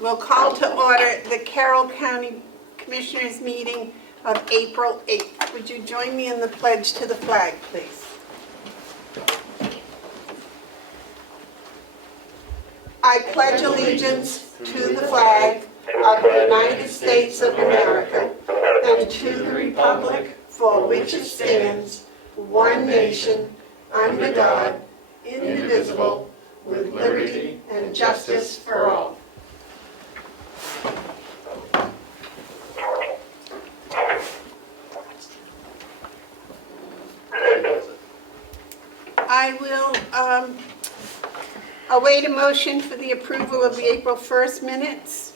We'll call to order the Carroll County Commissioners meeting of April 8th. Would you join me in the pledge to the flag, please? I pledge allegiance to the flag of the United States of America and to the republic for which it stands, one nation, under God, indivisible, with liberty and justice for all. I will await a motion for the approval of the April 1st minutes.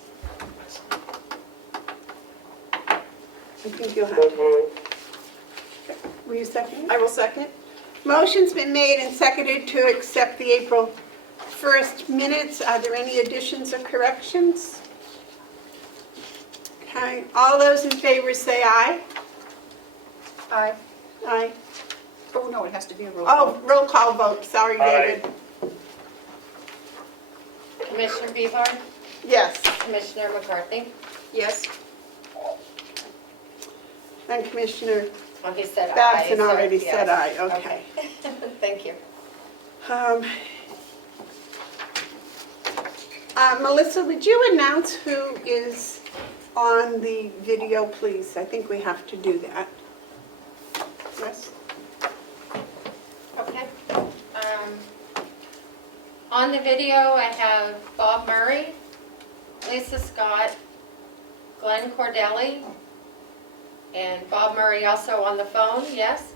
I think you'll have to. Will you second? I will second. Motion's been made and seconded to accept the April 1st minutes. Are there any additions or corrections? Okay, all those in favor say aye. Aye. Aye. Oh, no, it has to be a roll Oh, call. roll call vote, sorry, David. Commissioner Bevard, Yes, Commissioner McCarthy. Yes. and Commissioner Oh, he said aye. Babson so already yes. said aye, okay. Thank you. Melissa, would you announce who is on the video, please? I think we have to do that. Yes? Okay. On the video, I have Bob Murray, Lisa Scott, Glenn Cordelli, and Bob Murray also on the phone, yes?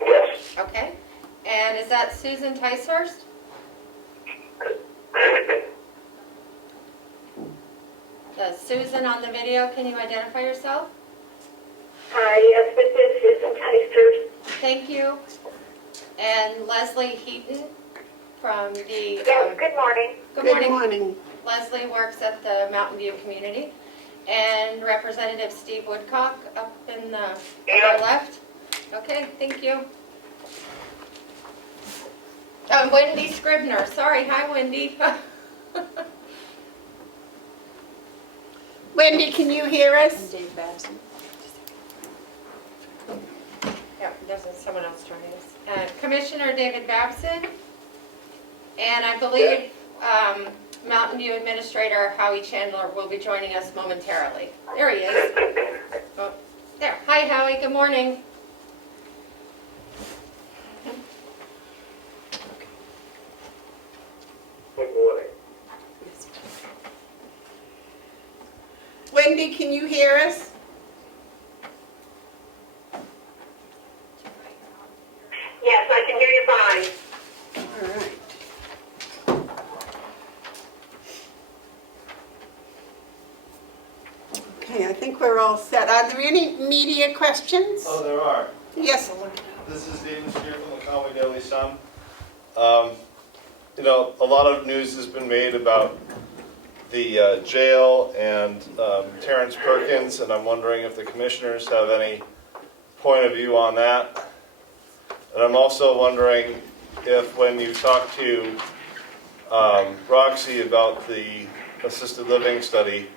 Yes. Okay. And is that Susan Ticehurst? Susan on the video, can you identify yourself? Hi, yes, this is Susan Ticehurst. Thank you. And Leslie Heaton from the... Yes, good morning. Good morning. Leslie works at the Mountain View community. And Representative Steve Woodcock up in the upper left. Okay, thank you. Wendy Scribner. Sorry, hi Wendy. Wendy, can you hear And us? Dave Babson. Yeah, there's someone else joining us. Commissioner David Babson. And I believe Mountain View Administrator Howie Chandler will be joining us momentarily. There he is. Oh, there. Hi Howie, good morning. Good morning. Yes. Wendy, can you hear us? Yes, I can hear you fine. All right. Okay, I think we're all set. Are there any media questions? Oh, there are. Yes. This is David Spear from the Comeau Daily Sun. You know, a lot of news has been made about the jail and Terrence Perkins, and I'm wondering if the commissioners have any point of view on that. And I'm also wondering if when you talk to Roxy about the assisted living study,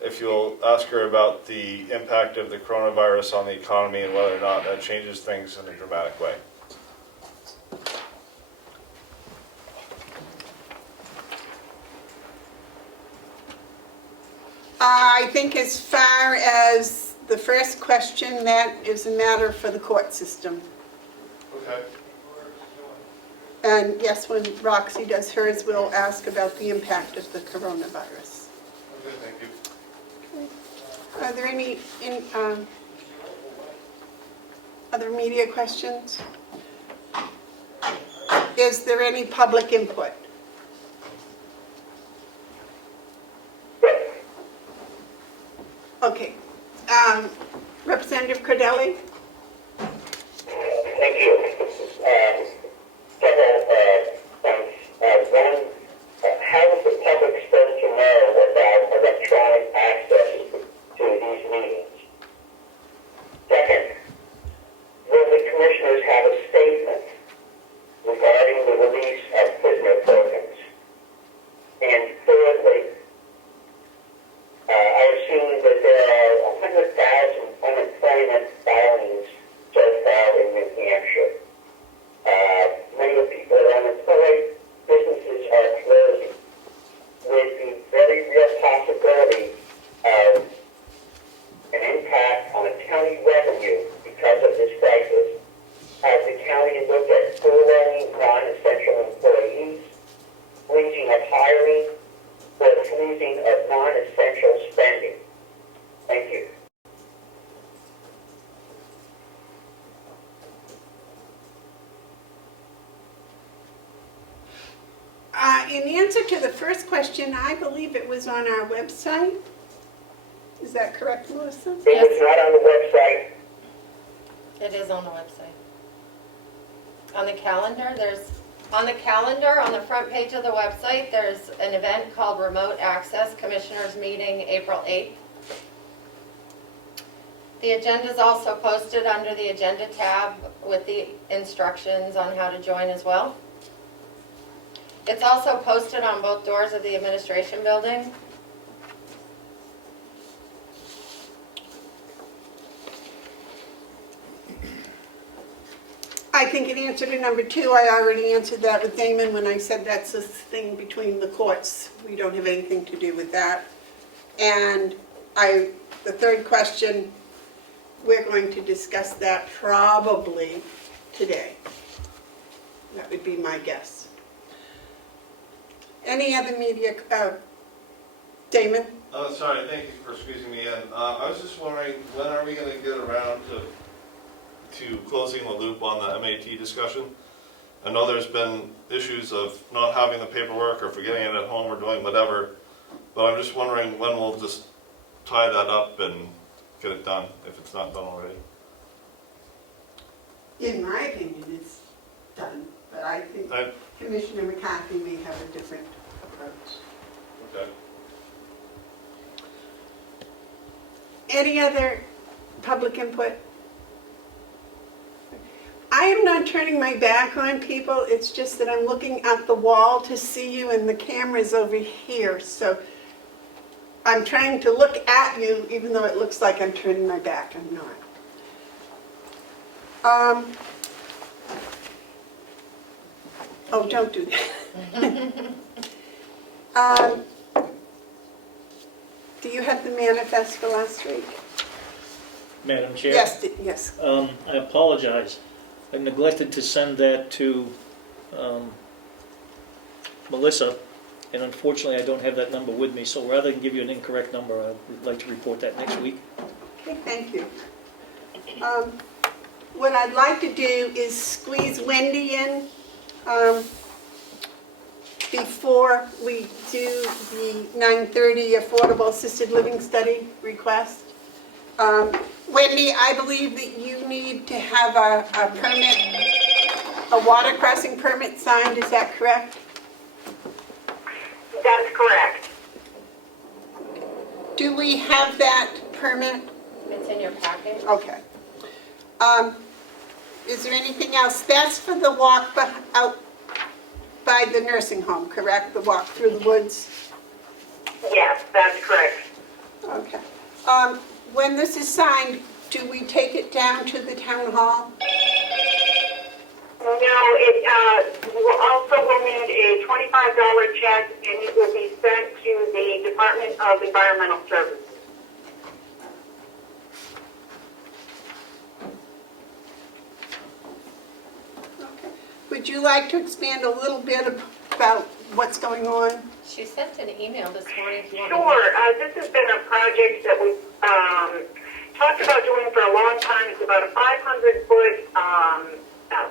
if you'll ask her about the impact of the coronavirus on the economy and whether or not that changes things in a dramatic way. I think as far as the first question, that is a matter for the court system. Okay. And yes, when Roxy does hers, we'll ask about the impact of the coronavirus. Okay, thank you. Are there any other media questions? Is there any public input? Okay. Representative Cordelli? Thank you. Several points. One, how is the public supposed to know about electronic access to these meetings? Second, will the commissioners have a statement regarding the release of prisoner tokens? And third, freezing of hiring or freezing of non-essential spending. Thank you. In answer to the first question, I believe it was on our website. Is that correct, Melissa? It was not on the website. It is on the website. On the calendar, on the front page of the website, there's an event called Remote Access Commissioners Meeting, April 8th. The agenda is also posted under the Agenda tab with the instructions on how to join as well. It's also posted on both doors of the administration building. I think in answer to number 2, I already answered that with Damon when I said that's a thing between the courts. We don't have anything to do with that. And the third question, we're going to discuss that probably today. That would be my guess. Any other media, Damon? Oh, sorry, thank you for squeezing me in. I was just wondering, when are we going to get around to closing the loop on the MAT discussion? I know there's been issues of not having the paperwork or forgetting it at home or doing whatever, but I'm just wondering when we'll just tie that up and get it done, if it's not done already. In my opinion, it's done, but I think Commissioner McCarthy may have a different approach. Okay. Any other public input? I am not turning my back on people, it's just that I'm looking at the wall to see you and the camera's over here, so I'm trying to look at you even though it looks like I'm turning my back, I'm not. Oh, don't do that. Do you have the manifest for last week? Madam Chair? Yes. I apologize. I neglected to send that to Melissa, and unfortunately I don't have that number with me, so rather than give you an incorrect number, I would like to report that next week. Okay, thank you. What I'd like to do is squeeze Wendy in before we do the 9:30 Affordable Assisted Living Study request. Wendy, I believe that you need to have a permit, a water crossing permit signed, is that correct? That's correct. Do we have that permit? It's in your packet. Okay. Is there anything else? That's for the walk out by the nursing home, correct? The walk through the woods? Yes, that's correct. Okay. When this is signed, do we take it down to the town hall? No, it will need a $25 check, and it will be sent to the Department of Environmental Services. Okay. Would you like to expand a little bit about what's going on? She sent an email this morning. If you want Sure. This has been a project that we've talked about doing for a long time. It's about a 500-foot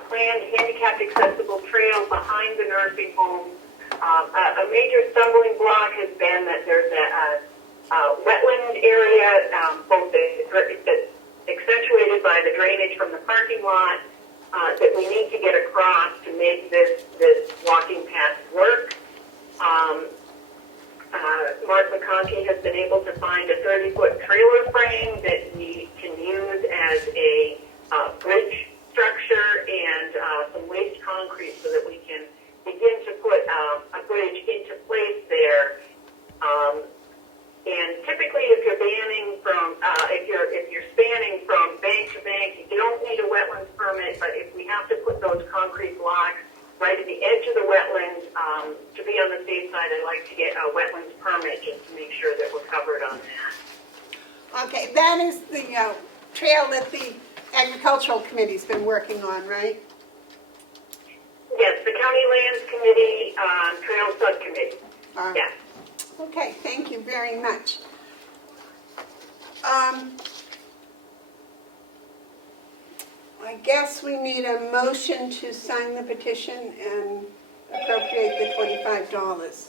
planned handicapped accessible trail behind the nursing home. A major stumbling block has been that there's a wetland area, both accentuated by the drainage from the parking lot, that we need to get across to make this walking path work. Mark McConkey has been able to find a 30-foot trailer frame that we can use as a bridge structure and some waste concrete so that we can begin to put a bridge into place there. And typically, if you're banning from, if you're spanning from bank to bank, you don't need a wetlands permit. But if we have to put those concrete blocks right at the edge of the wetland, to be on the safe side, I'd like to get a wetlands permit just to make sure that we're covered on that. Okay, that is the trail that the Agricultural Committee's been working on, right? Yes, the County Lands Committee, Trail Subcommittee. All right. Yes. Okay, thank you very much. I guess we need a motion to sign the petition and appropriate the $25.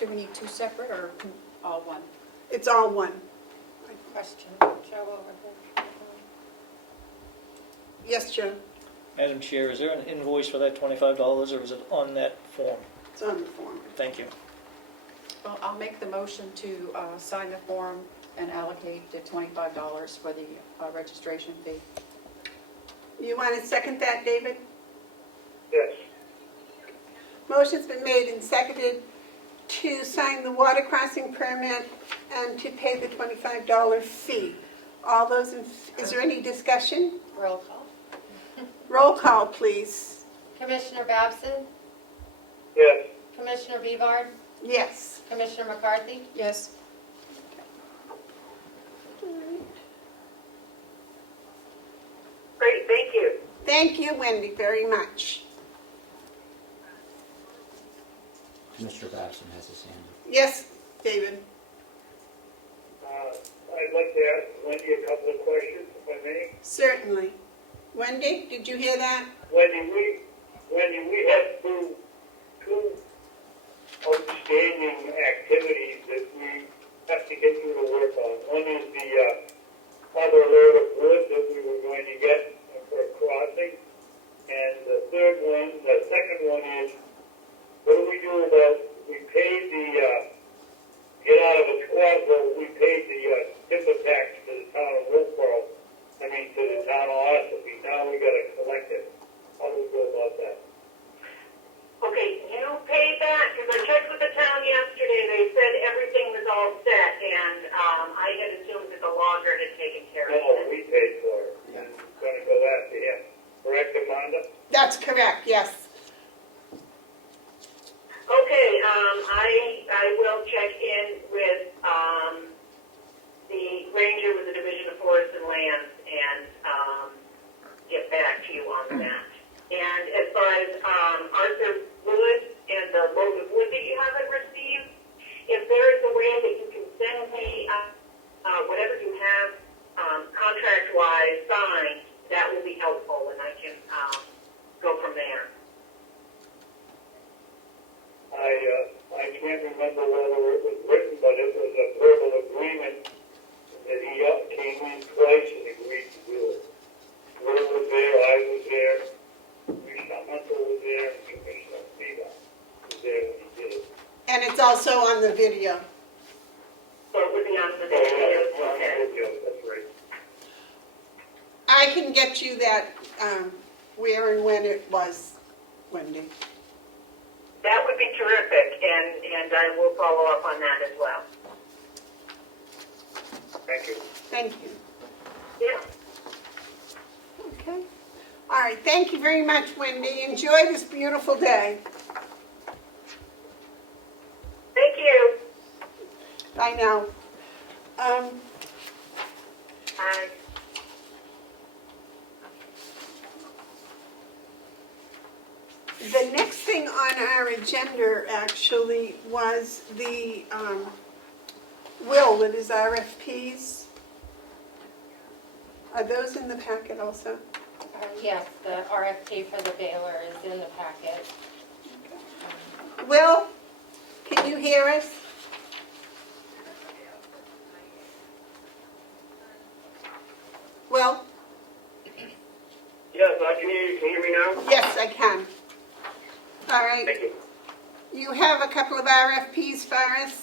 Do we need two separate or all one? It's all one. Question, Joe over here. Yes, Joe? Madam Chair, is there an invoice for that $25 or is it on that form? It's on the form. Thank you. Well, I'll make the motion to sign the form and allocate the $25 for the registration fee. You want to second that, David? Yes. Motion's been made and seconded to sign the water crossing permit and to pay the $25 fee. All those is there any discussion? Roll call. Roll call, please. Commissioner Babson? Yes. Commissioner Bevard? Yes. Commissioner McCarthy? Yes. Great, thank you. Thank you, Wendy, very much. Mr. Babson has his hand up. Yes, David? I'd like to ask Wendy a couple of questions, if I may. Certainly. Wendy, did you hear that? Wendy, we have two outstanding activities that we have to get you to work on. One is the other load of wood that we were going to get for a crossing. And the second one is, what do we do about, we paid the, get out of a squad, but we paid the timber tax to the town of Wilkesboro, to the town of Ossipee. Now we gotta collect it. How do we go about that? Okay, you paid that, because I checked with the town yesterday, they said everything was all set, and I had assumed that the logger had taken care of No, it. we paid for it, and it's gonna go back to him. Correct, Amanda? That's correct, yes. Okay, I will check in with the ranger with the Division of Forests and Lands and get back to you on that. And as far as Arthur Wood and the load of wood that you haven't received, if there is a way that you can send me whatever you have contract-wise signed, that will be helpful, and I can go from there. I can't remember whether it was written, but it was a verbal agreement that he came in twice and agreed to do it. Will was there, I was there, Commissioner Hunter was there, and Commissioner Seaver was there when he did it. And it's also on the video. So it would be on the Oh, yeah, video. it's on Okay. video, that's right. I can get you that, where and when it was, Wendy. That would be terrific, and I will follow up on that as well. Thank you. Thank you. Yeah. Okay. All right, thank you very much, Wendy. Enjoy this beautiful day. Thank you. Bye now. Bye. The next thing on our agenda actually was the will, that is RFPs. Are those in the packet also? Yes, the RFP for the baler is in the packet. Will, can you hear us? Will? Yes, I can hear you. Can you hear me now? Yes, I can. All right. Thank you. You have a couple of RFPs for us?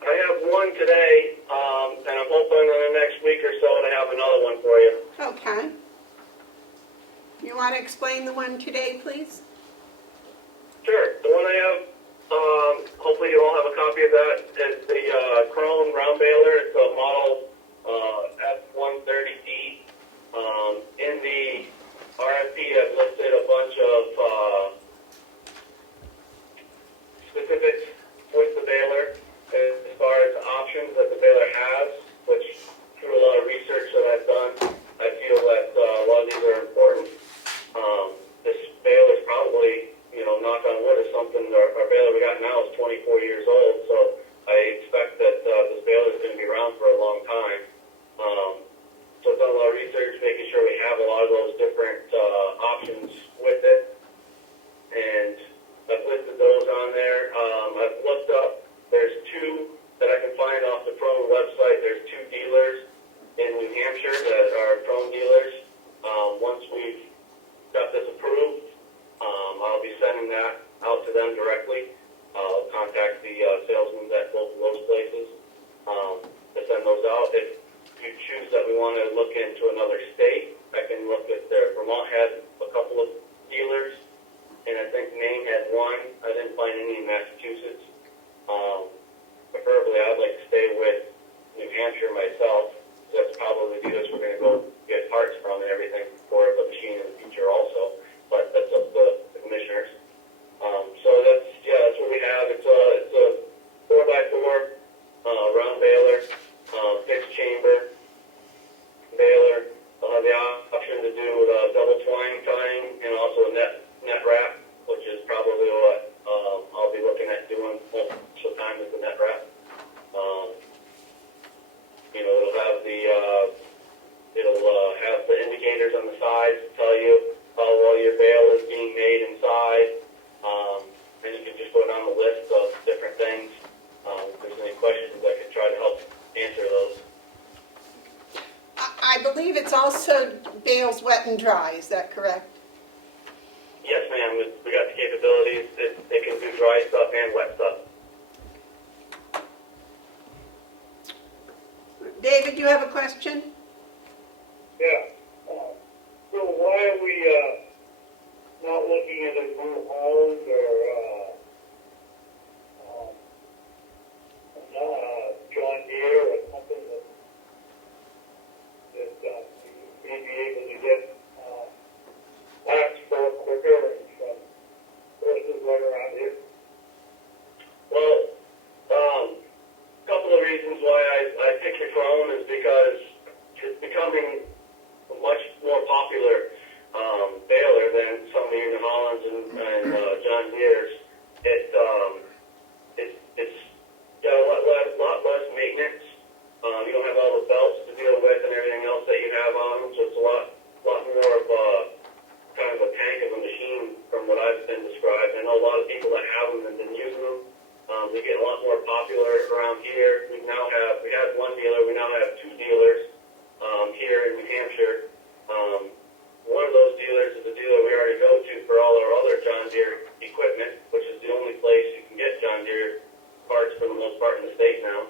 I have one today, and I'm hoping in the next week or so to have another one for you. Okay. You want to explain the one today, please? Sure. The one I have, hopefully you all have a copy of that, is the Carroll ground baler. It's a model F130D. In the RFP, I've listed a bunch of specifics with the baler as far as options that the baler has, which through a lot of research that I've done, I feel that a lot of these are important. This baler is probably, knock on wood, is something, our baler we got now 24 years old, so I expect that this baler is going to be around for a long time. So I've done a lot of research, making sure we have a lot of those different options with it, and I've listed those on there. I've looked up, there's two that I can find off the Prone website. There's two dealers in New Hampshire that are Prone dealers. Once we've got this approved, I'll be sending that out to them directly. I'll contact the salesmen at both of those places to send those out. If you choose that we want to look into another state, I can look at their, Vermont had a couple of dealers, and I think Maine had one. I didn't find any in Massachusetts. Preferably, I'd like to stay with New Hampshire myself. That's probably the dealers we're going to go get parts from and everything for the machine in the future also. But that's up to the commissioners. So that's what we have. It's a 4x4 round baler, fixed chamber baler. I'll have the option to do double twine tying and also a net wrap, which is probably what I'll be looking at doing most of the time is the net wrap. It'll have the indicators on the sides to tell you how well your bale is being made inside. And you can just go down the list of different things. If there's any questions, I can try to help answer those. I believe it's also bales wet and dry, is that correct? Yes, ma'am. We got the capabilities. It can do dry stuff and wet stuff. David, you have a question? Yeah. So why are we not looking at a New Holland or John Deere or something that we may be able to get parts for quicker and from places right around here? Well, a couple of reasons why I picked the Chrome is because it's becoming a much more popular baler than some of the New Hollands and John Deere's. It's got a lot less maintenance. You don't have all the belts to deal with and everything else that you have on them, so it's a lot more of kind of a tank of a machine from what I've been described. I know a lot of people that have them and been using them. They get a lot more popular around here. We had one dealer, we now have two dealers here in New Hampshire. One of those dealers is a dealer we already go to for all our other John Deere equipment, which is the only place you can get John Deere parts for the most part in the state now.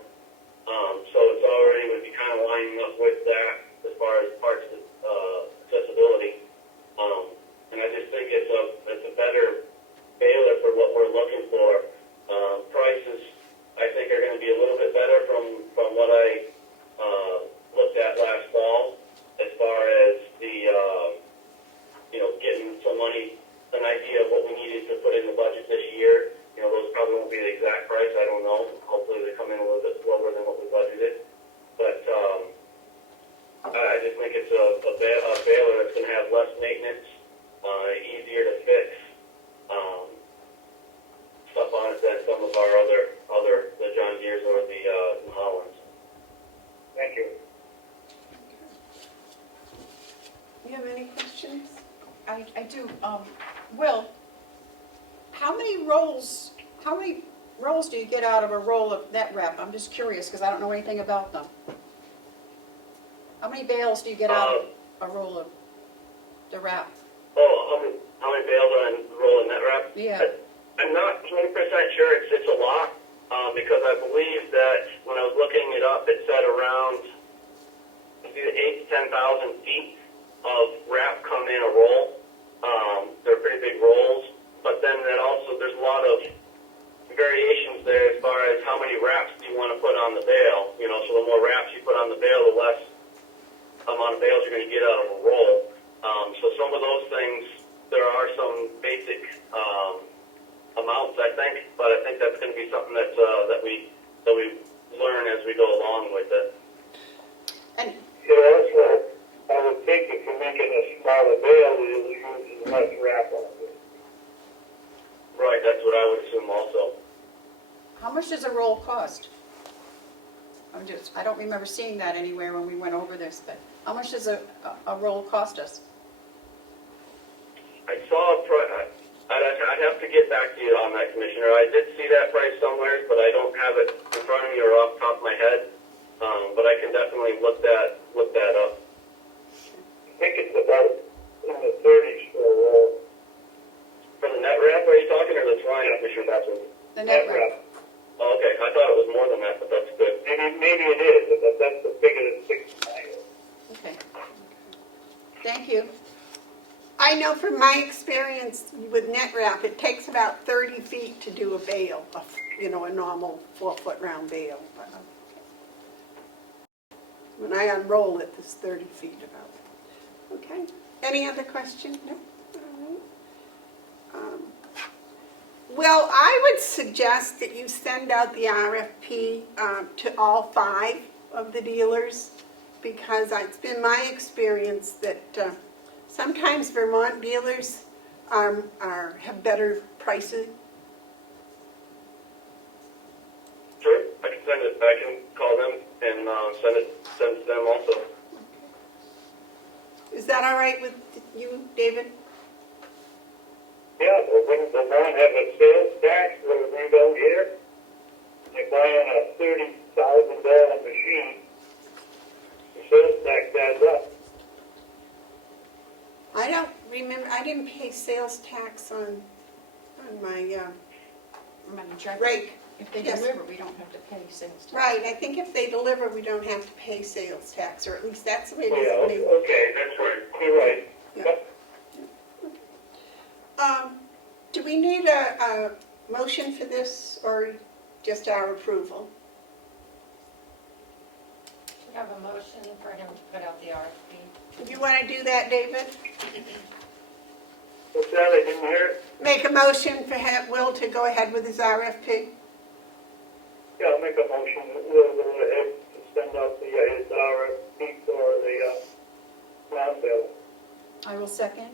So it's already would be kind of lining up with that as far as parts accessibility. And I just think it's a better baler for what we're looking for. Prices, I think, are going to be a little bit better from what I looked at last fall, as far as the getting some money, an idea of what we needed to put in the budget this year. Those probably won't be the exact price. I don't know. Hopefully they come in a little bit lower than what we budgeted. But I just think it's a baler that's going to have less maintenance, easier to fix. Stuff on it than some of our other the John Deere's or the New Hollands. Thank you. You have any questions? I do. Will, how many rolls do you get out of a roll of net wrap? I'm just curious because I don't know anything about them. How many bales do you get out of a roll of the wrap? Oh, how many bales on a roll of net wrap? Yeah. I'm not 100% sure. It's a lot because I believe that when I was looking it up, it said around 8,000 to 10,000 feet of wrap come in a roll. They're pretty big rolls, but then there's a lot of variations there as far as how many wraps do you want to put on the bale. So the more wraps you put on the bale, the less amount of bales you're going to get out of a roll. So some of those things, there are some basic amounts, I think, but I think that's going to be something that we learn as we go along with it. And Also, I would think if you're making a smaller bale, you'll use less wrap on it. Right, that's what I would assume also. much does a roll cost? I don't remember seeing that anywhere when we went over this, but how much does a roll cost us? I saw I'd have to get back to you on that, Commissioner. I did see that price somewhere, but I don't have it in front of me or off the top of my head. But I can definitely look that up. I think it's about in the 30s for a roll. For the net wrap, are you talking, or the twine, Commissioner Batson? The net wrap. Oh, okay, I thought it was more than that, but that's good. Maybe it is, but that's the figure that sticks in my head. Okay. Thank you. I know from my experience with net wrap, it takes about 30 feet to do a bale, a normal 4-foot round bale. When I unroll it, it's 30 feet about. Okay. Any other question? No? All right. Well, I would suggest that you send out the RFP to all 5 of the dealers, because it's been my experience that sometimes Vermont dealers have better pricing. Sure, I can send it. I can call them and send it to them also. Is that all right with you, David? Yeah, but when the one have a sales tax where we don't here, they're buying a $30,000 machine, the sales tax adds up. I don't remember, I didn't pay sales tax on my rake. If they Yes. deliver, we don't have to pay sales tax. Right, I think if they deliver, we don't have to pay sales tax, or at least that's the way it Yeah, is. to me. okay, that's right, you're right. Yeah. Do we need a motion for this, or just our approval? We have a motion for him to put out the RFP. Do you want to do that, David? What's that, I didn't hear it? Make a motion for Will to go ahead with his RFP? Yeah, I'll make a motion, we'll go ahead to send out the, his RFP for the, land bill. I will second.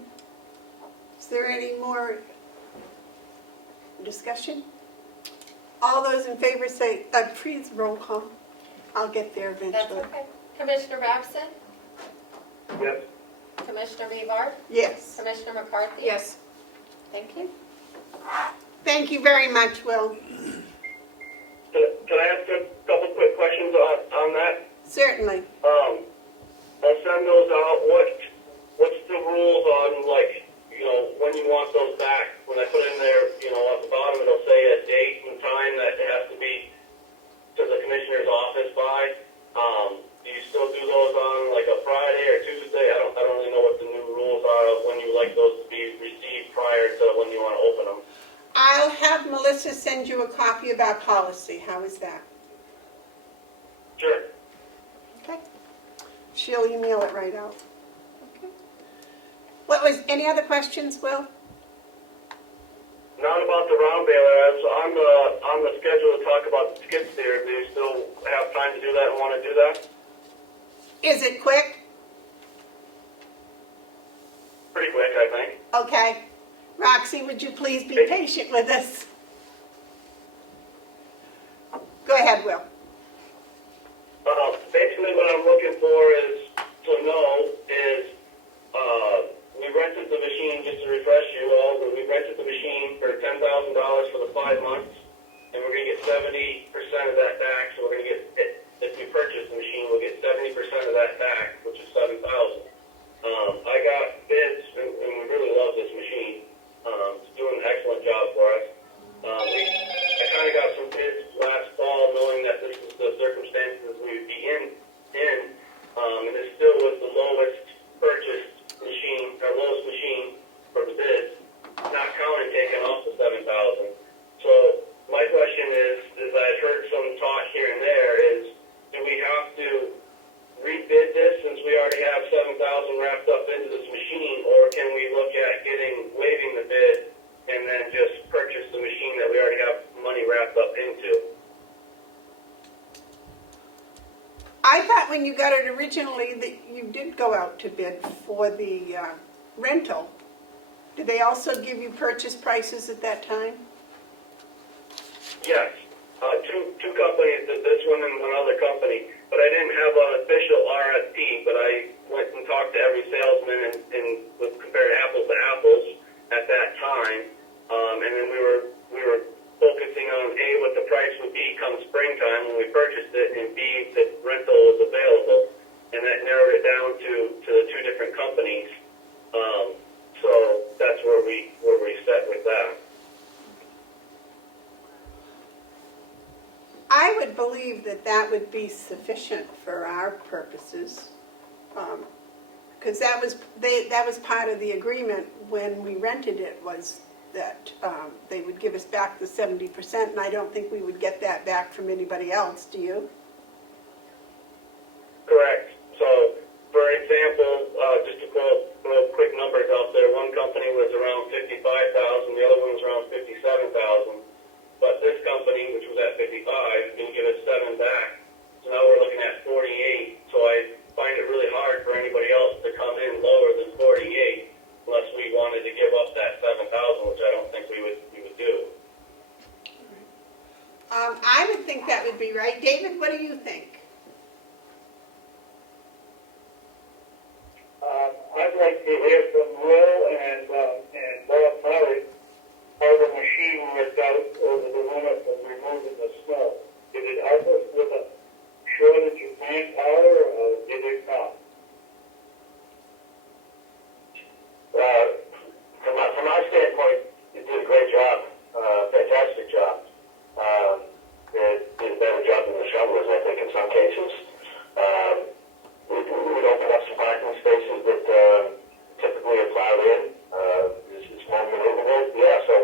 Is there any more discussion? All those in favor say, please roll call. I'll get there That's eventually. okay. Commissioner Babson? Yes. Commissioner Mevar? Yes. Commissioner McCarthy? Yes. Thank you. Thank you very much, Will. Can I ask a couple quick questions on that? Certainly. I'll send those out. What's the rules on, like, when you want those back? When I put in there, at the bottom it'll say a date and time that it has to be to the commissioner's office by. Do you still do those on like a Friday or Tuesday? I don't really know what the new rules are of when you like those to be received prior to when you want to open them. I'll have Melissa send you a copy of our policy. How is that? Sure. Okay. She'll email it right out. Okay. Any other questions, Will? Not about the round baler. I was on the schedule to talk about the skid steer. Do you still have time to do that and want to do that? Is it quick? Pretty quick, I think. Okay. Roxy, would you please be patient with us? Go ahead, Will. Basically what I'm looking for to know is we rented the machine, just to refresh you all, we rented the machine for $10,000 for the 5 months, and we're going to get 70% of that back. So we're going to get, if we purchase the machine, we'll get 70% of that back, which is $7,000. I got bids, and we really love this machine. It's doing an excellent job for us. I kind of got some bids last fall, knowing that this is the circumstances we would be in, and it still was the lowest purchased machine, our lowest machine for the bids, not counting taking off the 7,000. So my question is I've heard some talk here and there, is do we have to rebid this since we already have 7,000 wrapped up into this machine, or can we look at waiving the bid and then just purchase the machine that we already have money wrapped up into? I thought when you got it originally that you did go out to bid for the rental. Did they also give you purchase prices at that time? Yes. two companies, this one and one other company, but I didn't have an official RFP, but I went and talked to every salesman and compared apples to apples at that time. And then we were focusing on A, what the price would be come springtime when we purchased it, and B, if the rental was available. And that narrowed it down to the two different companies. So that's where we set with that. I would believe that that would be sufficient for our purposes, because that was part of the agreement when we rented it, was that they would give us back the 70%, and I don't think we would get that back from anybody else, do you? Correct. So, for example, just to throw quick numbers out there, one company was around $55,000, the other one was around $57,000. But this company, which was at 55, didn't give us 7 back. So now we're looking at 48. So I find it really hard for anybody else to come in lower than 48 unless we wanted to give up that 7,000, which I don't think we would do. I would think that would be right. David, what do you think? I'd like to hear from Will and Bob Murray how the machine worked out over the winter for removing the snow. Did it help us with a shortage of manpower, or did it not? From our standpoint, you did a great job, fantastic job. You did a better job than the shovelers, I think, in some cases. We opened up some parking spaces that typically are plowed in. It's more maneuverable. Yeah, so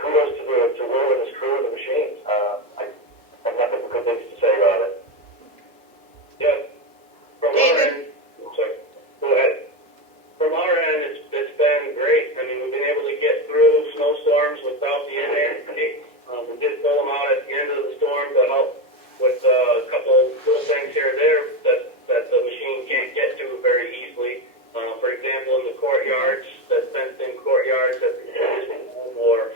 kudos to Will and his crew and the machines. I have nothing but good things to say about it. Yeah. From our David? end, I'm sorry. Go ahead. From our end, it's been great. I mean, we've been able to get through snowstorms without the intake. We did pull them out at the end of the storm to help with a couple little things here and there that the machine can't get to very easily. For example, in the courtyards, that fenced-in courtyards at the or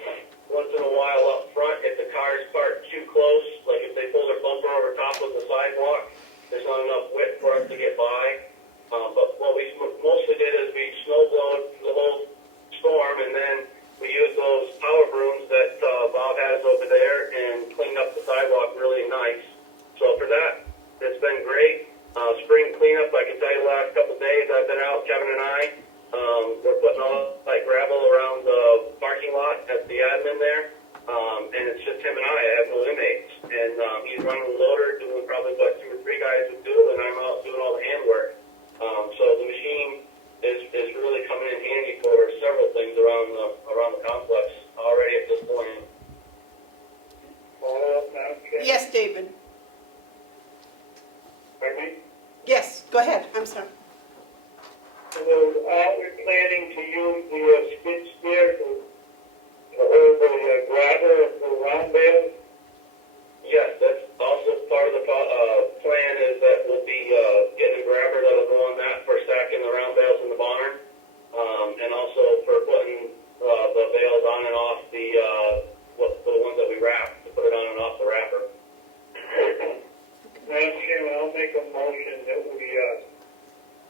once in a while up front, if the car's parked too close, like if they pull their bumper over top of the sidewalk, there's not enough width for us to get by. But what we mostly did is we snowblowed the whole storm, and then we used those power brooms that Bob has over there and cleaned up the sidewalk really nice. So for that, it's been great. Spring cleanup, I can tell you the last couple of days I've been out, Kevin and I, we're putting all that gravel around the parking lot at the admin there, and it's just him and I have no inmates. And he's running the loader, doing probably what 2 or 3 guys would do, and I'm out doing all the handwork. So the machine is really coming in handy for several things around the complex already at this point. Yes, David. Pardon me? Yes, go ahead. I'm sorry. So we're planning to use the skid steer to hold the grabber and the round bales. Yes, that's also part of the plan is that we'll be getting a grabber that'll go on that for stacking the round bales in the barn, and also for putting the bales on and off the ones that we wrap, to put it on and off the wrapper. Madam Chairman, I'll make a motion that we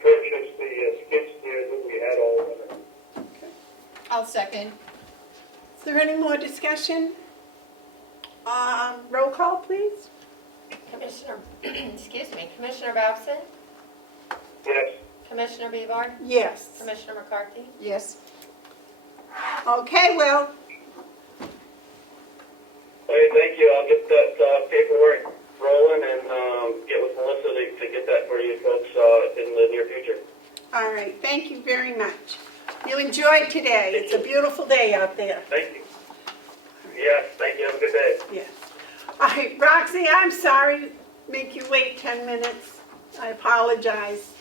purchase the skid steer that we had all winter. I'll second. Is there any more discussion? Roll call, please. Commissioner, excuse me, Commissioner Babson, Yes. Commissioner Bevar, Yes. Commissioner McCarthy. Yes. Okay, well, Okay, thank you. I'll get that paperwork rolling and get with Melissa to get that for you folks in the near future. all right. Thank you very much. You enjoyed today. It's a beautiful day out there. Thank you. Yes, thank you. Have a good day. Yes. All right, Roxy, I'm sorry to make you wait 10 minutes. I apologize.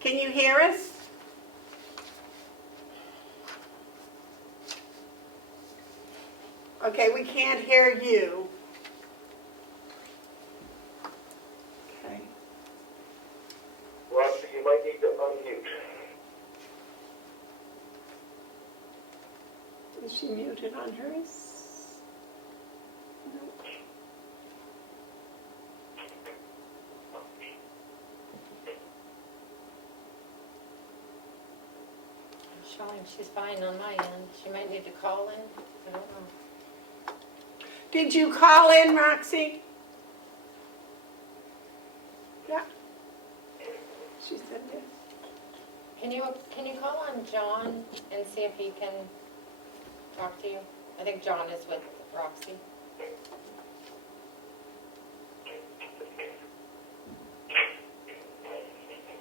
Can you hear us? Okay, we can't hear you. Okay. Roxy, you might need to unmute. Is she muted on hers? Showing she's fine on my end. She might need to call in. I don't know. Did you call in, Roxy? Yeah. She said yes. Can you call on John and see if he can talk to you? I think John is with Roxy.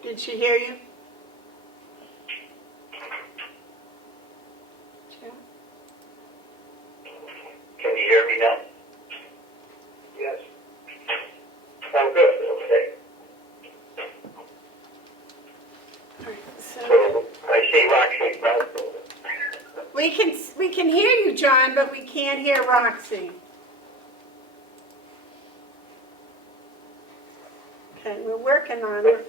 Did she hear you? Can you hear me now? Yes. Oh, good, okay. All right, so So, I see Roxy Brown. we can hear you, John, but we can't hear Roxy. Okay, we're working on it.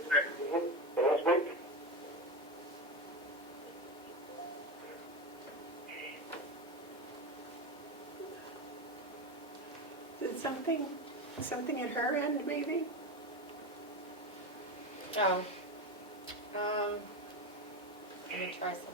Did something at her end, maybe? Oh. Let me try something.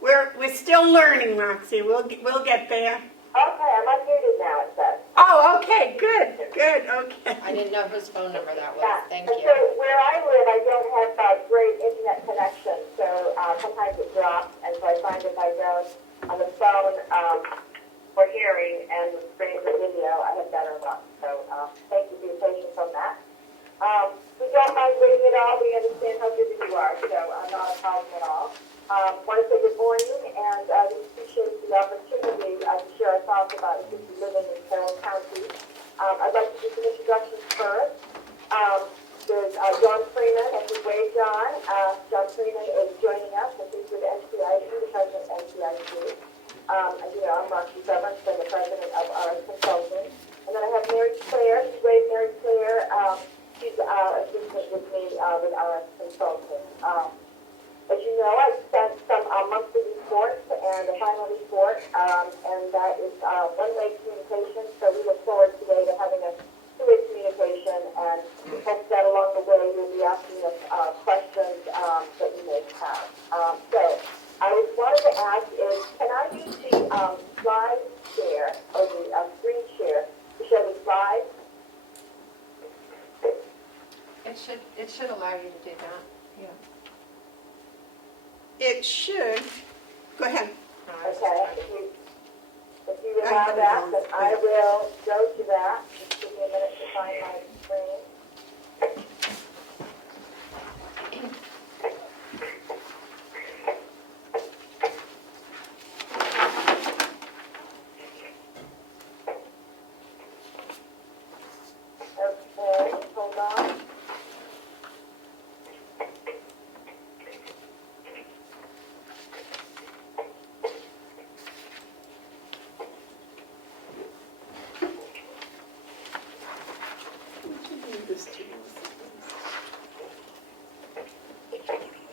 We're still learning, Roxy. We'll get there. Okay, I'm unmuted now, it says. Oh, okay, good, okay. I didn't know whose phone number that was. Yeah, Thank and you. so where I live, I don't have a great internet connection, so sometimes it drops, and so I find if I go on the phone for hearing and the screen for video, I have better luck. So thank you for your patience on that. We don't mind waiting at all. We understand how busy you are, so not a problem at all. Want to say good morning, and we appreciate the opportunity to share our thoughts about if you live in Carroll County. I'd like to do some introductions first. There's John Freeman, and we wave John. John Freeman is joining us, and he's with NCIC, the president of NCIC. As you know, I'm Roxy Severance, I'm the president of RS Consulting. And then I have Mary Claire, we wave Mary Claire. She's assistant with me with RS Consulting. As you know, I've sent some monthly reports and a final report, and that is one-way communication, so we look forward today to having a two-way communication, and hope that along the way you'll be asking us questions that you may have. So I wanted to ask is, can I use the slide share, or the screen share, to show the slides? It should allow you to do that. Yeah. It should. Go ahead. No, I was just Okay, trying- if you allow that, then I will go to that. Just give me a minute to find my screen. Okay, hold on.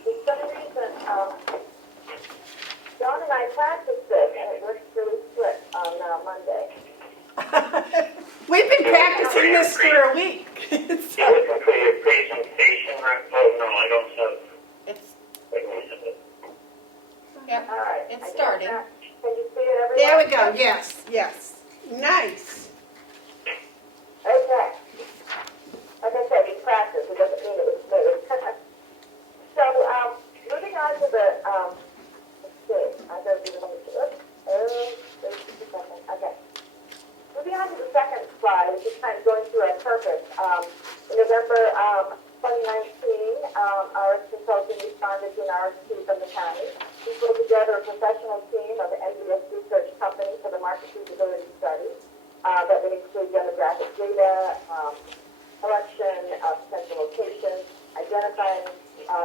For some reason, John and I practiced this, and it works really slick on Monday. We've been practicing this for a week. You looking for your presentation, right? Oh, no, I don't have, It's, wait a minute. yeah, All right. it's I got starting. that. Can you see it, everyone? There we go, yes. Nice. Okay. Like I said, we practiced. It doesn't mean it was smooth. So, moving on to the, let's see. I gotta do the number two. There's just a second. Okay. Moving on to the second slide, which is kind of going through our purpose. In November 2019, RS Consulting responded to an RFP from the county. We put together a professional team of NBS research company for the market feasibility study that would include demographic data, collection of potential locations, identifying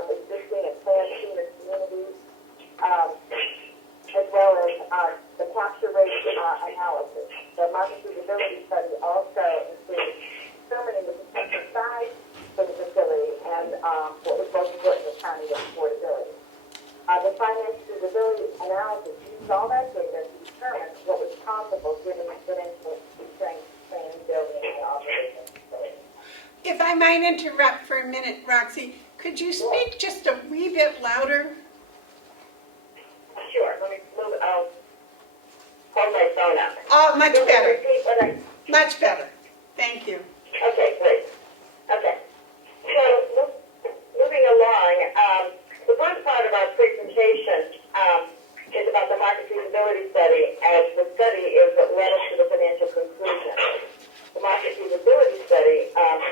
existing and planned senior communities, as well as the capture rate analysis. The market feasibility study also includes determining the potential size for the facility and what was most important in the county was affordability. The finance feasibility analysis used all that data to determine I might interrupt for a minute, Roxy, could you speak just a wee bit louder? Sure, let me move it, I'll hold my phone up. Oh, much Can you better, repeat what I- much better. Thank you. Okay, great. Okay. So, moving along, the first part of our presentation is about the market feasibility study, as the study is what led us to the financial conclusion. The market feasibility study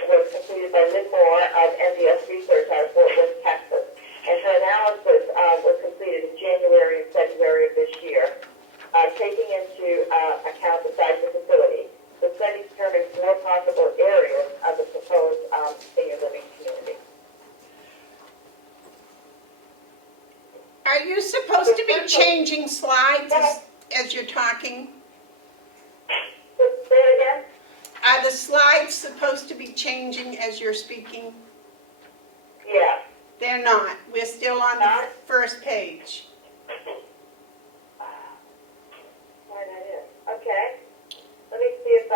was completed by Lynn Moore of NDS Research out of Fort Worth, Texas. And her analysis was completed in January and February of this year, taking into account the size of the facility. The study determined 4 possible areas of the proposed senior living community. Are you supposed to be changing slides as you're talking? Say it again? Are the slides supposed to be changing as you're speaking? Yeah. They're not. We're still on the first page. Why that is. Okay. Let me see if so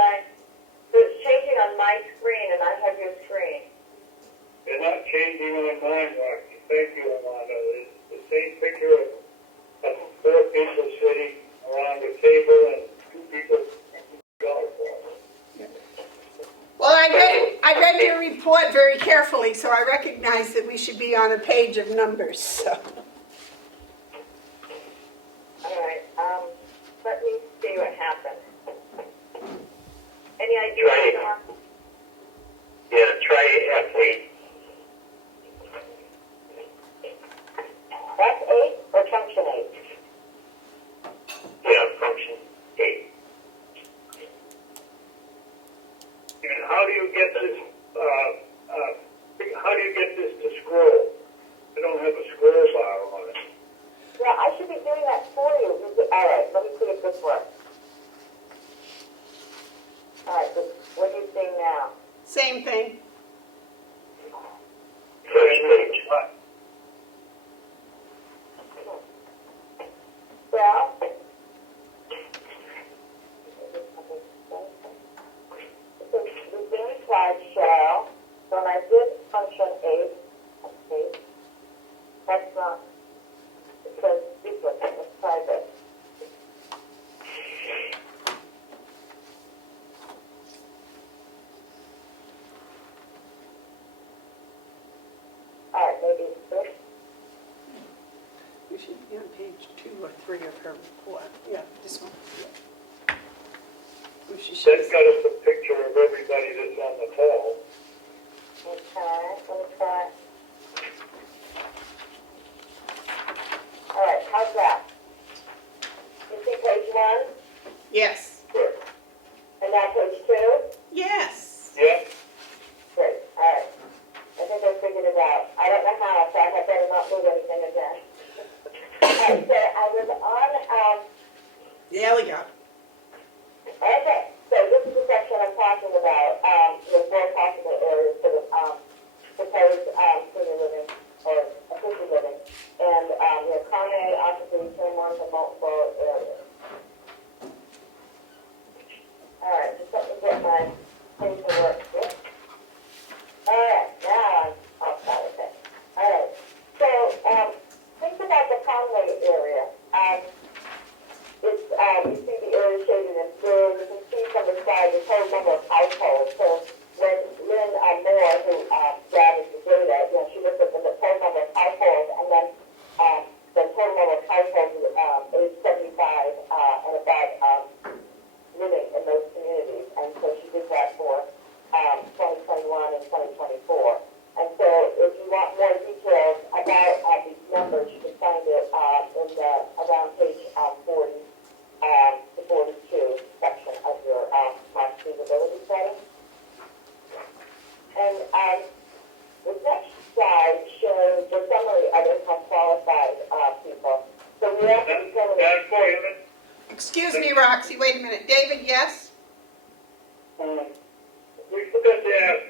it's changing on my screen and I have your screen. They're not changing on mine, Rocky. Thank you, Armando. It's the same picture of 4 people sitting around a table and 2 people golf balls. Well, I read your report very carefully, so I recognize that we should be on a page of numbers, so. All right. Let me see what happened. Any idea? Try it. Yeah, try F8. F8 or function 8? Yeah, function 8. And how do you get this? How do you get this to scroll? I don't have a scroll bar on it. Yeah, I should be doing that for you. All right, let me see if this works. All right, what are you seeing now? Same thing. First page. Well, the same slideshow. When I did function 8, okay, that's not, it says duplicate. Let's try this. All right, maybe it's this. We should be on page 2 or 3 of her report. Yeah, this one. We should show. That got us a picture of everybody that's on the call. Okay, let me try. All right, how's that? You see page 1? Yes. And now page 2? Yes. Yeah. Great, all right. I think I figured it out. I don't know how, so I had better not move anything again. All right, so I was on, There we go. okay, so this is the section I'm talking about, the 4 possible areas for the proposed senior living or assisted living. And we have Comeau, occupancy, framework, and multiple areas. All right, just let me get my thing to work here. All right, now I'm outside of it. All right, so think about the Conway area. It's you see the area shaded in blue. You can see from the side the total number of households. So when Lynn Moore, who gathers the data, she looks at the total number of households, and then the total number of households age 75 and above living in those communities. And so she did that for 2021 and 2024. And so if you want more details about these numbers, you can find it in the around page 40 to 42 section of your market feasibility study. And the next slide shows the summary of income qualified people. So we have to determine. Excuse me, Roxy, wait a minute. David, yes? We forgot to ask,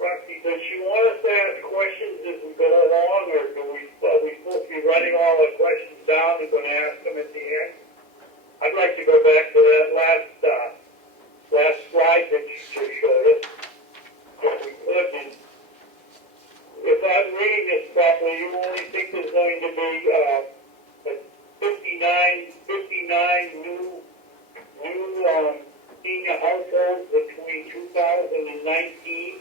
Rocky, does she want us to ask questions as we go along, or are we supposed to be writing all the questions down and going to ask them at the end? I'd like to go back to that last slide that you just showed us, if we 59 new senior households between 2019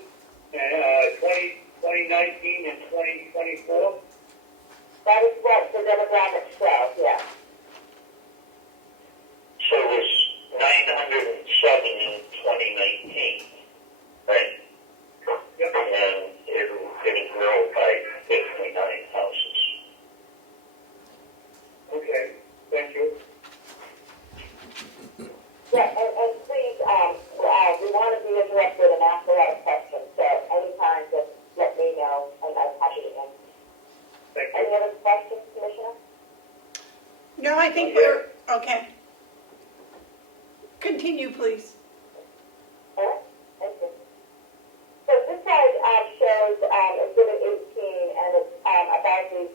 and 2019 and 2024. That is what the demographics show, yeah. So there's 907 in 2019, right? Yep. And it'll grow by 59 houses. Okay, thank you. Yeah, and please, we want to be interrupted and ask a lot of questions, so anytime just let me know, and I'm happy to answer. Thank you. Any other questions, Commissioner? No, I think we're, okay. Continue, please. All right, thank you. So this slide shows Exhibit 18, and it's about the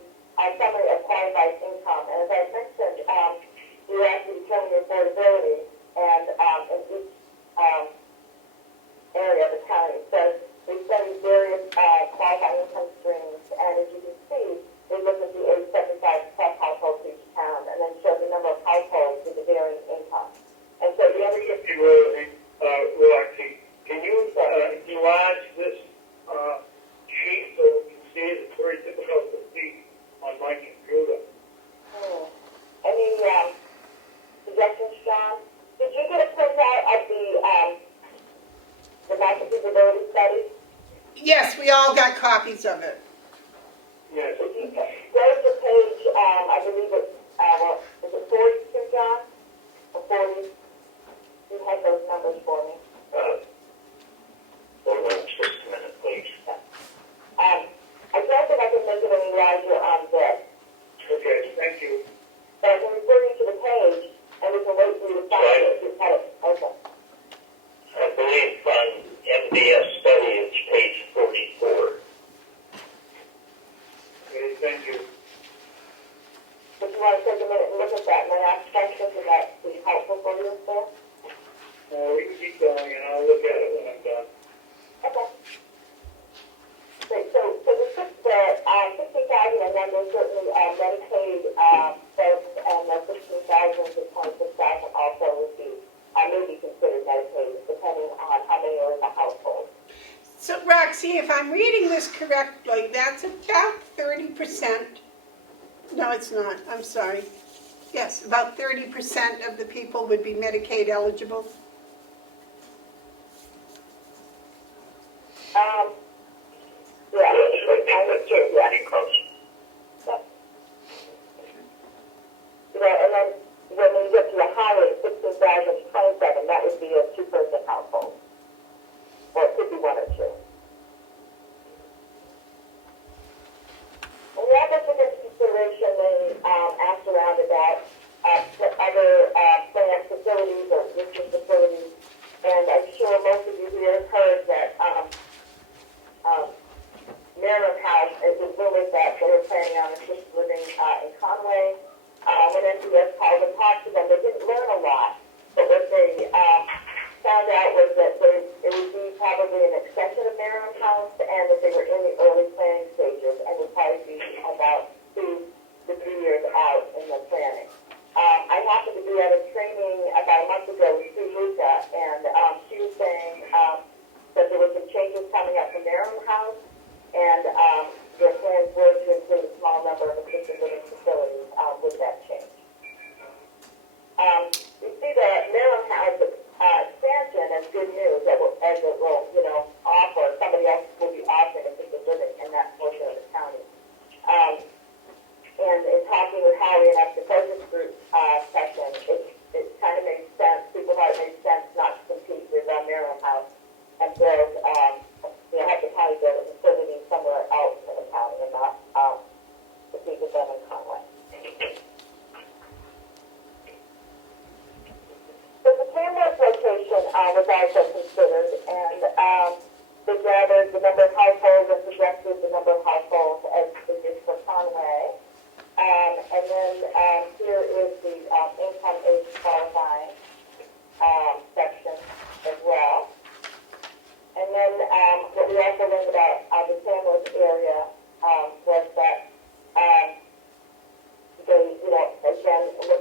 summary of qualified income. And as I mentioned, we have to determine the affordability and in each area of the county. So we studied various qualified income streams, and as you can see, we look at the age 75 plus households for each town, and then show the number of households with the varying income. And so the other If you will, Roxy, can you enlarge this sheet so we can see it? It's very difficult to see on my computer. Any suggestions, John? Did you get a printout of the market feasibility study? Yes, we all got copies of it. Yes. If you go to page, I believe it's, is it 42, John? Or 40? You had those numbers for me. Hold on just a minute, please. I don't think I can make it any larger on this, Okay, thank you. but I can refer you to the page, and we can wait for you to find it if you've had it open. I believe on MDS study it's page 44. Okay, thank you. If you want to take a minute and look at that, and then ask questions, would that be helpful for you there? We can keep going, and I'll look at it when I'm done. Okay. Great, so the 60,000, and then there's certainly Medicaid folks, and the 16,000 to 26,000 also would be, may be considered Medicaid, depending on how many are in the household. So Roxy, if I'm reading this correctly, that's about 30%. No, it's not, I'm sorry. Yes, about 30% of the people would be Medicaid eligible. Yeah, I think that's pretty close. And then when you get to the higher, 16,000 to 27, that would be a two-person household. Or it could be one or two. And we have this into consideration and asked around about what other planned facilities or existing facilities. And I'm sure most of you here have heard that Maryland House, it was rumored that they were planning on assisted living in Conway. When NPS called and talked to them, they didn't learn a lot. But what they found out was that it would be probably an extension of Maryland House, and that they were in the early planning stages, and would probably be about 2 to 3 years out in the planning. I happened to be at a training about a month ago with Sue Luca, and she was saying that there were some changes coming up for Maryland House, and their plans were to include a small number of assisted living facilities with that change. We see the Maryland House expansion as good news, as it will, offer, somebody else will be offering assisted living in that portion of the county. And in talking with Howie and at the focus group session, it kind of made sense, people thought it made sense not to compete with Maryland House and build, have the county build a facility somewhere else in the county and not compete with them in Conway. So the Tamworth location was also considered, and they gathered the number of households and projected the number of households as they did for Conway. And then here is the income age qualifying section as well. And then what we also learned about the Tamworth area was that they, again, look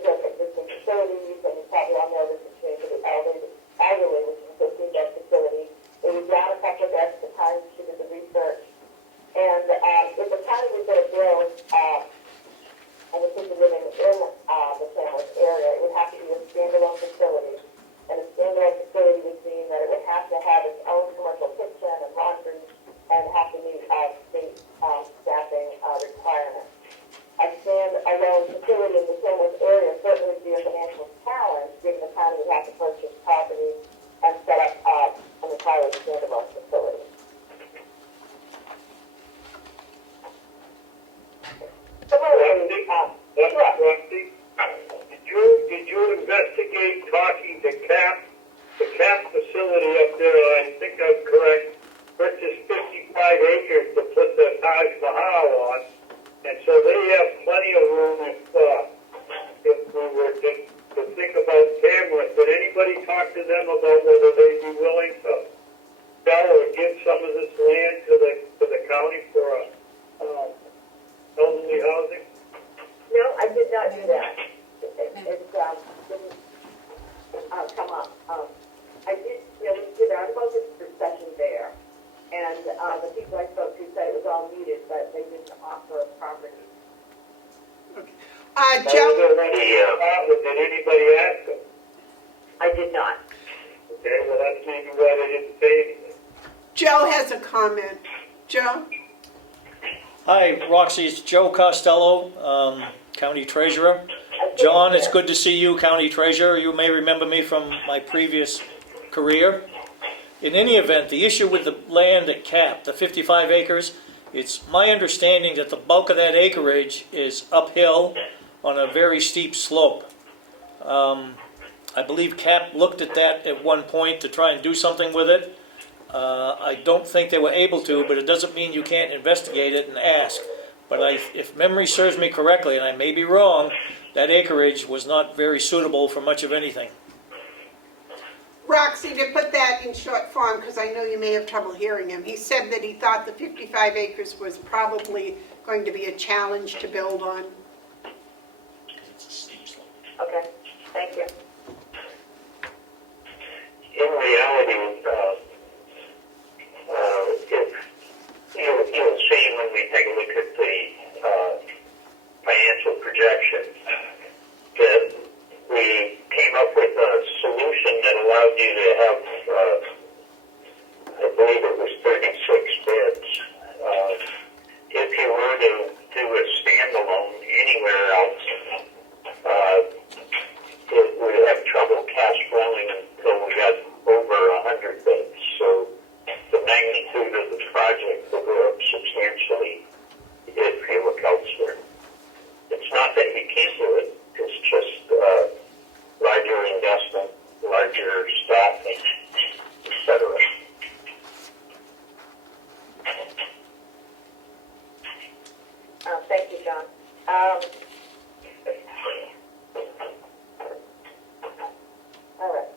anybody talk to them about whether they'd be willing to sell or give some of this land to the county for elderly housing? No, I did not do that. It didn't come up. I did, we did articles of discussion there, and the people I spoke to said it was all needed, but they didn't offer property. Joe, Did anybody ask them? I did not. Okay, well, that's maybe why they didn't say anything. Joe has a comment. Joe? Hi, Roxy, it's Joe Costello, County Treasurer. John, it's good to see you, County Treasurer. You may remember me from my previous career. In any event, the issue with the land at Cap, the 55 acres, it's my understanding that the bulk of that acreage is uphill on a very steep slope. I believe Cap looked at that at one point to try and do something with it. I don't think they were able to, but it doesn't mean you can't investigate it and ask. But if memory serves me correctly, and I may be wrong, that acreage was not very suitable for much of anything. Roxy, to put that in short form, because I know you may have trouble hearing him, he said that he thought the 55 acres was probably going to be a challenge to build on. Okay, thank you. In reality, you'll see when we take a look at the financial projections that we came up with a solution that allowed you to have, I believe it was 36 beds. If you were to do a standalone anywhere else, it would have trouble cash flowing until we got over 100 beds. So the magnitude of the project will go up substantially if you look elsewhere. It's not that you can't do it, it's just larger investment, larger staffing, etc. Thank you, John. All right.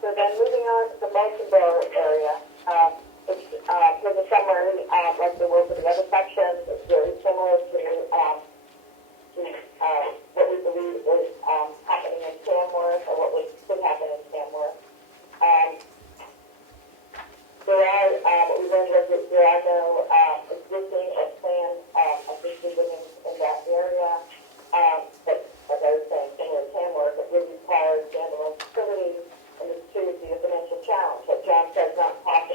So then moving on to the Multiborough area, it's for the summary, like the work of the other sections, it's very similar to what we believe is happening in Tamworth, or could happen in Tamworth. There are, what we learned was that there are no existing or planned assisted living in that area. But as I was saying, similar to Tamworth, it would require standalone facilities, and this too would be a financial challenge. What John said is not possible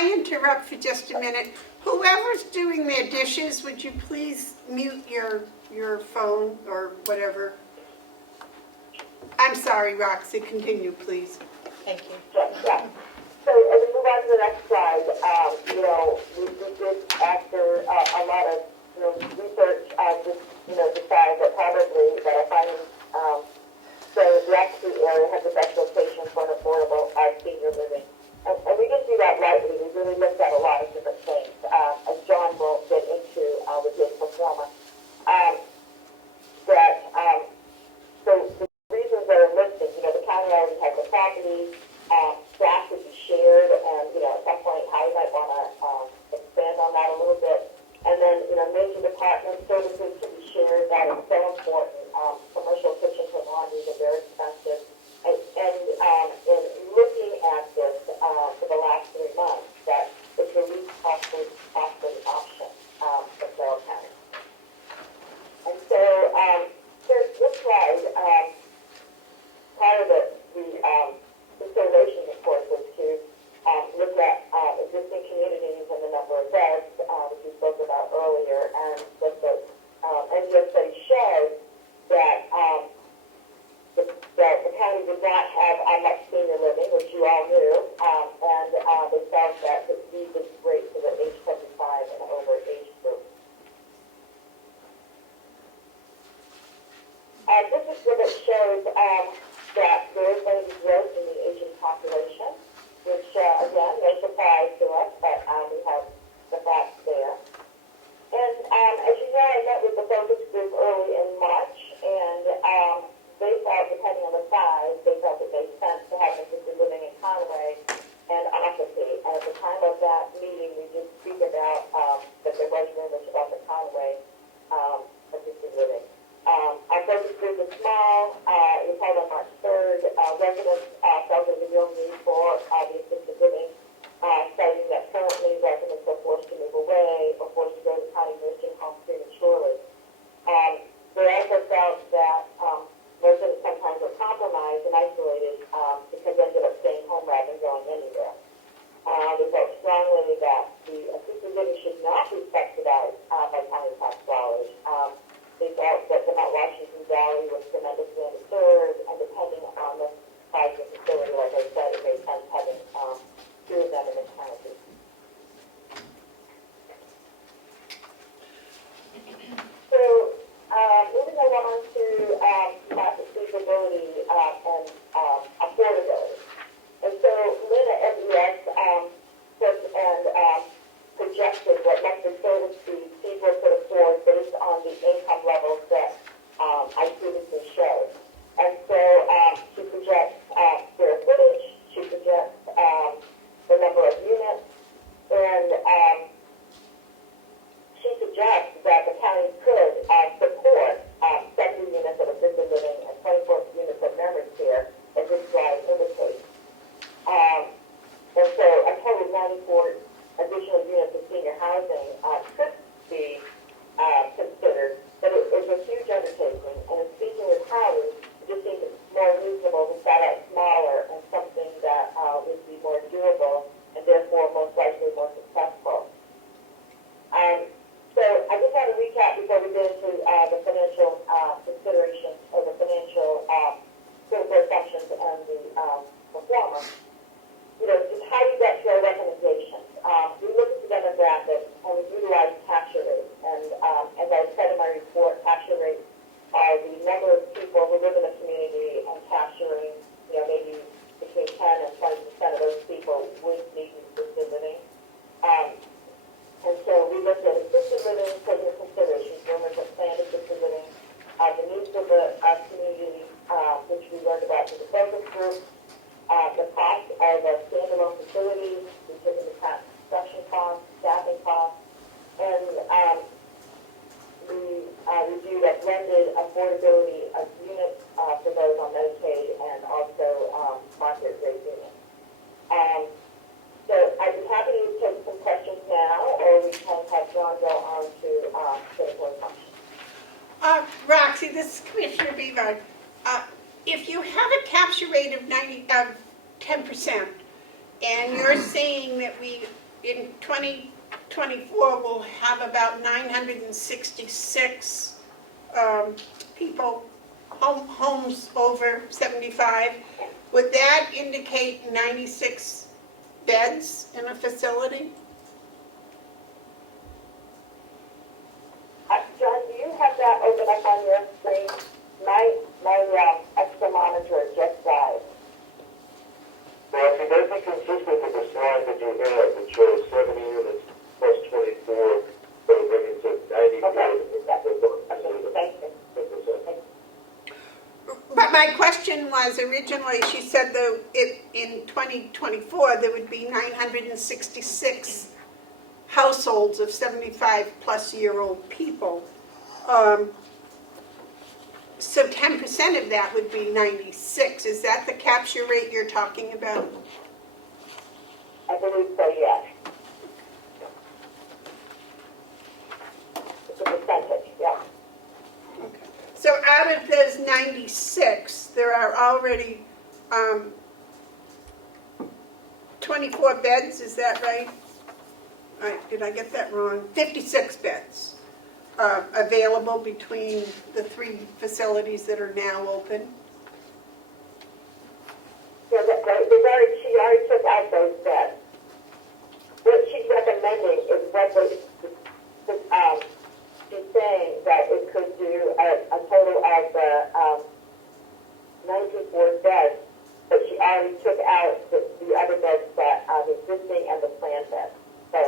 I interrupt for just a minute? Whoever's doing their dishes, would you please mute your phone or whatever? I'm sorry, Roxy, continue, please. Thank you. Yeah. So as we move on to the next slide, we did, after a lot of research, decide that probably that our findings say the Axie area has the best location for an affordable senior living. And we didn't do that lightly. We really looked at a lot of different things, as John will get into with his performance. So the reasons that are listed, the county already has the property, staff would be shared, and, at some point, Howie might want to expand on that a little bit. And then, major department services to be shared, that is so important. Commercial kitchens and laundries are very expensive. And in looking at this for the last 3 months, that it's the least costly option for Carroll County. And so, there's this slide, part of the consideration, of course, was to look at existing communities and the number of beds, which we spoke about earlier, and what the NGS study showed that the county did not have much senior living, which you all knew, and they felt that these would be great for the age 75 and over age group. This exhibit shows that there is going to be growth in the aging population, which, again, no surprise to us, but we have the facts there. And as you know, I met with the focus group early in March, and they felt, depending on the size, they felt it made sense to have assisted living in Conway and Ossipee. And at the time of that meeting, we did speak about that there was rumors about the Conway assisted living. Our focus group is small. It was held on March 3rd. Residents felt there was a real need for the assisted living, citing that currently residents are forced to move away or forced to go to county nursing homes prematurely. They also felt that residents sometimes were compromised and isolated because they ended up staying home rather than going anywhere. They felt strongly that the assisted living should not be subsidized by county tax dollars. They felt that the Mount Washington Valley was tremendously underserved, and depending on the size of the facility, like I said, it made sense having 2 of them in the county. So, moving along to market feasibility and affordability. And so, Lynn at MBS took and projected what monthly service fees people could afford based on the income levels that I previously showed. And so she projects square footage, she projects the number of units, and she suggests that the county could support 70 units of assisted living and 24 units of memory care, as this slide indicates. And so a total of 94 additional units of senior housing could be considered, but it's a huge undertaking. And in speaking with Howie, it just seems more reasonable to start out smaller and something that would be more doable and therefore most likely more successful. So I just want to recap before we get into the financial considerations or the financial critical assumptions and the performance. Just how you get to our recommendations. We look at the demographics and we utilize capture rates. And as I said in my report, capture rates are the number of people who live in a community and capturing, maybe between 10 and 20% of those people would need assisted living. And so we looked at assisted living, taking into consideration rumors of planned assisted living, the needs of the community, which we learned about through the focus group, the cost of a standalone facility, we took into account construction costs, staffing costs, and we reviewed a blended affordability of units for those on Medicaid and also market rate units. So I'd be happy to take some questions now, or we can have John go on to critical assumptions. Roxy, this is Commissioner Beavon. If you have a capture rate of 10%, and you're saying that we in 2024, we'll have about 966 people, homes over 75. Would that indicate 96 beds in a facility? John, do you have that open up on your screen? My extra monitor just died. Well, if it doesn't consistent with the slide that you have, it shows 70 units plus 24, so then it's at 94. Thank you. But my question was, originally, she said that in 2024, there would be 966 households of 75-plus-year-old people. So 10% of that would be 96. Is that the capture rate you're talking about? I believe so, yes. It's a percentage, yeah. Okay. So out of those 96, there are already 24 beds, is that right? Did I get that wrong? 56 beds available between the 3 facilities that are now open. Yeah, she already took out those beds. What she's recommending is what she's saying that it could do a total of 94 beds, but she already took out the other beds that are existing and the planned beds. So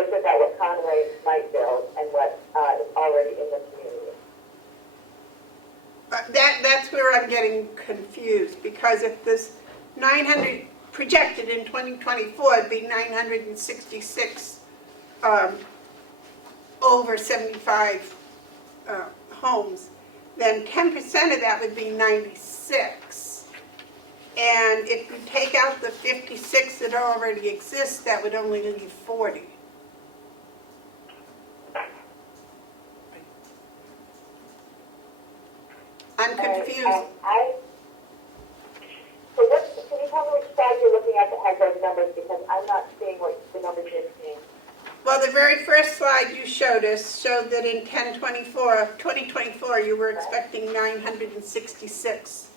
it took out what Conway might build and what is already in the community. That's where I'm getting confused, because if this 900 projected in 2024, it'd be 966 over 75 homes, then 10% of that would be 96. And if you take out the 56 that already exist, that would only leave 40. I'm confused. So can you tell me which slide you're looking at that has those numbers, because I'm not seeing what the numbers you're seeing. Well, the very first slide you showed us showed that in 2024, you were expecting 966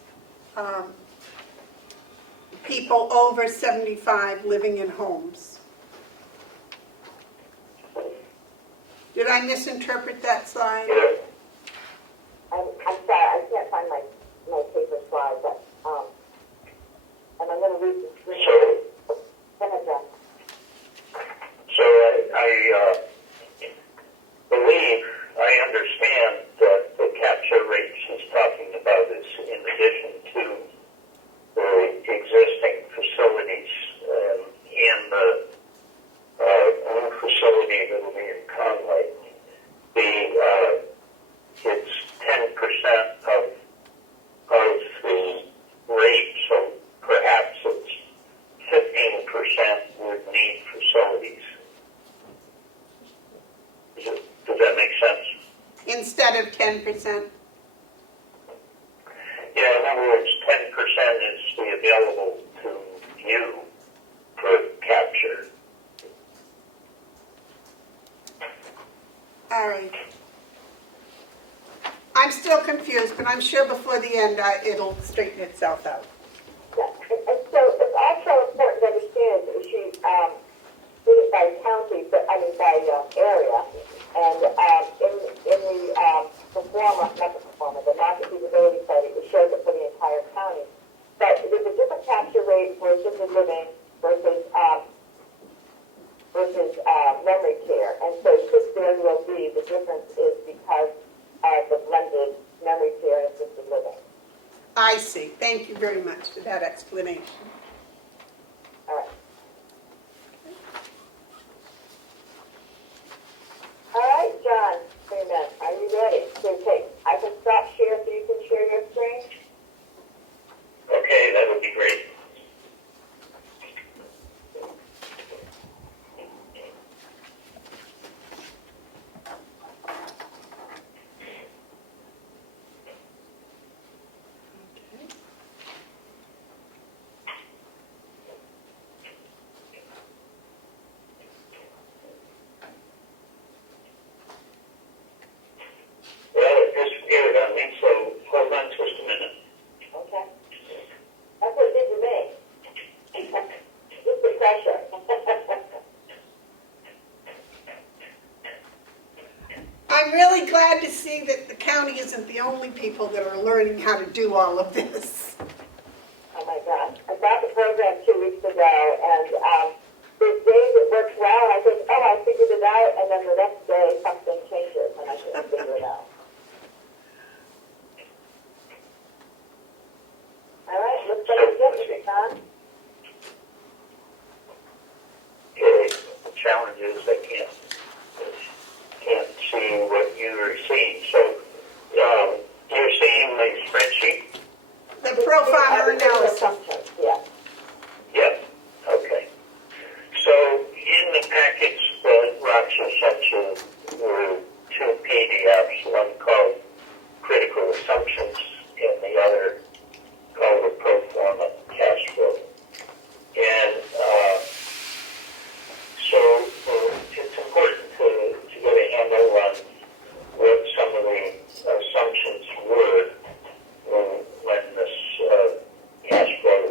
people over 75 living in homes. Did I misinterpret that slide? I'm sorry, I can't find my paper slide, but, and I'm going to read the screen. Go ahead, John. So I believe I understand that the capture rate she's talking about is in addition to the existing facilities and the new facility that will be in Conway. It's 10% of the rate, so perhaps it's 15% would need facilities. Does that make sense? Instead of 10%? Yeah, in other words, 10% is the available to you for capture. All right. I'm still confused, but I'm sure before the end it'll straighten itself out. Yeah, and so it's also important to understand that she did it by county, but I mean by area, and the market feasibility study, it shows it for the entire county. But there's a different capture rate for assisted living versus memory care, and so this very well be the difference is because of the blended memory care and assisted living. I see. Thank you very much for that explanation. All right. All right, John Freeman, are you ready? I can stop share so you can share your screen? Okay, that would be great. see that the county isn't the only people that are learning how to do all of this. Oh my gosh. I got the program 2 weeks ago, and there's days it works well, and I think, oh, I figured it out, and then the next day something changes, and I can't figure it out. All right, looks like it's good, John. Okay, the challenge is I can't see what you're seeing. So, you're seeing my spreadsheet? The profile analysis. Assumptions, yeah. Yep. Okay. So, in the package that Roxy sent you were 2 PDFs, one called Critical Assumptions and the other called the Pro Forma Cash Flow. And so it's important to get a handle on what some of the assumptions were when this cash flow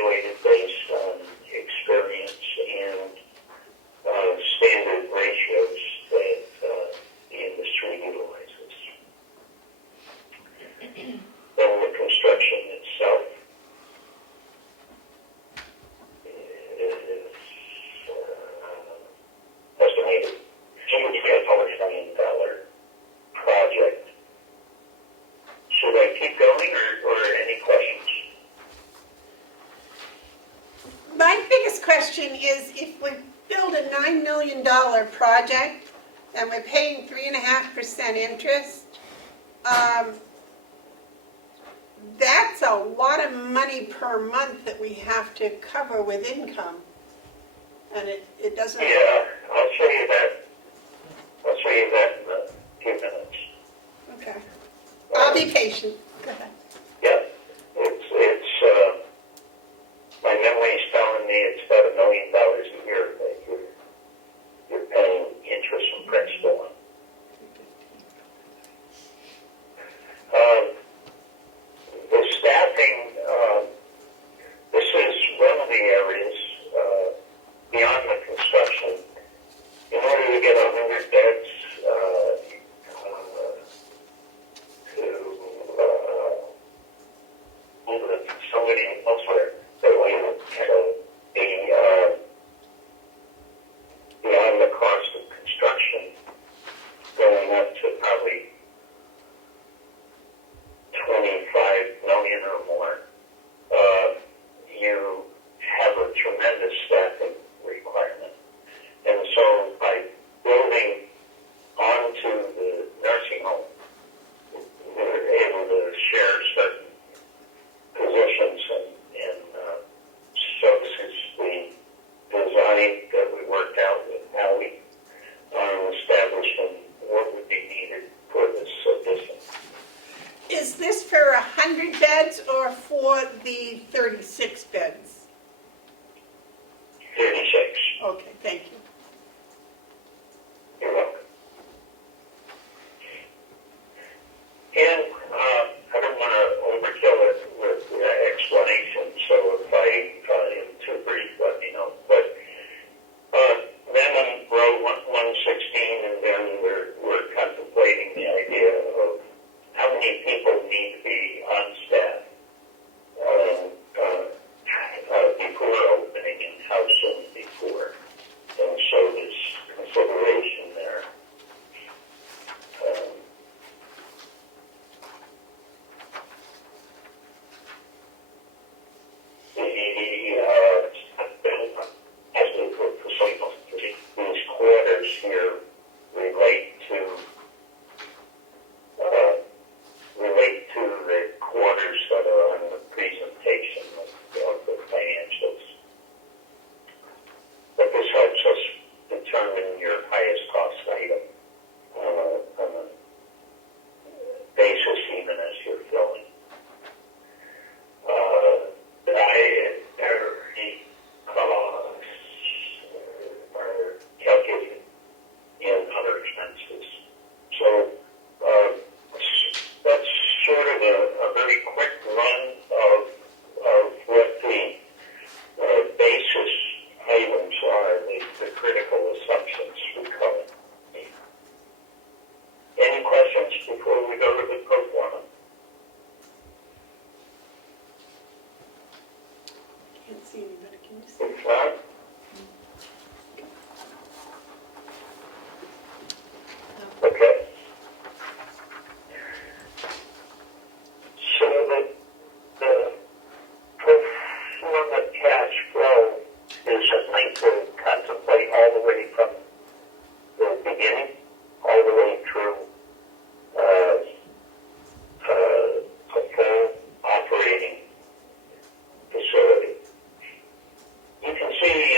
evaluated based on experience and standard ratios that the industry utilizes. Then the construction itself is estimated $2 million project. Should I keep going or any questions? My biggest question is if we build a $9 million project and we're paying 3.5% interest, that's a lot of money per month that we have to cover with income. And it doesn't... Yeah, I'll show you that. I'll show you that in a few minutes. Okay. I'll be patient. Go ahead. Yeah, it's my memory's telling me it's about $1 million a year that you're paying interest and principal on. The staffing, this is one of the areas beyond the construction. In order to get 100 beds to move the facility elsewhere, that we will be beyond the cost of construction, going up to probably $25 million or more. You have a tremendous staffing requirement. And so by building onto the nursing home, we're able to share certain positions and so this is the design that we worked out with Howie on establishing what would be needed for this addition. Is this for 100 beds or for the 36 beds? 36. Okay, thank you. You're welcome. And I don't want to overkill it with explanation, so if I am too brief, let me know. But then on row 116, and then we're contemplating the idea of how many people need to be on staff before opening and how soon before. And so there's consideration there. These quarters here relate to the quarters that are on the presentation of the financials. But this helps us determine your highest cost item on a basis even as you're filling. Dietary costs are calculated in other expenses. So that's sort of a very quick run of what the basis items are, the critical assumptions we cover. Any questions before we go to the pro forma? Can't see anybody, can you see? If not, okay. So the pro forma cash flow is a link to contemplate all the way from the beginning, all the way through a full operating facility. You can see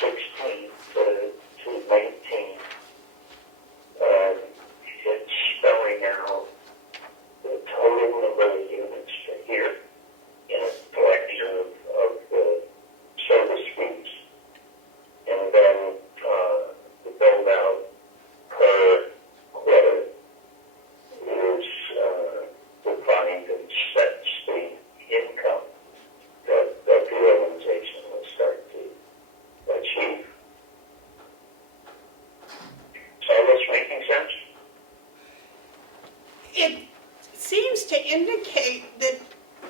16 to 19. It's spelling out the total number of units for here in a collection of the service fees. And then the build out per quarter is defined and sets the income that the organization will start to achieve. Is all this making sense? It seems to indicate that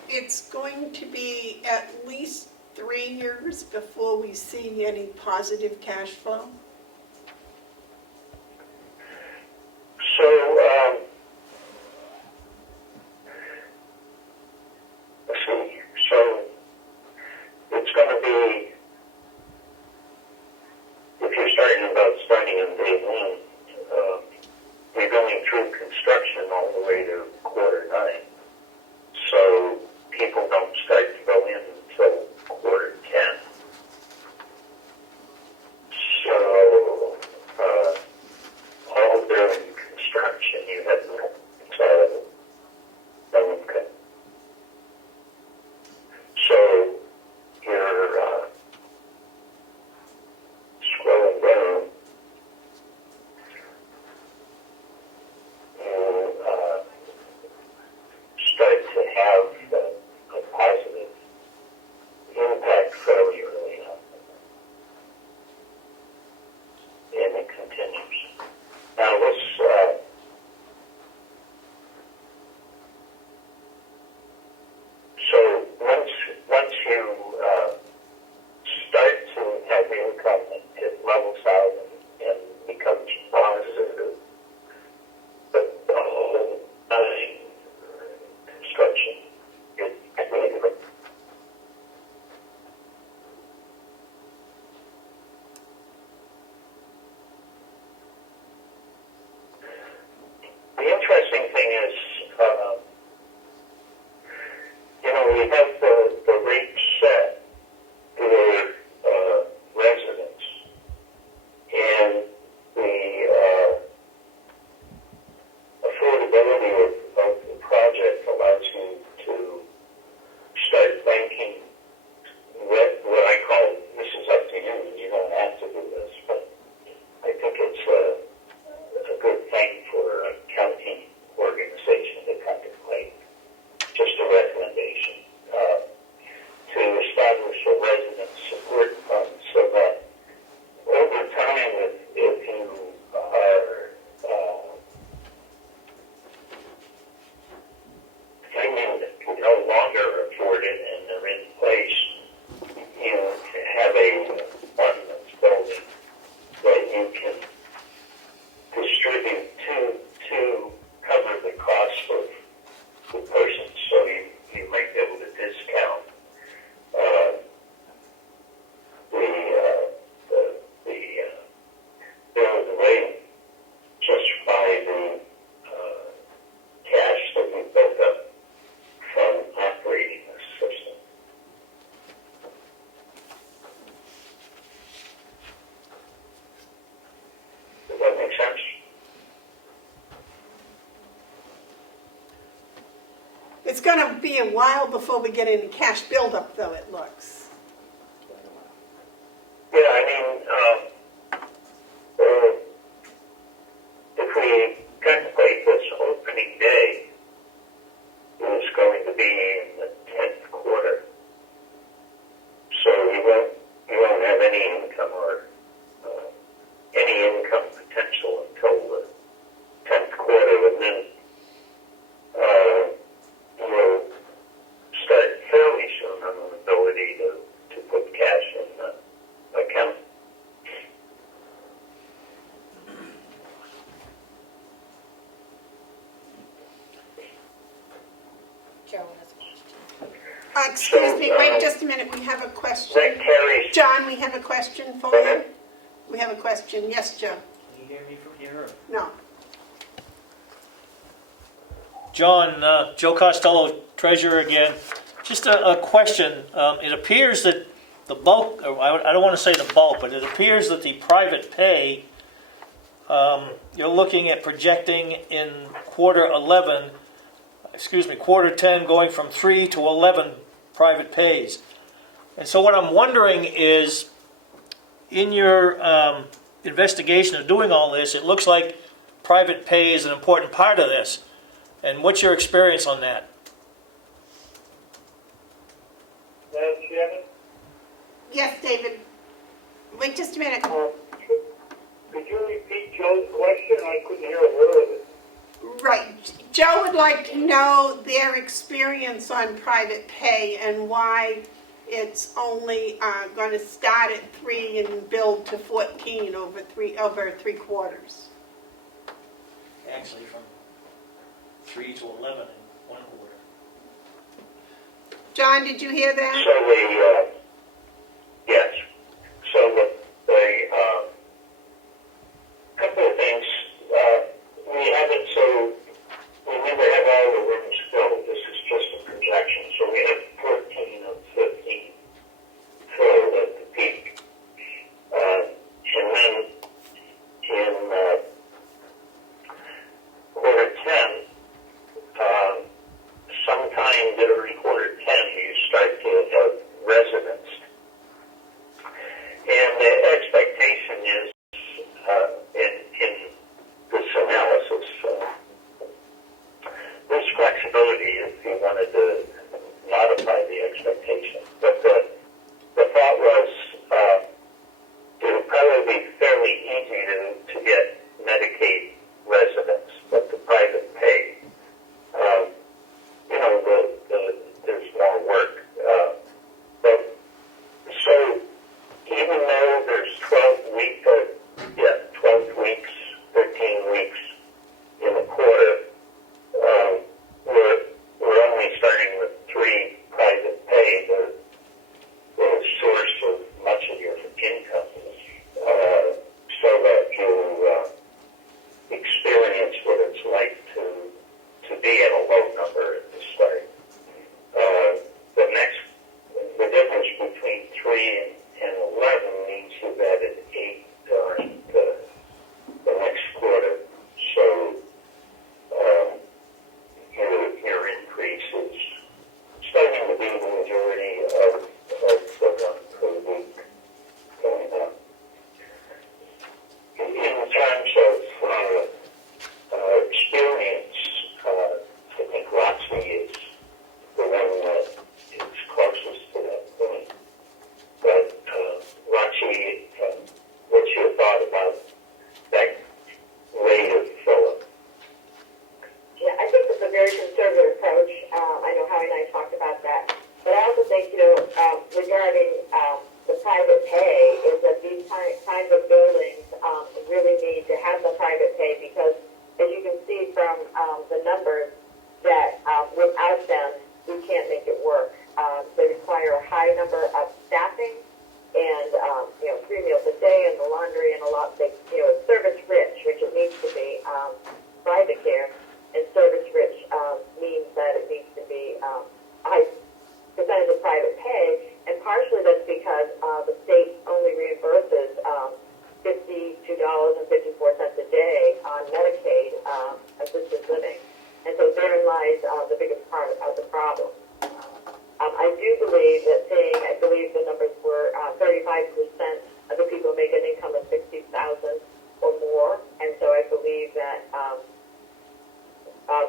it's going to be at least 3 years before we see any positive cash flow. So, let's see. So, it's going to be, if you're starting on day one, we're going through construction all the way to quarter 9. So, people don't start to go in until quarter 10. So, all during construction, you have no income. So, you're scrolling down, you start to have a positive impact fairly early on. And it continues. Now, let's so once you start to have income, it levels out and becomes positive. But the whole construction is negative. The interesting thing is, we have the rate set for residents, and the affordability of the project allows you to start banking what I call, this is up to you, you don't have to do this, but I think it's a good thing for a county organization to contemplate. Just a recommendation to establish a resident support fund so that over time, if you are thinking that you no longer afford it and they're in place, you have a fund that's building that you can distribute to cover the cost of the person, so you might be able to discount the bill of the rate just by the cash that we built up from operating this system. Does that make sense? It's going to be a while before we get any cash buildup, though, it looks. Yeah, I mean, if we contemplate this opening day, it's going to be in the 10th quarter. So you won't have any income or any income potential until the 10th quarter, and then we'll start fairly soon on an ability to put cash in the account. Joe has a question. Excuse me, wait just a minute, we have a question. That carries. John, we have a question for Go you. ahead. We have a question. Yes, Joe? Can you hear me from here? No. John, Joe Costello, treasurer again. Just a question. It appears that the bulk, or I don't want to say the bulk, but it appears that the private pay, you're looking at projecting in quarter 10 going from 3 to 11 private pays. And so what I'm wondering is, in your investigation of doing all this, it looks like private pay is an important part of this. And what's your experience on that? Madam Chairman? Yes, David. Wait just a minute. Could you repeat Joe's question? I couldn't hear a word of it. Right. Joe would like to know their experience on private pay and why it's only going to start at 3 and build to 14 over three quarters. Actually, from 3 to 11 in 1 quarter. John, did you hear that? So yes. So the couple of things. We haven't, so we never have all the rooms filled. This is just a projection. So we have 14 of 15 filled at the peak. And then in quarter 10, sometime during quarter 10, you start to have residents. And the expectation is, in this analysis, there's flexibility if you wanted to modify the expectation. But the thought was it would probably be fairly easy to get Medicaid residents, but the private pay, there's more work. But so even though there's 12 weeks, 13 weeks in a quarter, we're only starting with 3 private pay, the source of much of your income, so that you experience what it's like to be at a low number at the start. The difference between 3 and 11 means you've added 8 during the next quarter. So your increase is starting to be the majority of the one per week going up. In terms of experience, I think Roxy is the one that is closest to that point. But Roxy, what's your thought about that rate of fill-up? Yeah, I think it's a very conservative approach. I know Howie and I talked about that. But I also think, regarding the private pay, is that these kinds of buildings really need to have the private pay because, as you can see from the numbers, that without them, we can't make it work. They require a high number of staffing and, 3 meals a day and the laundry and a lot, it's service-rich, which it needs to be, private care. And service-rich means that it needs to be a high percentage of private pay, and partially that's because the state only reimburses $52.54 a day on Medicaid assisted living. And so therein lies the biggest part of the problem. I do believe that I believe the numbers were 35% of the people make an income of $60,000 or more, and so I believe that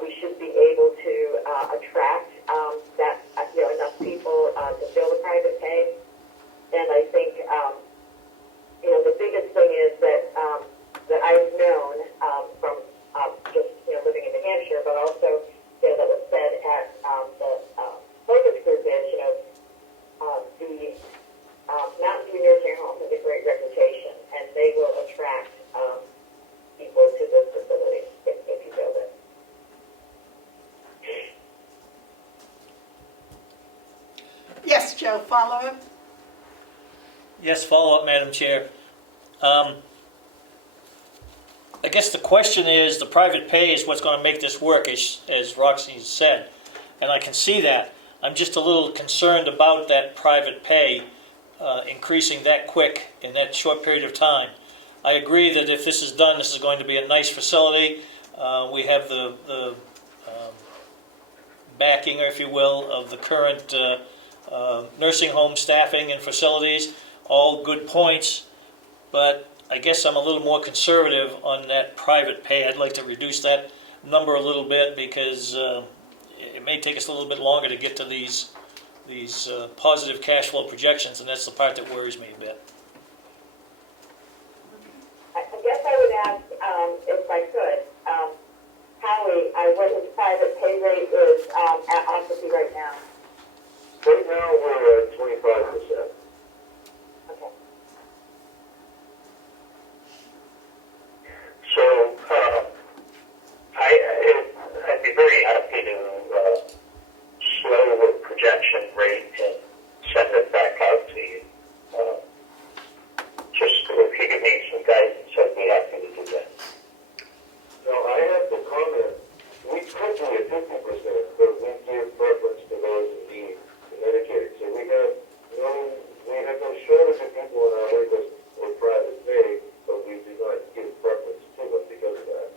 we should be able to attract that enough people to fill the private pay. And I think the biggest thing is that I've known from just living in New Hampshire, but also that was said at the focus group is the Mountain View Nursing Home has a great reputation, and they will attract people to this facility if you build it. Yes, Joe, follow up? Yes, follow up, Madam Chair. I guess the question is, the private pay is what's going to make this work, as Roxy said, and I can see that. I'm just a little concerned about that private pay increasing that quick in that short period of time. I agree that if this is done, this is going to be a nice facility. We have the backing, if you will, of the current nursing home staffing and facilities, all good points, but I guess I'm a little more conservative on that private pay. I'd like to reduce that number a little bit because it may take us a little bit longer to get to these positive cash flow projections, and that's the part that worries me a bit. I guess I would ask, if I could, Howie, what his private pay rate is at Ocracy right now. Right now, we're at 25%. Okay. So, I'd be very happy to slow the projection rate and send it back out to you. Just if you give me some guidance, I'd be happy to do that. Now, I have to comment, we could be at 50%, but we give preference to those in need in Medicaid. So we have no shortage of people on our wait list for private pay, but we do not give preference to them because of that.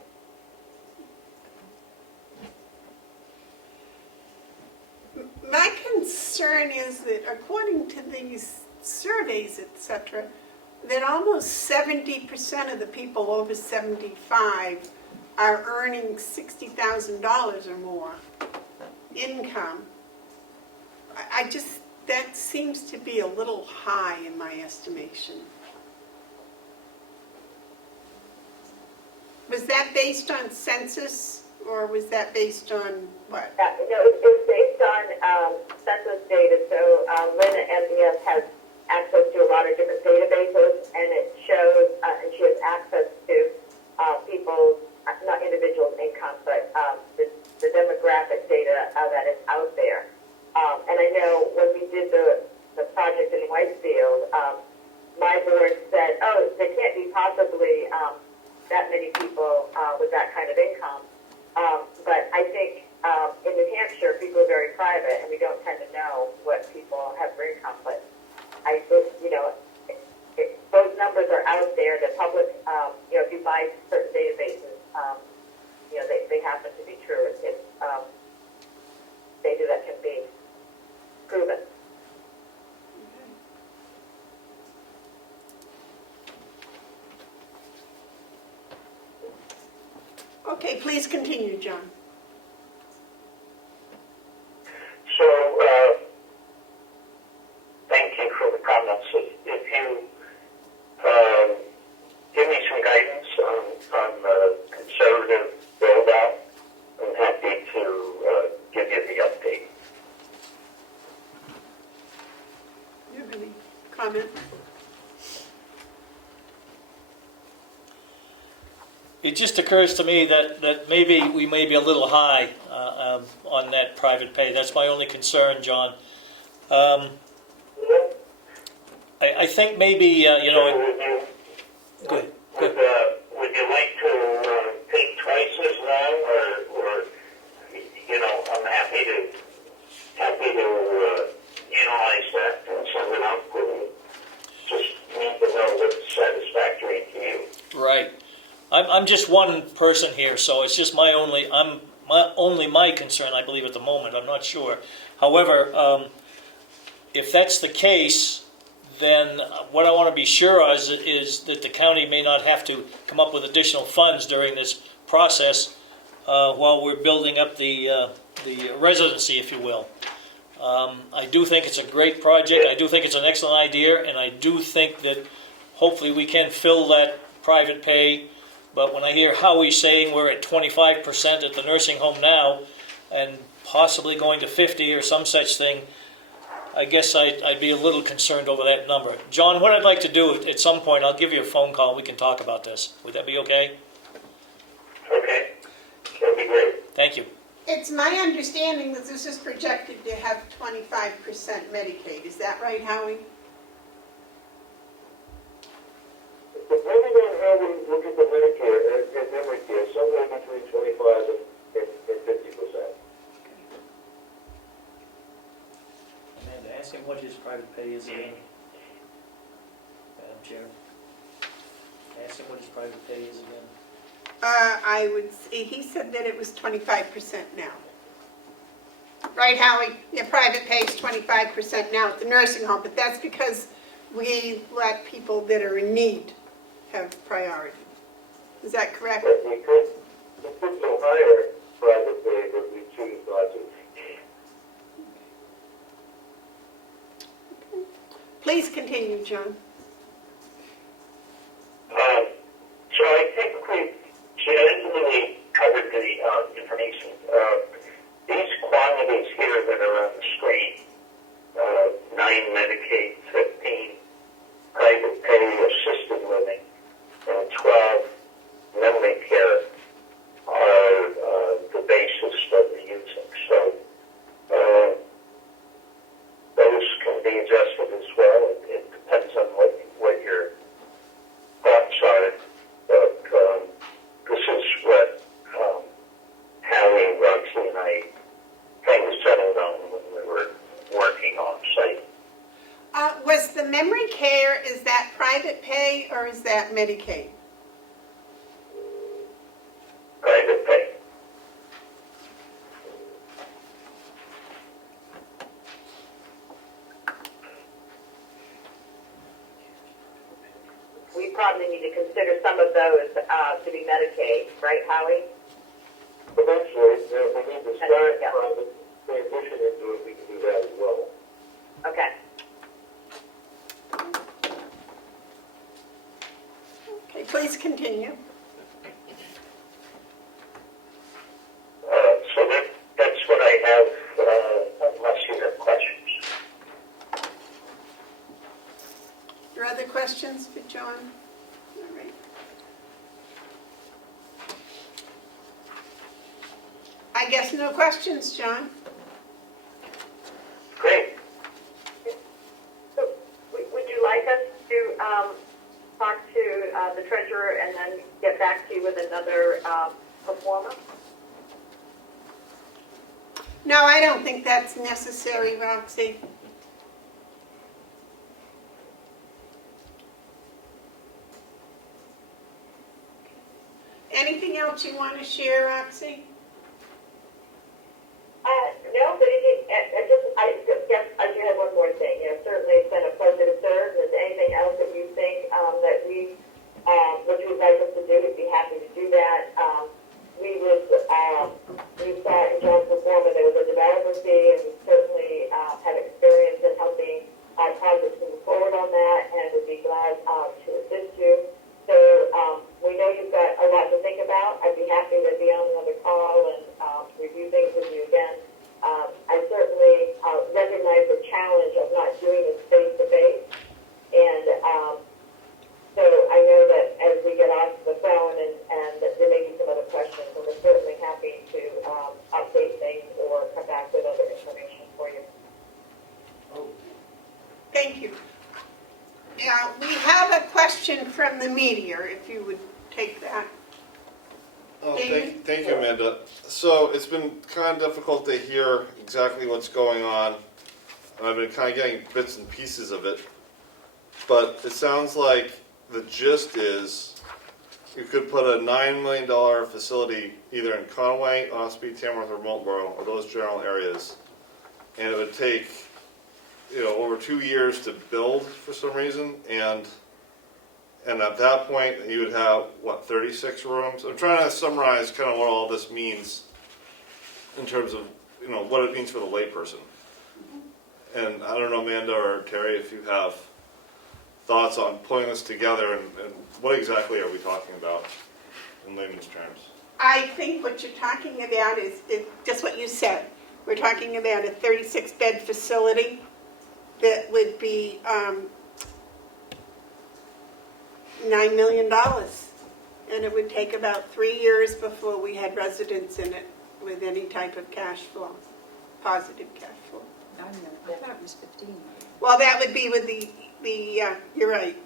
My concern is that according to these surveys, etc., that almost 70% of the people over 75 are earning $60,000 or more income. That seems to be a little high in my estimation. Was that based on census, or was that based on what? It's based on census data. So Lynn at MDS has access to a lot of different databases, and it shows, and she has access to people's, not individuals' income, but the demographic data that is out there. And I know when we did the project in Whitefield, my board said, oh, there can't be possibly that many people with that kind of income. But I think in New Hampshire, people are very private, and we don't tend to know what people have for income. But those numbers are out there. The public, if you buy certain databases, they happen to be true. It's data that can be proven. Okay, please continue, John. So, thank you for the comments. If you give me some guidance on the conservative build-out, I'm happy to give you the update. You have any comment? It just occurs to me that maybe we may be a little high on that private pay. That's my only concern, John. I think maybe, Good. Would you like to take twice as long, or I'm happy to analyze that and send it out to you. Just need to know what's satisfactory to you. Right. I'm just one person here, so it's just only my concern, I believe, at the moment. I'm not sure. However, if that's the case, then what I want to be sure of is that the county may not have to come up with additional funds during this process while we're building up the residency, if you will. I do think it's a great project. I do think it's an excellent idea, and I do think that hopefully we can fill that private pay. But when I hear Howie saying we're at 25% at the nursing home now, and possibly going to 50 or some such thing, I guess I'd be a little concerned over that number. John, what I'd like to do at some point, I'll give you a phone call and we can talk about this. Would that be okay? Okay, that'd be great. Thank you. It's my understanding that this is projected to have 25% Medicaid. Is that right, Howie? Depending on how we look at the Medicare and memory care, somewhere between 25 and 50%. Amanda, ask him what his private pay is again. what his private pay is again? He said that it was 25% now. Right, Howie? Your private pay is 25% now at the nursing home, but that's because we let people that are in need have priority. Is that correct? But we could go higher private pay, but we choose not to. Please continue, John. So I think we generally covered the information. These quantities here that are on the screen, 9 Medicaid, 15 private pay assisted living, and 12 memory care are the basis that we're using. So those can be adjusted as well. It depends on what your thoughts are. But this is what Hallie, Roxy, and I kind of settled on when we were working on site. Was the memory care, is that private pay or is that Medicaid? Private pay. We probably need to consider some of those to be Medicaid, right, Howie? Eventually, we need to start private transition into it. We can do that as well. Okay. Okay, please continue. So that's what I have, unless you have questions. Your other questions for John? All right. I guess no questions, John. Great. So, would you like us to talk to the treasurer and then get back to you with another performer? No, I don't think that's necessary, Roxy. Anything else you want to share, Roxy? No, but I guess I do have one more thing. You know, certainly it's been a pleasure to serve. If there's anything else that you think that what you would like us to do, we'd be happy to do that. We saw in John's performance there was a developer fee, and we certainly have experience in helping projects move forward on that, and would be glad to assist you. So we know you've got a lot to think about. I'd be happy to be on another call and review things with you again. I certainly recognize the challenge of not doing this face-to-face, and so I know that as we get off the phone and there may be some other questions, and we're certainly happy to update things or come back with other information for you. Thank you. Now, we have a question from the media, if you would take that. Oh, David? thank you, Amanda. So it's been kind of difficult to hear exactly what's going on. And I've been kind of getting bits and pieces of it. But it sounds like the gist is you could put a $9 million facility either in Conway, Ospey, Tamworth, or Marlborough, or those general areas. And it would take, over 2 years to build for some reason. And at that point, you would have, 36 rooms? I'm trying to summarize kind of what all this means in terms of, what it means for the layperson. And I don't know, Amanda or Terry, if you have thoughts on putting this together and what exactly are we talking about in layman's terms? I think what you're talking about is just what you said. We're talking about a 36-bed facility that would be $9 million. And it would take about 3 years before we had residents in it with any type of cash flow, positive cash flow. I thought it was 15. Well, that would be with the you're right,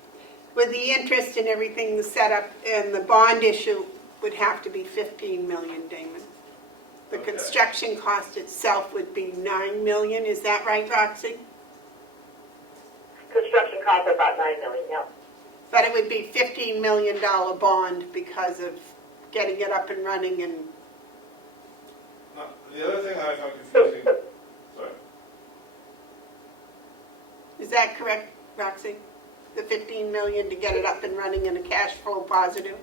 with the interest and everything, the setup, and the bond issue would have to be 15 million, Damon. The Okay. construction cost itself would be 9 million, is that right, Roxy? Construction costs are about $9 million, yeah. But it would be $15 million bond because of getting it up and running and, No, the other thing that I found confusing, sorry. is that correct, Roxy? The $15 million to get it up and running and a cash flow positive?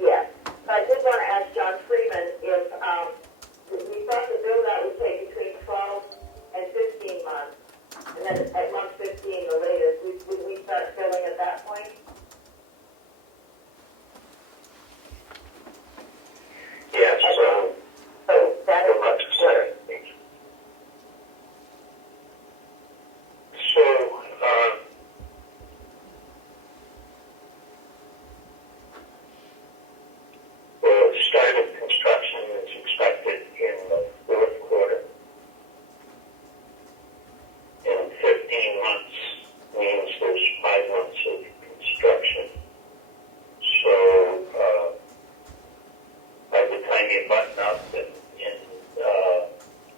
Yes. I did want to ask John Freeman if we thought the build-out would take between 12 and 15 months, and then at month 15, the latest, would we start building at that point? Yes, So that is much clearer. So, the start of construction is expected in the fourth quarter. And 15 months means there's 5 months of construction. So, by the time you button up and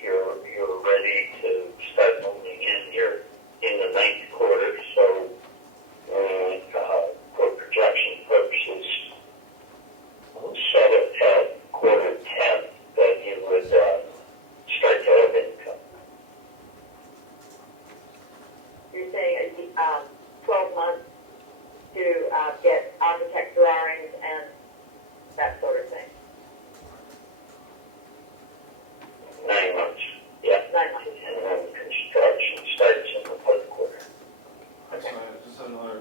you're ready to start moving in, you're in the ninth quarter. So, for projection purposes, set it at quarter 10 that you would start to have income. you're saying 12 months to get architect drawings and that sort of thing. 9 months, yeah. 9 months. And then construction starts in the fourth quarter. Sorry, I just had another.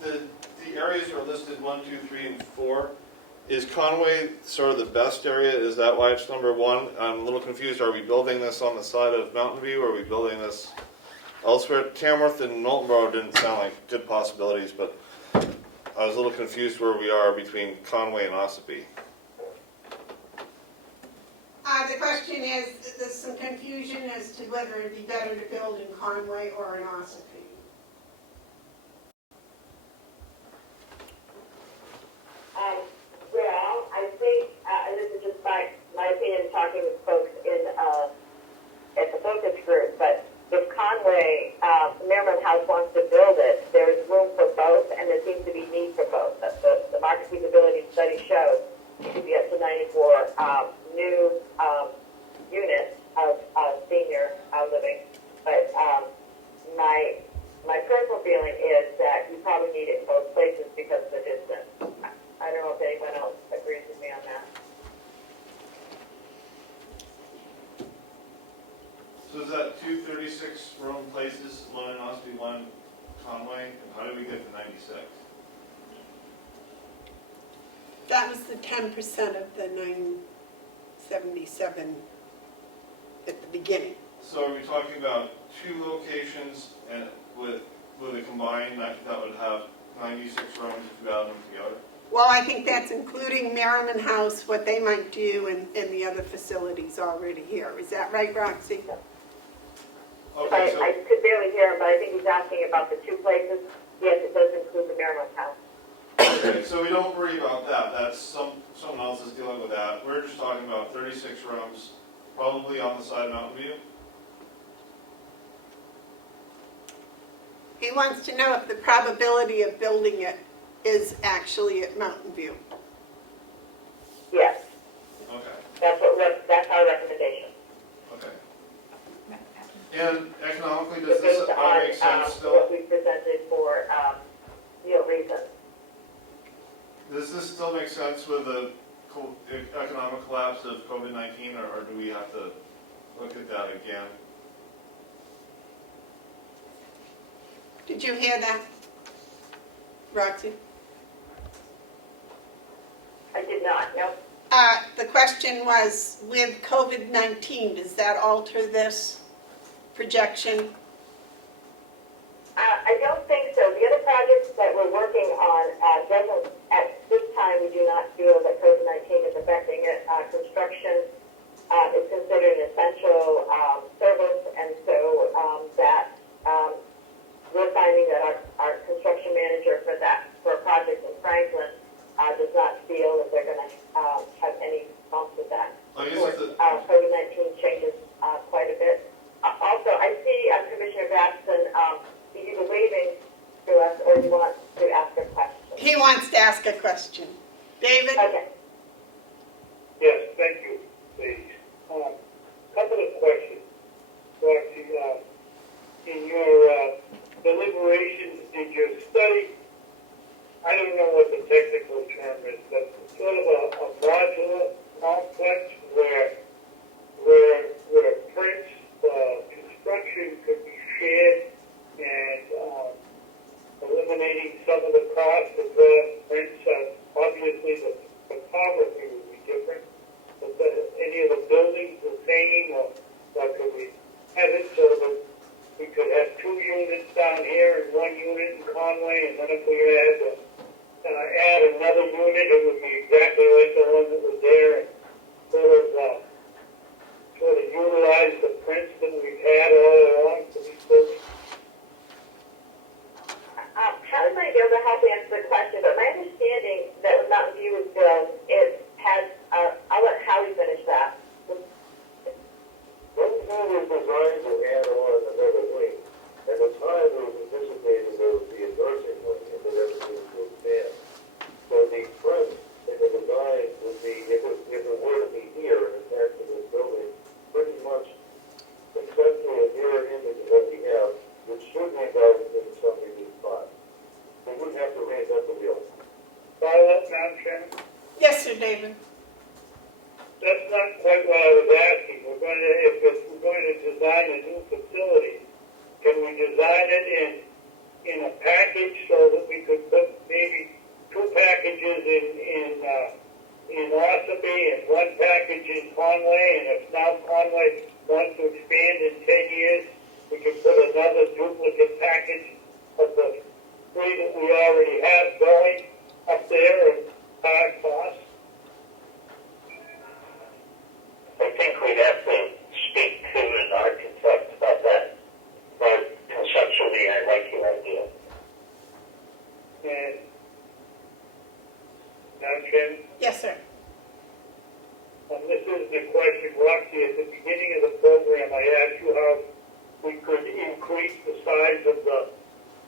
The areas are listed 1, 2, 3, and 4. Is Conway sort of the best area? Is that why it's number 1? I'm a little confused. Are we building this on the side of Mountain View, or are we building this elsewhere? Tamworth and Knowltonboro didn't sound like good possibilities, but I was a little confused where we are between Conway and Ossipee. The question is, there's some confusion as to whether it'd be better to build in Conway or in Ossipee. Well, I think, and this is just my opinion, talking with folks at the focus group, but if Conway, Merriman House wants to build it, there is room for both, and there seems to be need for both. The market feasibility study shows it could be up to 94 new units of senior living. But my personal feeling is that you probably need it in both places because of the distance. I don't know if anyone else agrees with me on that. So is that 2 36-room places, one in Ossipee, one in Conway? And how do we get to 96? That was the 10% of the 977 at the beginning. So are we talking about 2 locations and with a combined, that would have 96 rooms if you add them together? Well, I think that's including Merriman House, what they might do, and the other facilities already here. Is that right, Roxy? Okay, so, I could barely hear him, but I think he's asking about the 2 places. Yes, it does include the Merriman House. okay, so we don't worry about that. That's someone else is dealing with that. We're just talking about 36 rooms, probably on the side of Mountain View. He wants to know if the probability of building it is actually at Mountain View. Yes, Okay, that's our recommendation. okay. And economically, does this Based make sense still? what we presented for, reasons. Does this still make sense with the economic collapse of COVID-19, or do we have to look at that again? Did you hear that, Roxy? I did not, no. The question was, with COVID-19, does that alter this projection? I don't think so. The other projects that we're working on doesn't, at this time, we do not feel that COVID-19 is affecting it. Construction is considered an essential service, and so we're finding that our construction manager for a project in Franklin does not feel that they're going to have any bumps with that. I Of guess course, it's COVID-19 changes quite a bit. Also, I see he wants to ask a question. He wants to ask a question. David? Okay. Yes, thank you, ladies. Couple of questions. Roxy, in your deliberations, did you study, I don't know what the technical term is, but sort of a modular complex where prints, construction could be shared and eliminating some of the cost of the prints? Obviously, the photography would be different, but any of the buildings the same, or could we have it so that we could have 2 units down here and 1 unit in Conway, and then if we had to add another unit, it would be exactly like the one that was there, and sort of utilize the prints that we've had all along for these buildings? How might be able to help answer the question, but my understanding that when Mountain View was built, it has, I'll let Howie finish that. Mountain View was designed to add on another wing. At the time, it was anticipated there would be a nursing wing and that everything would expand. So the front in the design would be, if it were to be here and attached to this building, pretty much essentially a mirror image of what we have, which should result in some unique spots. We wouldn't have to reinvent the wheel. Follow up, Madam Chairman? Yes, sir, David. That's not quite what I was asking. If we're going to design a new facility, can we design it in a package so that we could put maybe 2 packages in Ossipee and 1 package in Conway, and if now Conway wants to expand in 10 years, we could put another duplicate package of the 3 that we already have going up there and cost? I think we'd have to speak to an architect about that, but conceptually, I like your idea. And, Madam Chairman? Yes, sir. This is the question, Roxy, at the beginning of the program, I asked you how we could increase the size of the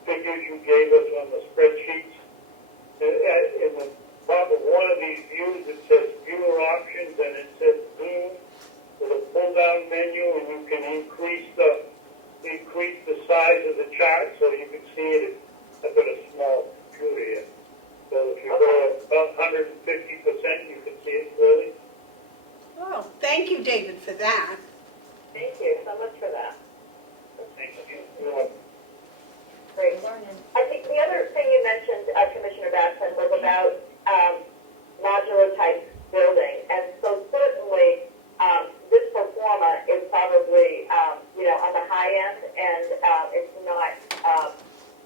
figures you gave us on the spreadsheets. In the top of one of these views, it says viewer options, and it says zoom with a pull-down menu, and you can increase the size of the chart so you can see it. I've got a small computer here. So if you go about 150%, you can see it clearly. Oh, thank you, David, for that. Thank you so much for that. Thank you. Great. I think the other thing you mentioned, Commissioner Batson, was about modular type building. And so certainly this performer is probably, on the high end, and it's not,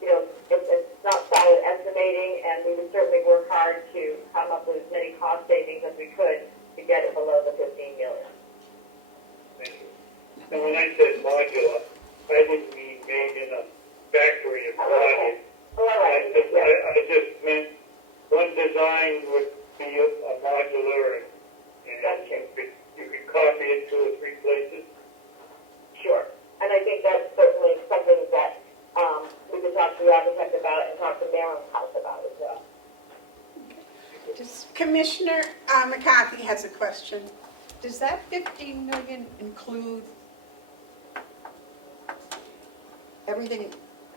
it's not solid estimating, and we would certainly work hard to come up with as many cost savings as we could to get it below the $15 million. Thank you. And when I said modular, I didn't mean made in a factory in Florida. Oh, all right. I just meant one design would be a modular, and you could copy it 2 or 3 places. Sure. And I think that's certainly something that we could talk to the architect about and talk to Maryland's house about as well. Commissioner McCarthy has a question. Does that 15 million include everything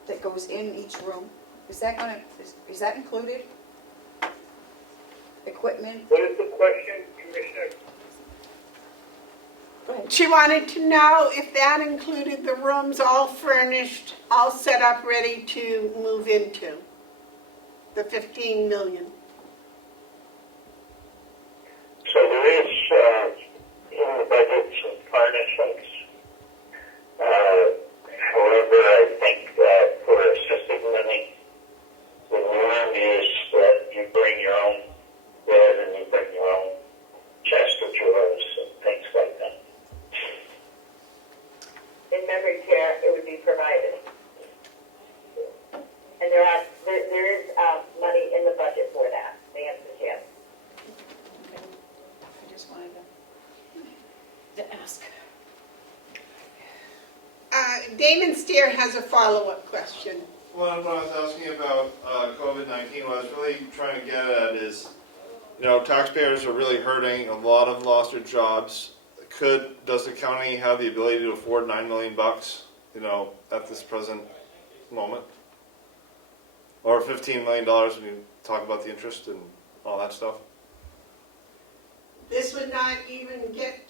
that goes in each room? Is that included? Equipment? What is the question, Commissioner? Go ahead. She wanted to know if that included the rooms all furnished, all set up, ready to move into, the 15 million. So there is, in the budget, some furnishings. However, I think that for assisted living, the norm is that you bring your own bed and you bring your own chest of drawers and things like that. In memory care, it would be provided. And there is money in the budget for that. The answer is yes. I just wanted to ask. Damon Steer has a follow-up question. Well, what I was asking about really trying to get at is, you know, taxpayers are really hurting. A lot have lost their jobs. Does the county have the ability to afford $9 million, you know, at this present moment? Or $15 million when you talk about the interest and all that stuff? This would not even get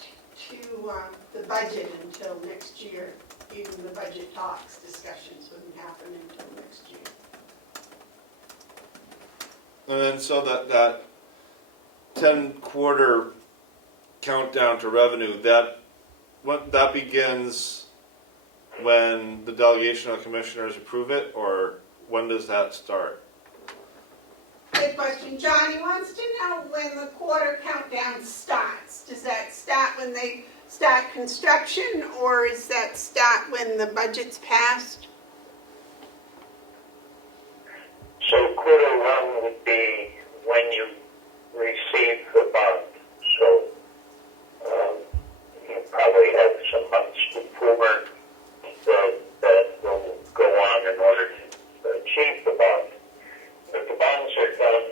to the budget until next year. Even the budget talks, discussions wouldn't happen until next year. And then so that 10-quarter countdown to revenue, that begins when the delegation of commissioners approve it, or when does that start? Good question. Johnny wants to know when the quarter countdown starts. Does that start when they start construction, or is that start when the budget's passed? So quarter one would be when you receive the bond. So you probably have some months before that will go on in order to achieve the bond. If the bonds are done,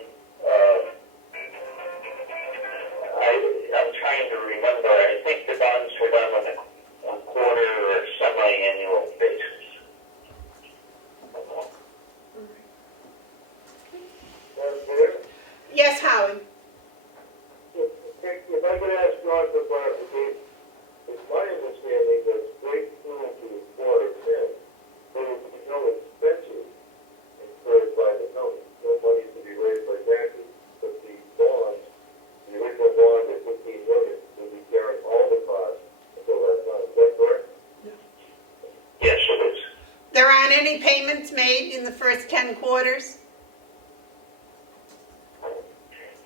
I'm trying to remember, I think the bonds are done on a quarter or semi-annual basis. Yes, Howard. If I could ask Ron for clarification, it's my understanding that straight through to the quarter 10, there will be no expenses incurred by the county. No money to be raised by taxes, but the bonds, the original bond at $15 million, will be carrying all the costs until that time. Is that correct? Yes, it is. There aren't any payments made in the first 10 quarters?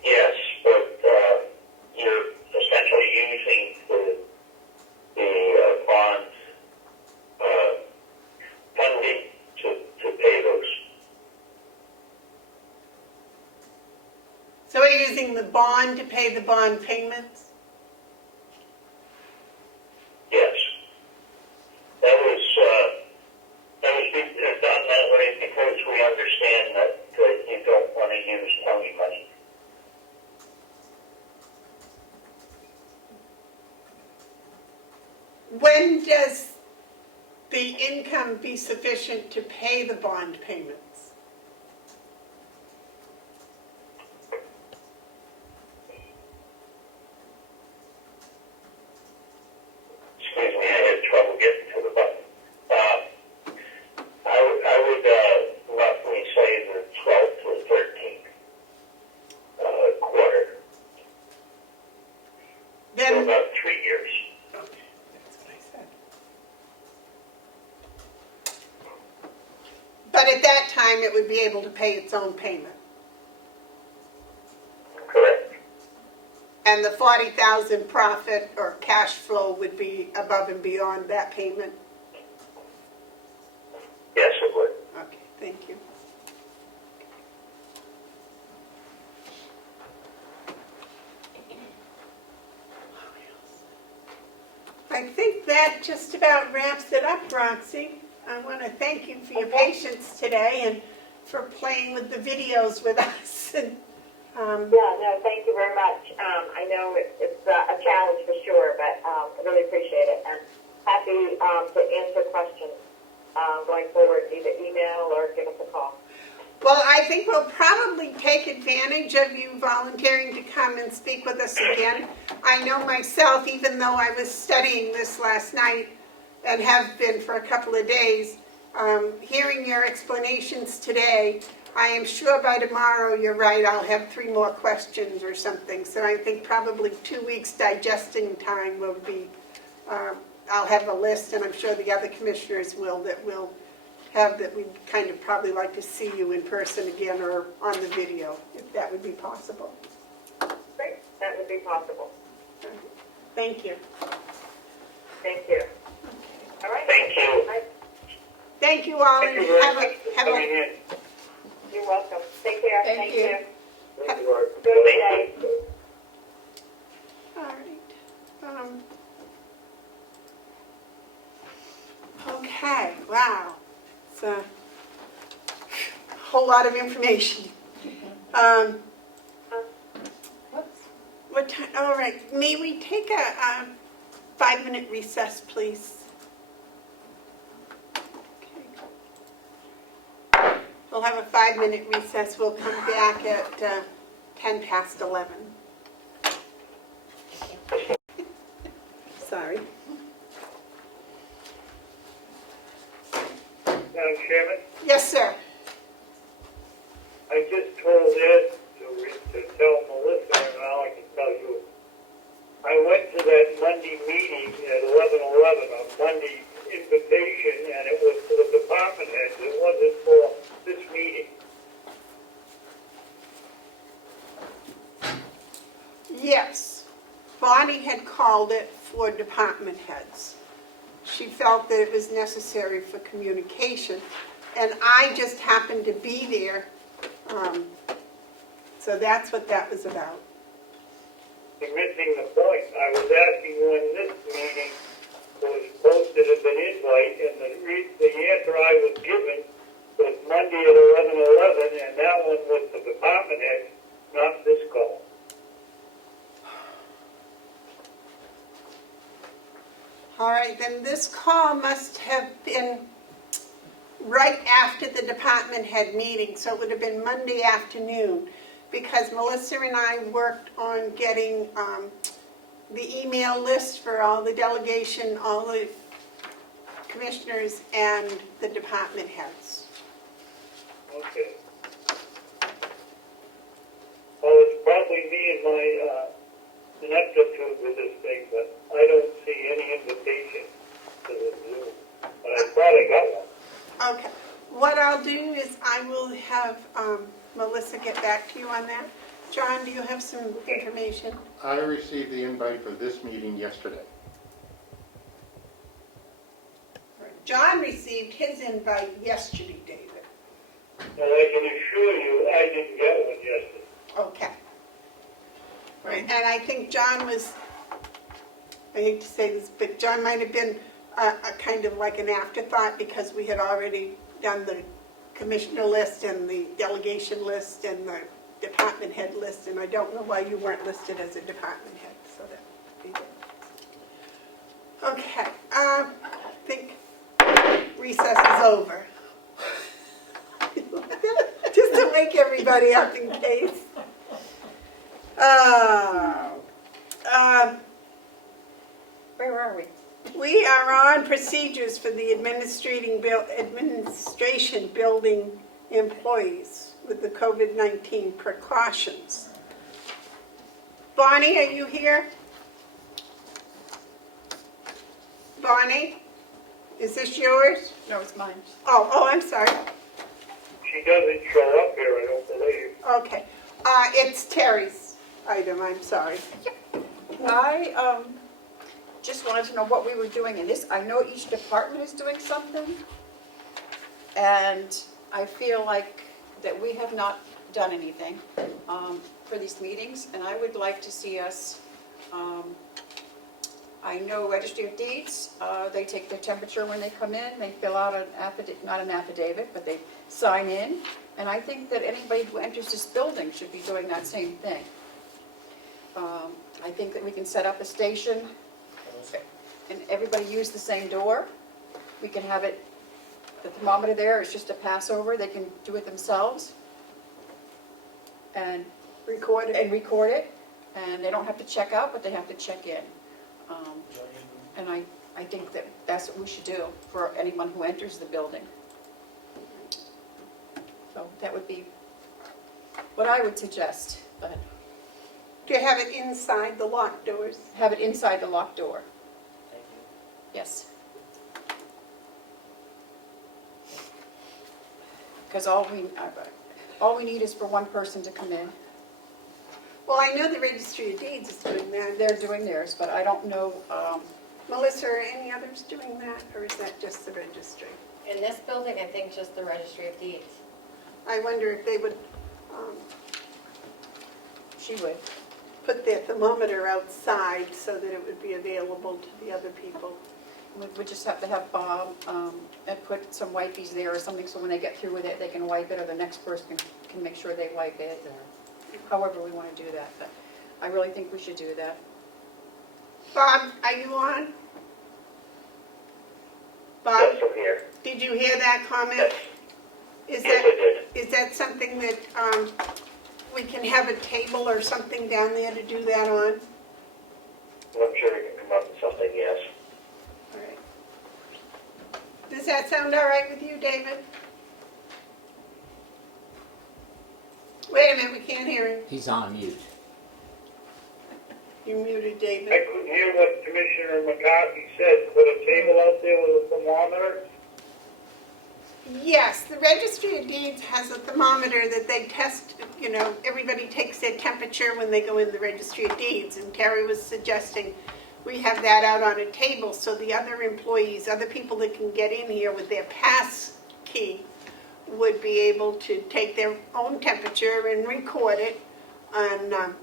Yes, but you're essentially using the bond funding to pay those. So we're using the bond to pay the bond payments? Yes. That was done that way because we understand that you don't want to use county money. When does the income be sufficient to pay the bond payments? Excuse me, I had trouble getting to the button. I would roughly say the 12th to 13th quarter. So Then, about 3 years. okay, that's what I said. But at that time, it would be able to pay its own payment. Correct. And the 40,000 profit or cash flow would be above and beyond that payment? Yes, it would. Okay, thank you. I think that just about wraps it up, Roxy. I want to thank you for your patience today and for playing with the videos with us. And, Yeah, no, thank you very much. I know it's a challenge for sure, but I really appreciate it. And happy to answer questions going forward, either email or give us a call. well, I think we'll probably take advantage of you volunteering to come and speak with us again. I know myself, even though I was studying this last night and have been for a couple of days, hearing your explanations today, I am sure by tomorrow, you're right, I'll have 3 more questions or something. So I think probably 2 weeks digesting time will be, I'll have a list, and I'm sure the other commissioners will, that will have, that we'd kind of probably like to see you in person again or on the video, if that would be possible. Great, that would be possible. Thank you. Thank you. All right. Thank you. Thank you all, Thank and you very have much a, for have coming a, in. You're welcome. Take care. Thank you. Thank you, Art. Good day. all right. Okay, wow. It's a whole lot of information. Whoops. What time, all right, may we take a 5-minute recess, please? Okay. We'll have a 5-minute recess. We'll come back at 10 past 11. Sorry. Madam Chairman, Yes, sir. I just told Ed to tell Melissa, and now I can tell you. I went to that Monday meeting at 11:11, a Monday invitation, and it was for the department heads. It wasn't for this meeting. Yes. Bonnie had called it for department heads. She felt that it was necessary for communication, and I just happened to be there. So that's what that was about. You're missing the point. I was asking when this meeting was posted as an invite, and the answer I was given was Monday at 11:11, and that one was the department head, not this call. All right, then this call must have been right after the department head meeting, so it would have been Monday afternoon, because Melissa and I worked on getting the email list for all the delegation, all the commissioners, and the department heads. Okay. Well, it's probably me and my ineptitude with this thing, but I don't see any invitation to the Zoom. But I thought I got one. Okay, what I'll do is I will have Melissa get back to you on that. John, do you have some information? I received the invite for this meeting yesterday. John received his invite yesterday, David. Well, I can assure you, I didn't get one yesterday. Okay. Right, and I think John was, I hate to say this, but John might have been a kind of like an afterthought, because we had already done the commissioner list and the delegation list and the department head list, and I don't know why you weren't listed as a department head, so that would be good. Okay, I think recess is over. Just to wake everybody up in case. Where are we? We are on procedures for the administration building employees with the COVID-19 precautions. Bonnie, are you here? Bonnie, is this yours? No, it's mine. Oh, I'm sorry. She doesn't show up here, I don't believe. Okay, it's Terry's item, I'm sorry. I just wanted to know what we were doing in this. I know each department is doing something, and I feel like that we have not done anything for these meetings, and I would like to see us, I know Registry of Deeds, they take their temperature when they come in, they fill out an affidavit, not an affidavit, but they sign in, and I think that anybody who enters this building should be doing that same thing. I think that we can set up a station and everybody use the same door. We can have it, the thermometer there is just a pass over, they can do it themselves and record it, and they don't have to check out, but they have to check in. And I think that that's what we should do for anyone who enters the building. So that would be what I would suggest, but Do you have it inside the locked doors? have it inside the locked door. Yes. Because all we need is for one person to come in. Well, I know the Registry of Deeds is doing that. They're doing theirs, but I don't know, Melissa, are any others doing that, or is that just the registry? In this building, I think just the Registry of Deeds. I wonder if they would she would. put their thermometer outside so that it would be available to the other people. we just have to have Bob and put some wipes there or something, so when they get through with it, they can wipe it, or the next person can make sure they wipe it, or however we want to do that. But I really think we should do that. Bob, are you on? Bob, Yes, I'm here. did you hear that comment? Yes. Is Yes, that, I did. is that something that we can have a table or something down there to do that on? I'm sure we can come up with something, yes. All right. Does that sound all right with you, David? Wait a minute, we can't hear him. He's on mute. You muted David. I couldn't hear what Commissioner McCarthy said. Put a table out there with a thermometer. Yes, the Registry of Deeds has a thermometer that they test, you know, everybody takes their temperature when they go in the Registry of Deeds, and Terry was suggesting we have that out on a table so the other employees, other people that can get in here with their pass key would be able to take their own temperature and record it, and